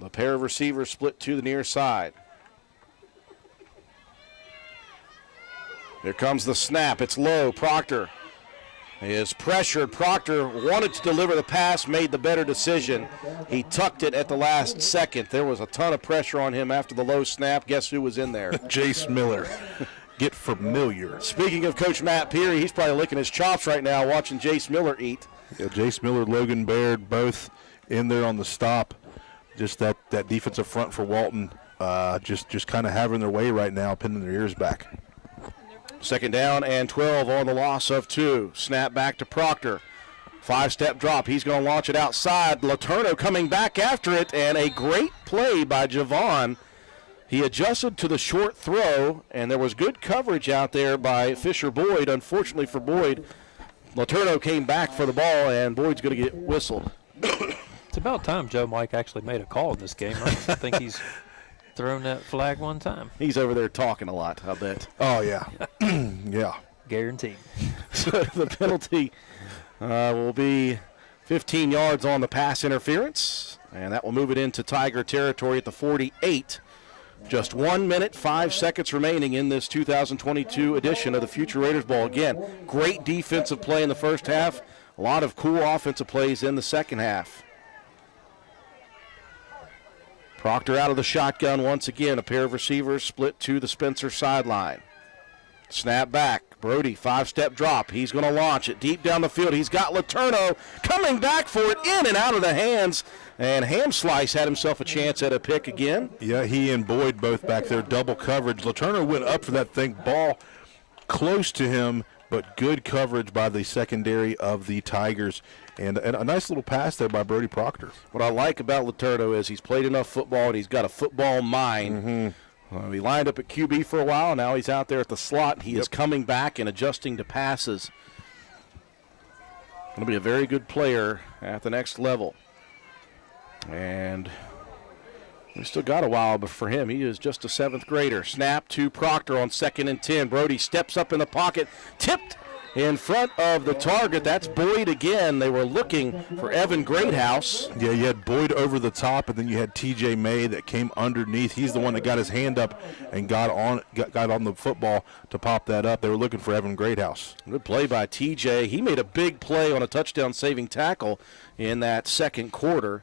The pair of receivers split to the near side. Here comes the snap. It's low. Proctor is pressured. Proctor wanted to deliver the pass, made the better decision. He tucked it at the last second. There was a ton of pressure on him after the low snap. Guess who was in there? Jace Miller. Get familiar. Speaking of Coach Matt Peary, he's probably licking his chops right now watching Jace Miller eat. Yeah, Jace Miller, Logan Baird, both in there on the stop. Just that defensive front for Walton, just kind of having their way right now, pinning their ears back. Second down and 12 on the loss of 2. Snap back to Proctor. 5-step drop. He's going to launch it outside. Letourneau coming back after it, and a great play by Javon. He adjusted to the short throw, and there was good coverage out there by Fisher Boyd. Unfortunately for Boyd, Letourneau came back for the ball, and Boyd's going to get whistled. It's about time Joe Mike actually made a call in this game, right? I think he's thrown that flag one time. He's over there talking a lot, I bet. Oh, yeah. Yeah. Guaranteed. So the penalty will be 15 yards on the pass interference, and that will move it into Tiger territory at the 48. Just 1 minute, 5 seconds remaining in this 2022 edition of the Future Raiders Bowl. Again, great defensive play in the first half, a lot of cool offensive plays in the second half. Proctor out of the shotgun once again. A pair of receivers split to the Spencer sideline. Snap back. Brody, 5-step drop. He's going to launch it deep down the field. He's got Letourneau coming back for it, in and out of the hands. And Ham Slice had himself a chance at a pick again. Yeah, he and Boyd both back there, double coverage. Letourneau went up for that thing, ball close to him, but good coverage by the secondary of the Tigers. And a nice little pass there by Brody Proctor. What I like about Letourneau is he's played enough football and he's got a football mind. Mm-hmm. He lined up at QB for a while. Now he's out there at the slot. He is coming back and adjusting to passes. Going to be a very good player at the next level. And we still got a while for him. He is just a 7th grader. Snap to Proctor on 2nd and 10. Brody steps up in the pocket, tipped in front of the target. That's Boyd again. They were looking for Evan Greathouse. Yeah, you had Boyd over the top, and then you had TJ May that came underneath. He's the one that got his hand up and got on the football to pop that up. They were looking for Evan Greathouse. Good play by TJ. He made a big play on a touchdown-saving tackle in that second quarter.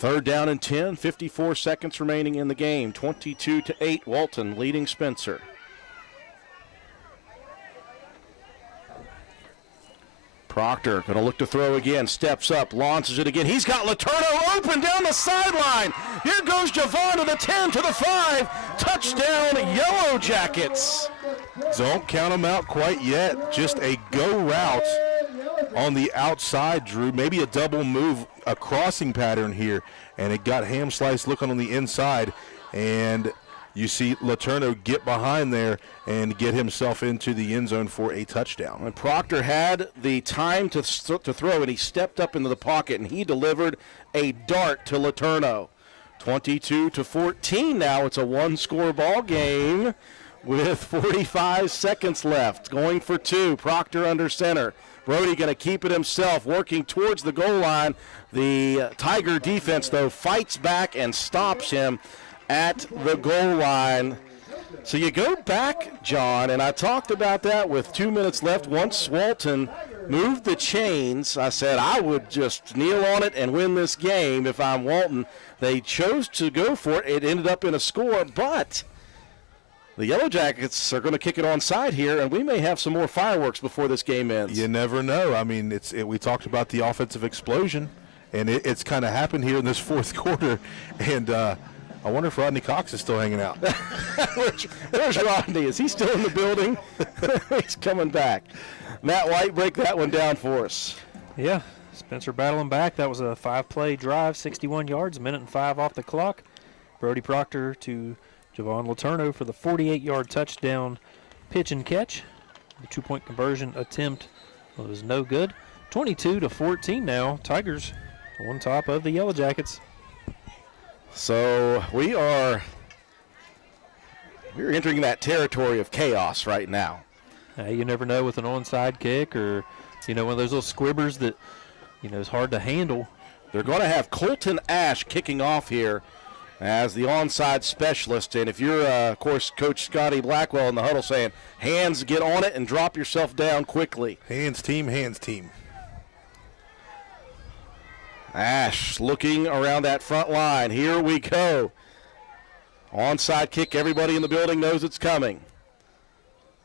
3rd down and 10, 54 seconds remaining in the game. 22-8, Walton leading Spencer. Proctor going to look to throw again, steps up, launches it again. He's got Letourneau open down the sideline. Here goes Javon to the 10, to the 5. Touchdown, Yellow Jackets. Don't count them out quite yet. Just a go route on the outside, Drew. Maybe a double move, a crossing pattern here. And it got Ham Slice looking on the inside. And you see Letourneau get behind there and get himself into the end zone for a touchdown. And Proctor had the time to throw, and he stepped up into the pocket, and he delivered a dart to Letourneau. 22-14 now. It's a one-score ball game with 45 seconds left. Going for 2. Proctor under center. Brody going to keep it himself, working towards the goal line. The Tiger defense, though, fights back and stops him at the goal line. So you go back, John, and I talked about that with 2 minutes left. Once Walton moved the chains, I said I would just kneel on it and win this game if I'm Walton. They chose to go for it. It ended up in a score, but the Yellow Jackets are going to kick it onside here, and we may have some more fireworks before this game ends. You never know. I mean, we talked about the offensive explosion, and it's kind of happened here in this fourth quarter, and I wonder if Rodney Cox is still hanging out. Where's Rodney? Is he still in the building? He's coming back. Matt White, break that one down for us. Yeah, Spencer battling back. That was a 5-play drive, 61 yards, 1:05 off the clock. Brody Proctor to Javon Letourneau for the 48-yard touchdown pitch and catch. The 2-point conversion attempt was no good. 22-14 now. Tigers on top of the Yellow Jackets. So we're entering that territory of chaos right now. You never know with an onside kick or, one of those little squibbers that, is hard to handle. They're going to have Colton Ash kicking off here as the onside specialist. And if you're, of course, Coach Scotty Blackwell in the huddle saying, hands, get on it and drop yourself down quickly. Hands team, hands team. Ash looking around that front line. Here we go. Onside kick. Everybody in the building knows it's coming.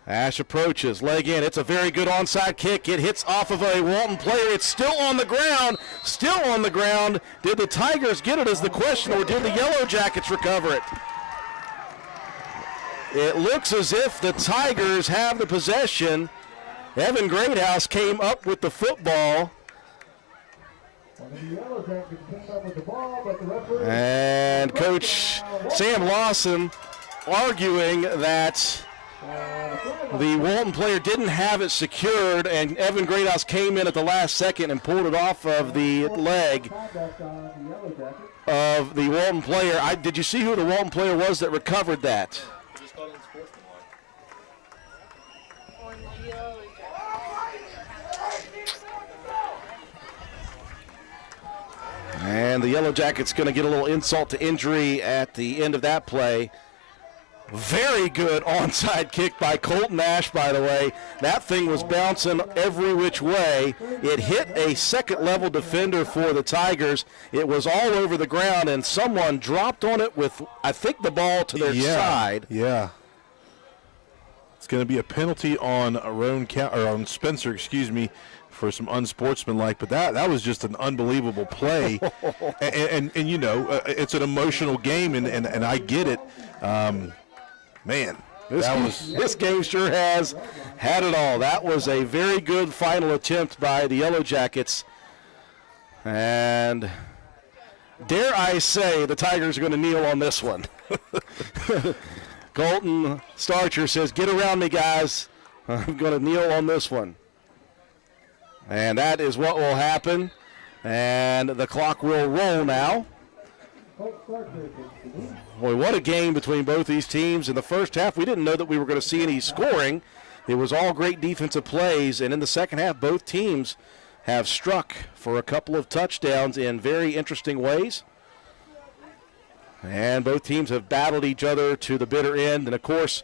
Ash approaches. Leg in. It's a very good onside kick. It hits off of a Walton player. It's still on the ground. Still on the ground. Did the Tigers get it is the question, or did the Yellow Jackets recover it? It looks as if the Tigers have the possession. Evan Greathouse came up with the football. And Coach Sam Lawson arguing that the Walton player didn't have it secured, and Evan Greathouse came in at the last second and pulled it off of the leg of the Walton player. Did you see who the Walton player was that recovered that? And the Yellow Jackets going to get a little insult to injury at the end of that play. Very good onside kick by Colton Ash, by the way. That thing was bouncing every which way. It hit a second-level defender for the Tigers. It was all over the ground, and someone dropped on it with, I think, the ball to their side. Yeah. It's going to be a penalty on Roane, or on Spencer, for some unsportsmanlike, but that was just an unbelievable play. and it's an emotional game, and I get it. Man, this game sure has had it all. That was a very good final attempt by the Yellow Jackets. And dare I say the Tigers are going to kneel on this one. Colton Starcher says, get around me, guys. I'm going to kneel on this one. And that is what will happen. And the clock will roll now. Boy, what a game between both these teams. In the first half, we didn't know that we were going to see any scoring. It was all great defensive plays. And in the second half, both teams have struck for a couple of touchdowns in very interesting ways. And both teams have battled each other to the bitter end. And, of course,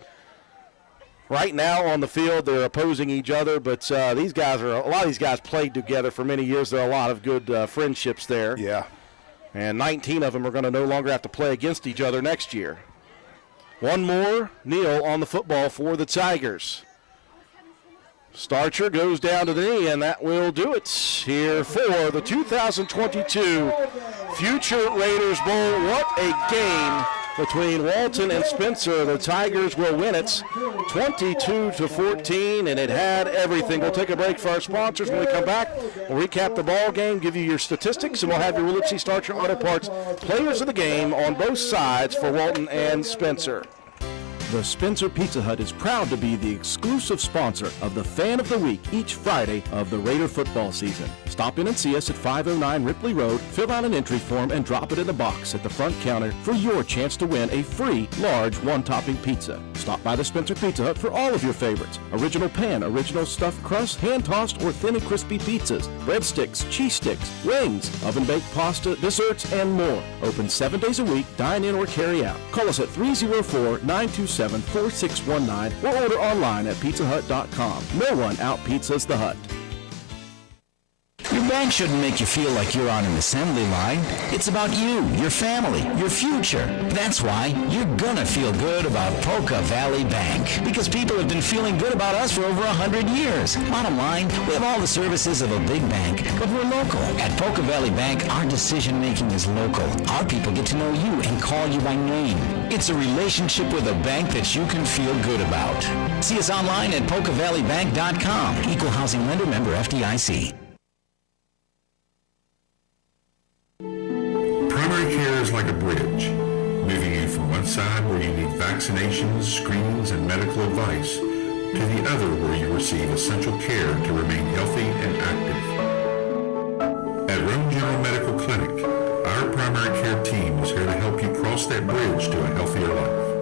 right now on the field, they're opposing each other, but a lot of these guys played together for many years. There are a lot of good friendships there. Yeah. And 19 of them are going to no longer have to play against each other next year. One more kneel on the football for the Tigers. Starcher goes down to the knee, and that will do it here for the 2022 Future Raiders Bowl. What a game between Walton and Spencer. The Tigers will win it 22-14, and it had everything. We'll take a break for our sponsors. When we come back, we'll recap the ball game, give you your statistics, and we'll have your Willard C. Starcher Auto Parts players of the game on both sides for Walton and Spencer. The Spencer Pizza Hut is proud to be the exclusive sponsor of the Fan of the Week each Friday of the Raider football season. Stop in and see us at 509 Ripley Road, fill out an entry form, and drop it in the box at the front counter for your chance to win a free large one-topping pizza. Stop by the Spencer Pizza Hut for all of your favorites. Original pan, original stuffed crust, hand-tossed or thin and crispy pizzas, breadsticks, cheese sticks, wings, oven-baked pasta, desserts, and more. Open 7 days a week, dine in or carry out. Call us at 304-927-4619 or order online at pizzahut.com. No one out-pizzas the Hut. Your bank shouldn't make you feel like you're on an assembly line. It's about you, your family, your future. That's why you're gonna feel good about Polka Valley Bank, because people have been feeling good about us for over 100 years. Bottom line, we have all the services of a big bank, but we're local. At Polka Valley Bank, our decision-making is local. Our people get to know you and call you by name. It's a relationship with a bank that you can feel good about. See us online at polkavalleybank.com. Equal housing lender, member FDIC. Primary care is like a bridge, moving you from one side where you need vaccinations, screenings, and medical advice to the other where you receive essential care to remain healthy and active. At Roane General Medical Clinic, our primary care team is here to help you cross that bridge to a healthier life.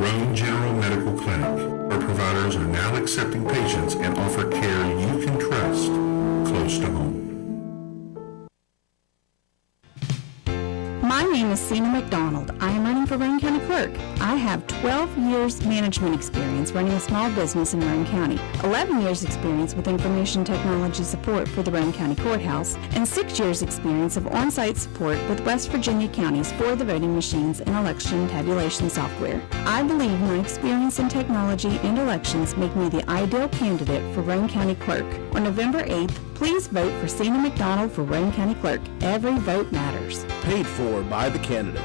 Roane General Medical Clinic. Our providers are now accepting patients and offer care you can trust close to home. My name is Sina McDonald. I am running for Roane County Clerk. I have 12 years management experience running a small business in Roane County, 11 years experience with information technology support for the Roane County Courthouse, and 6 years experience of on-site support with West Virginia counties for the voting machines and election tabulation software. I believe my experience in technology and elections make me the ideal candidate for Roane County Clerk. On November 8th, please vote for Sina McDonald for Roane County Clerk. Every vote matters. Paid for by the candidate.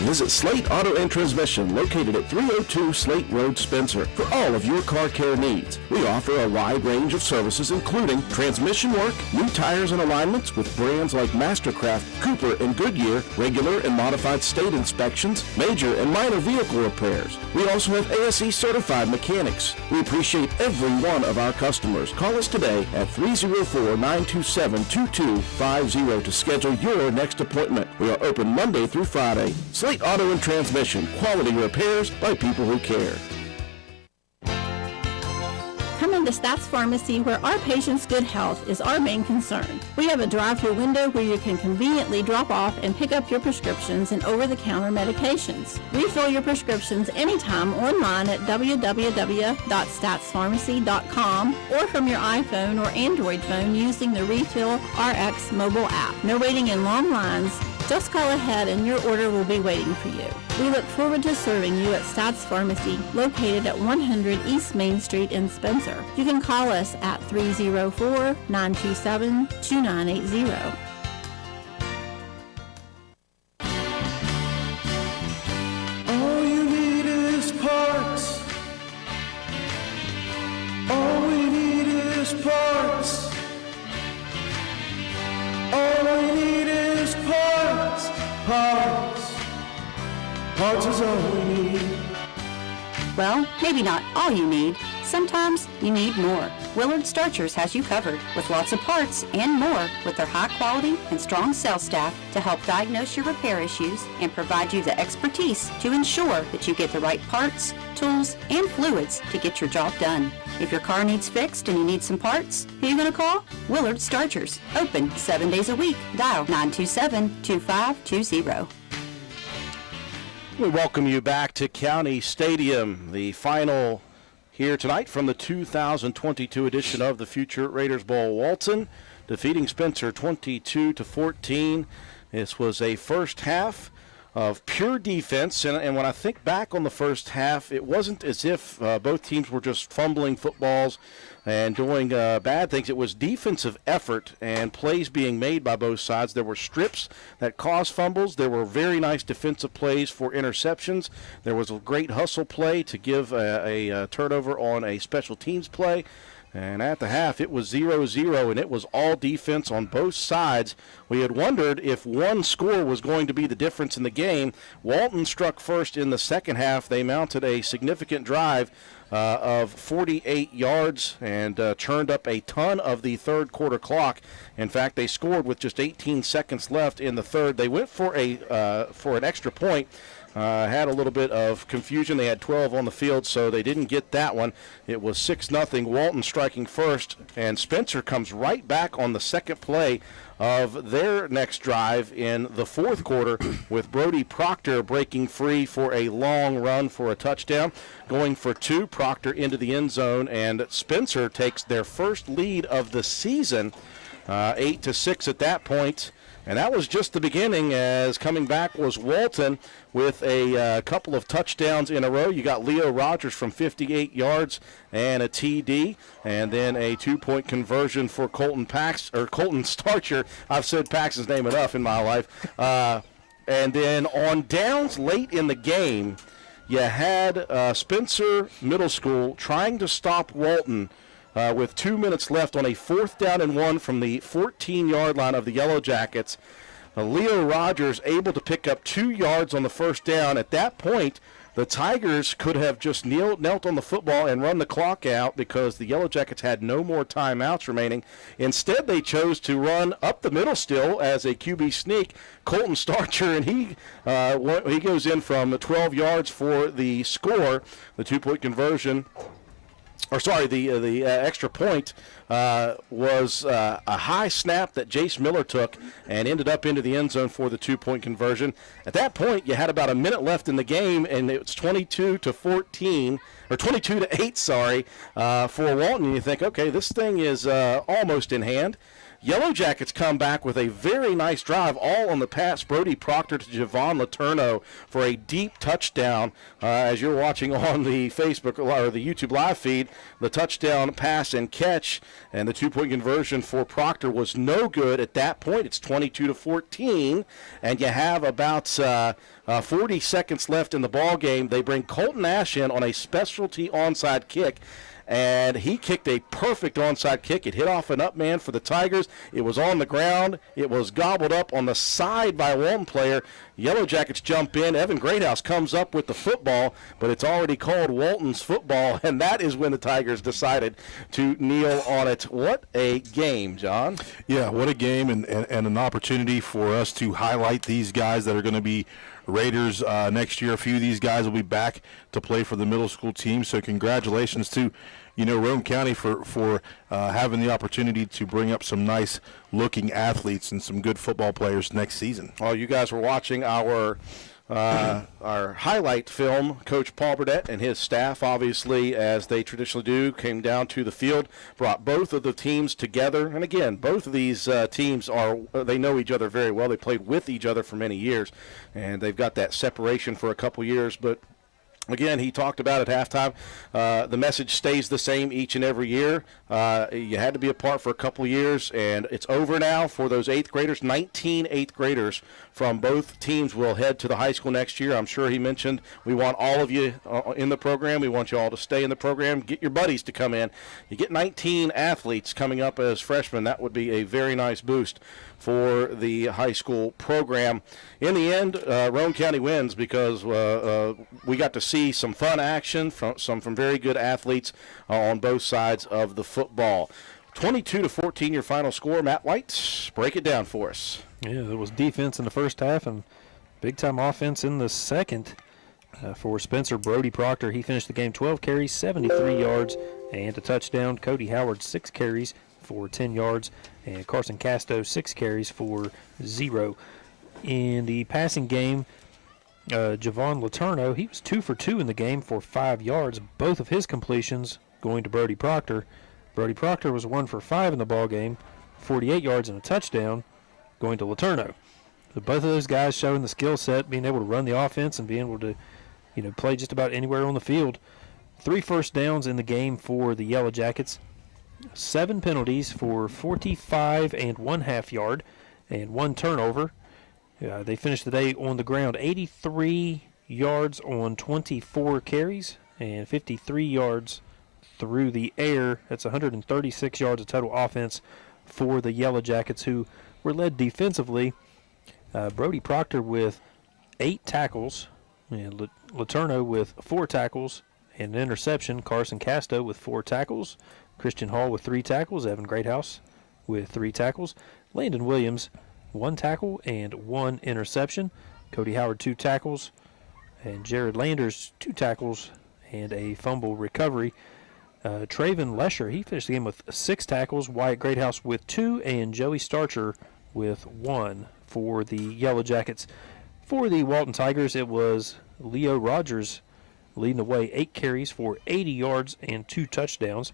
Visit Slate Auto and Transmission, located at 302 Slate Road, Spencer, for all of your car care needs. We offer a wide range of services, including transmission work, new tires and alignments with brands like Mastercraft, Cooper, and Goodyear, regular and modified state inspections, major and minor vehicle repairs. We also have ASE certified mechanics. We appreciate every one of our customers. Call us today at 304-927-2250 to schedule your next appointment. We are open Monday through Friday. Slate Auto and Transmission, quality repairs by people who care. Come into Stats Pharmacy, where our patients' good health is our main concern. We have a drive-through window where you can conveniently drop off and pick up your prescriptions and over-the-counter medications. Refill your prescriptions anytime online at www.statspharmacy.com or from your iPhone or Android phone using the Refill RX mobile app. No waiting in long lines. Just call ahead and your order will be waiting for you. We look forward to serving you at Stats Pharmacy, located at 100 East Main Street in Spencer. You can call us at 304-927-2980. All you need is parts. All we need is parts. All we need is parts. Parts. Parts is all we need. Well, maybe not all you need. Sometimes you need more. Willard Starchers has you covered with lots of parts and more with their high quality and strong sales staff to help diagnose your repair issues and provide you the expertise to ensure that you get the right parts, tools, and fluids to get your job done. If your car needs fixed and you need some parts, who are you going to call? Willard Starchers. Open 7 days a week. Dial 927-2520. We welcome you back to County Stadium, the final here tonight from the 2022 edition of the Future Raiders Bowl. Walton defeating Spencer 22-14. This was a first half of pure defense, and when I think back on the first half, it wasn't as if both teams were just fumbling footballs and doing bad things. It was defensive effort and plays being made by both sides. There were strips that caused fumbles. There were very nice defensive plays for interceptions. There was a great hustle play to give a turnover on a special teams play. And at the half, it was 0-0, and it was all defense on both sides. We had wondered if one score was going to be the difference in the game. Walton struck first in the second half. They mounted a significant drive of 48 yards and churned up a ton of the third quarter clock. In fact, they scored with just 18 seconds left in the third. They went for an extra point. Had a little bit of confusion. They had 12 on the field, so they didn't get that one. It was 6-0. Walton striking first, and Spencer comes right back on the second play of their next drive in the fourth quarter with Brody Proctor breaking free for a long run for a touchdown. Going for two, Proctor into the end zone, and Spencer takes their first lead of the season, 8-6 at that point. And that was just the beginning, as coming back was Walton with a couple of touchdowns in a row. You got Leo Rogers from 58 yards and a TD, and then a two-point conversion for Colton Starcher. I've said Pax's name enough in my life. And then on downs late in the game, you had Spencer Middle School trying to stop Walton with 2 minutes left on a 4th down and 1 from the 14-yard line of the Yellow Jackets. Leo Rogers able to pick up 2 yards on the first down. At that point, the Tigers could have just knelt on the football and run the clock out because the Yellow Jackets had no more timeouts remaining. Instead, they chose to run up the middle still as a QB sneak. Colton Starcher, and he goes in from 12 yards for the score, the two-point conversion. The extra point was a high snap that Jace Miller took and ended up into the end zone for the two-point conversion. At that point, you had about a minute left in the game, and it's 22-8, for Walton. And you think, okay, this thing is almost in hand. Yellow Jackets come back with a very nice drive, all on the pass. Brody Proctor to Javon Letourneau for a deep touchdown. As you're watching on the Facebook or the YouTube live feed, the touchdown pass and catch, and the two-point conversion for Proctor was no good. At that point, it's 22-14, and you have about 40 seconds left in the ball game. They bring Colton Ash in on a specialty onside kick, and he kicked a perfect onside kick. It hit off an up man for the Tigers. It was on the ground. It was gobbled up on the side by a Walton player. Yellow Jackets jump in. Evan Greathouse comes up with the football, but it's already called Walton's football, and that is when the Tigers decided to kneel on it. What a game, John. Yeah, what a game, and an opportunity for us to highlight these guys that are going to be Raiders next year. A few of these guys will be back to play for the middle school team, so congratulations to Roane County for having the opportunity to bring up some nice looking athletes and some good football players next season. Well, you guys were watching our highlight film. Coach Paul Burdett and his staff, obviously, as they traditionally do, came down to the field, brought both of the teams together. And again, both of these teams they know each other very well. They played with each other for many years, and they've got that separation for a couple years. But again, he talked about at halftime, the message stays the same each and every year. You had to be apart for a couple of years, and it's over now for those 8th graders. 19 8th graders from both teams will head to the high school next year. I'm sure he mentioned we want all of you in the program. We want you all to stay in the program. Get your buddies to come in. You get 19 athletes coming up as freshmen. That would be a very nice boost for the high school program. In the end, Roane County wins because we got to see some fun action from very good athletes on both sides of the football. 22-14 your final score. Matt White, break it down for us. Yeah, there was defense in the first half and big-time offense in the second for Spencer. Brody Proctor, he finished the game 12 carries, 73 yards, and a touchdown. Cody Howard, 6 carries for 10 yards, and Carson Casto, 6 carries for 0. In the passing game, Javon Letourneau, he was 2 for 2 in the game for 5 yards. Both of his completions going to Brody Proctor. Brody Proctor was 1 for 5 in the ball game, 48 yards and a touchdown going to Letourneau. So both of those guys showing the skill set, being able to run the offense and being able to, play just about anywhere on the field. 3 first downs in the game for the Yellow Jackets. 7 penalties for 45 1/2 yard and 1 turnover. They finished the day on the ground 83 yards on 24 carries and 53 yards through the air. That's 136 yards of total offense for the Yellow Jackets, who were led defensively. Brody Proctor with 8 tackles, and Letourneau with 4 tackles and an interception. Carson Casto with 4 tackles. Christian Hall with 3 tackles. Evan Greathouse with 3 tackles. Landon Williams, 1 tackle and 1 interception. Cody Howard, 2 tackles. And Jared Landers, 2 tackles and a fumble recovery. Traven Lesher, he finished the game with 6 tackles. Wyatt Greathouse with 2, and Joey Starcher with 1 for the Yellow Jackets. For the Walton Tigers, it was Leo Rogers leading the way, 8 carries for 80 yards and 2 touchdowns.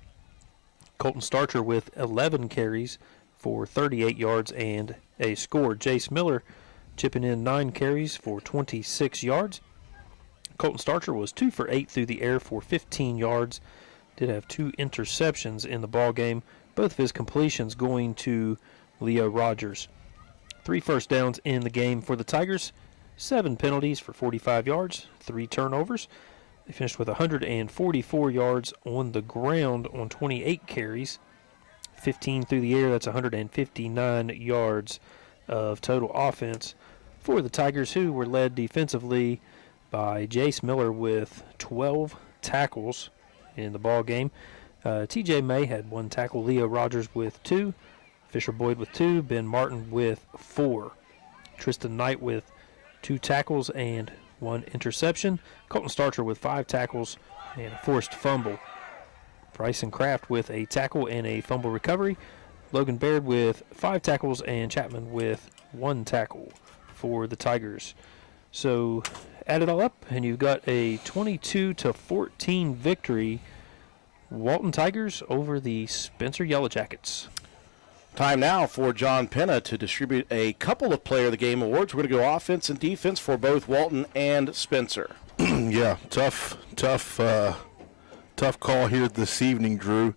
Colton Starcher with 11 carries for 38 yards and a score. Jace Miller chipping in 9 carries for 26 yards. Colton Starcher was 2 for 8 through the air for 15 yards. Did have 2 interceptions in the ball game. Both of his completions going to Leo Rogers. 3 first downs in the game for the Tigers. 7 penalties for 45 yards. 3 turnovers. They finished with 144 yards on the ground on 28 carries. 15 through the air, that's 159 yards of total offense for the Tigers, who were led defensively by Jace Miller with 12 tackles in the ball game. TJ May had 1 tackle, Leo Rogers with 2, Fisher Boyd with 2, Ben Martin with 4. Tristan Knight with 2 tackles and 1 interception. Colton Starcher with 5 tackles and a forced fumble. Bryson Kraft with a tackle and a fumble recovery. Logan Baird with 5 tackles and Chapman with 1 tackle for the Tigers. So add it all up and you've got a 22-14 victory. Walton Tigers over the Spencer Yellow Jackets. Time now for John Penna to distribute a couple of Player of the Game awards. We're going to go offense and defense for both Walton and Spencer. Yeah, tough call here this evening, Drew,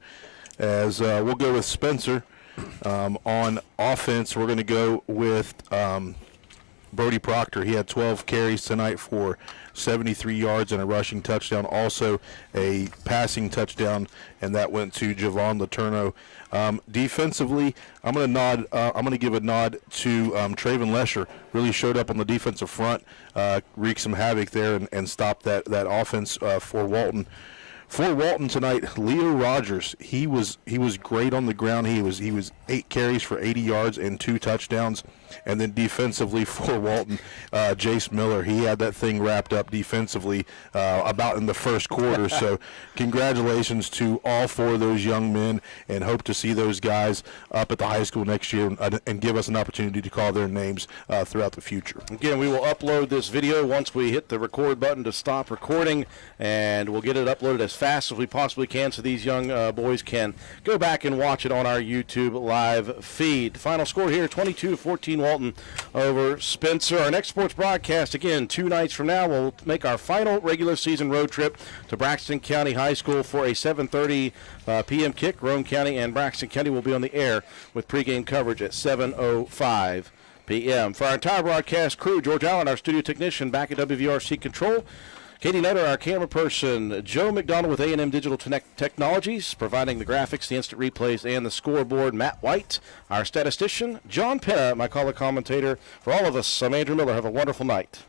as we'll go with Spencer. On offense, we're going to go with Brody Proctor. He had 12 carries tonight for 73 yards and a rushing touchdown, also a passing touchdown, and that went to Javon Letourneau. Defensively, I'm going to give a nod to Traven Lesher. Really showed up on the defensive front, wreaked some havoc there, and stopped that offense for Walton. For Walton tonight, Leo Rogers, he was great on the ground. He was 8 carries for 80 yards and 2 touchdowns. And then defensively for Walton, Jace Miller, he had that thing wrapped up defensively about in the first quarter. So congratulations to all 4 of those young men, and hope to see those guys up at the high school next year and give us an opportunity to call their names throughout the future. Again, we will upload this video once we hit the record button to stop recording, and we'll get it uploaded as fast as we possibly can so these young boys can go back and watch it on our YouTube live feed. The final score here, 22-14 Walton over Spencer. Our next sports broadcast, again, 2 nights from now, we'll make our final regular season road trip to Braxton County High School for a 7:30 p.m. kick. Roane County and Braxton County will be on the air with pregame coverage at 7:05 p.m. For our entire broadcast crew, George Allen, our studio technician, back at WVRC Control, Katie Nutter, our camera person, Joe McDonald with A&M Digital Technologies, providing the graphics, the instant replays, and the scoreboard, Matt White, our statistician, John Penna, my color commentator. For all of us, I'm Andrew Miller. Have a wonderful night.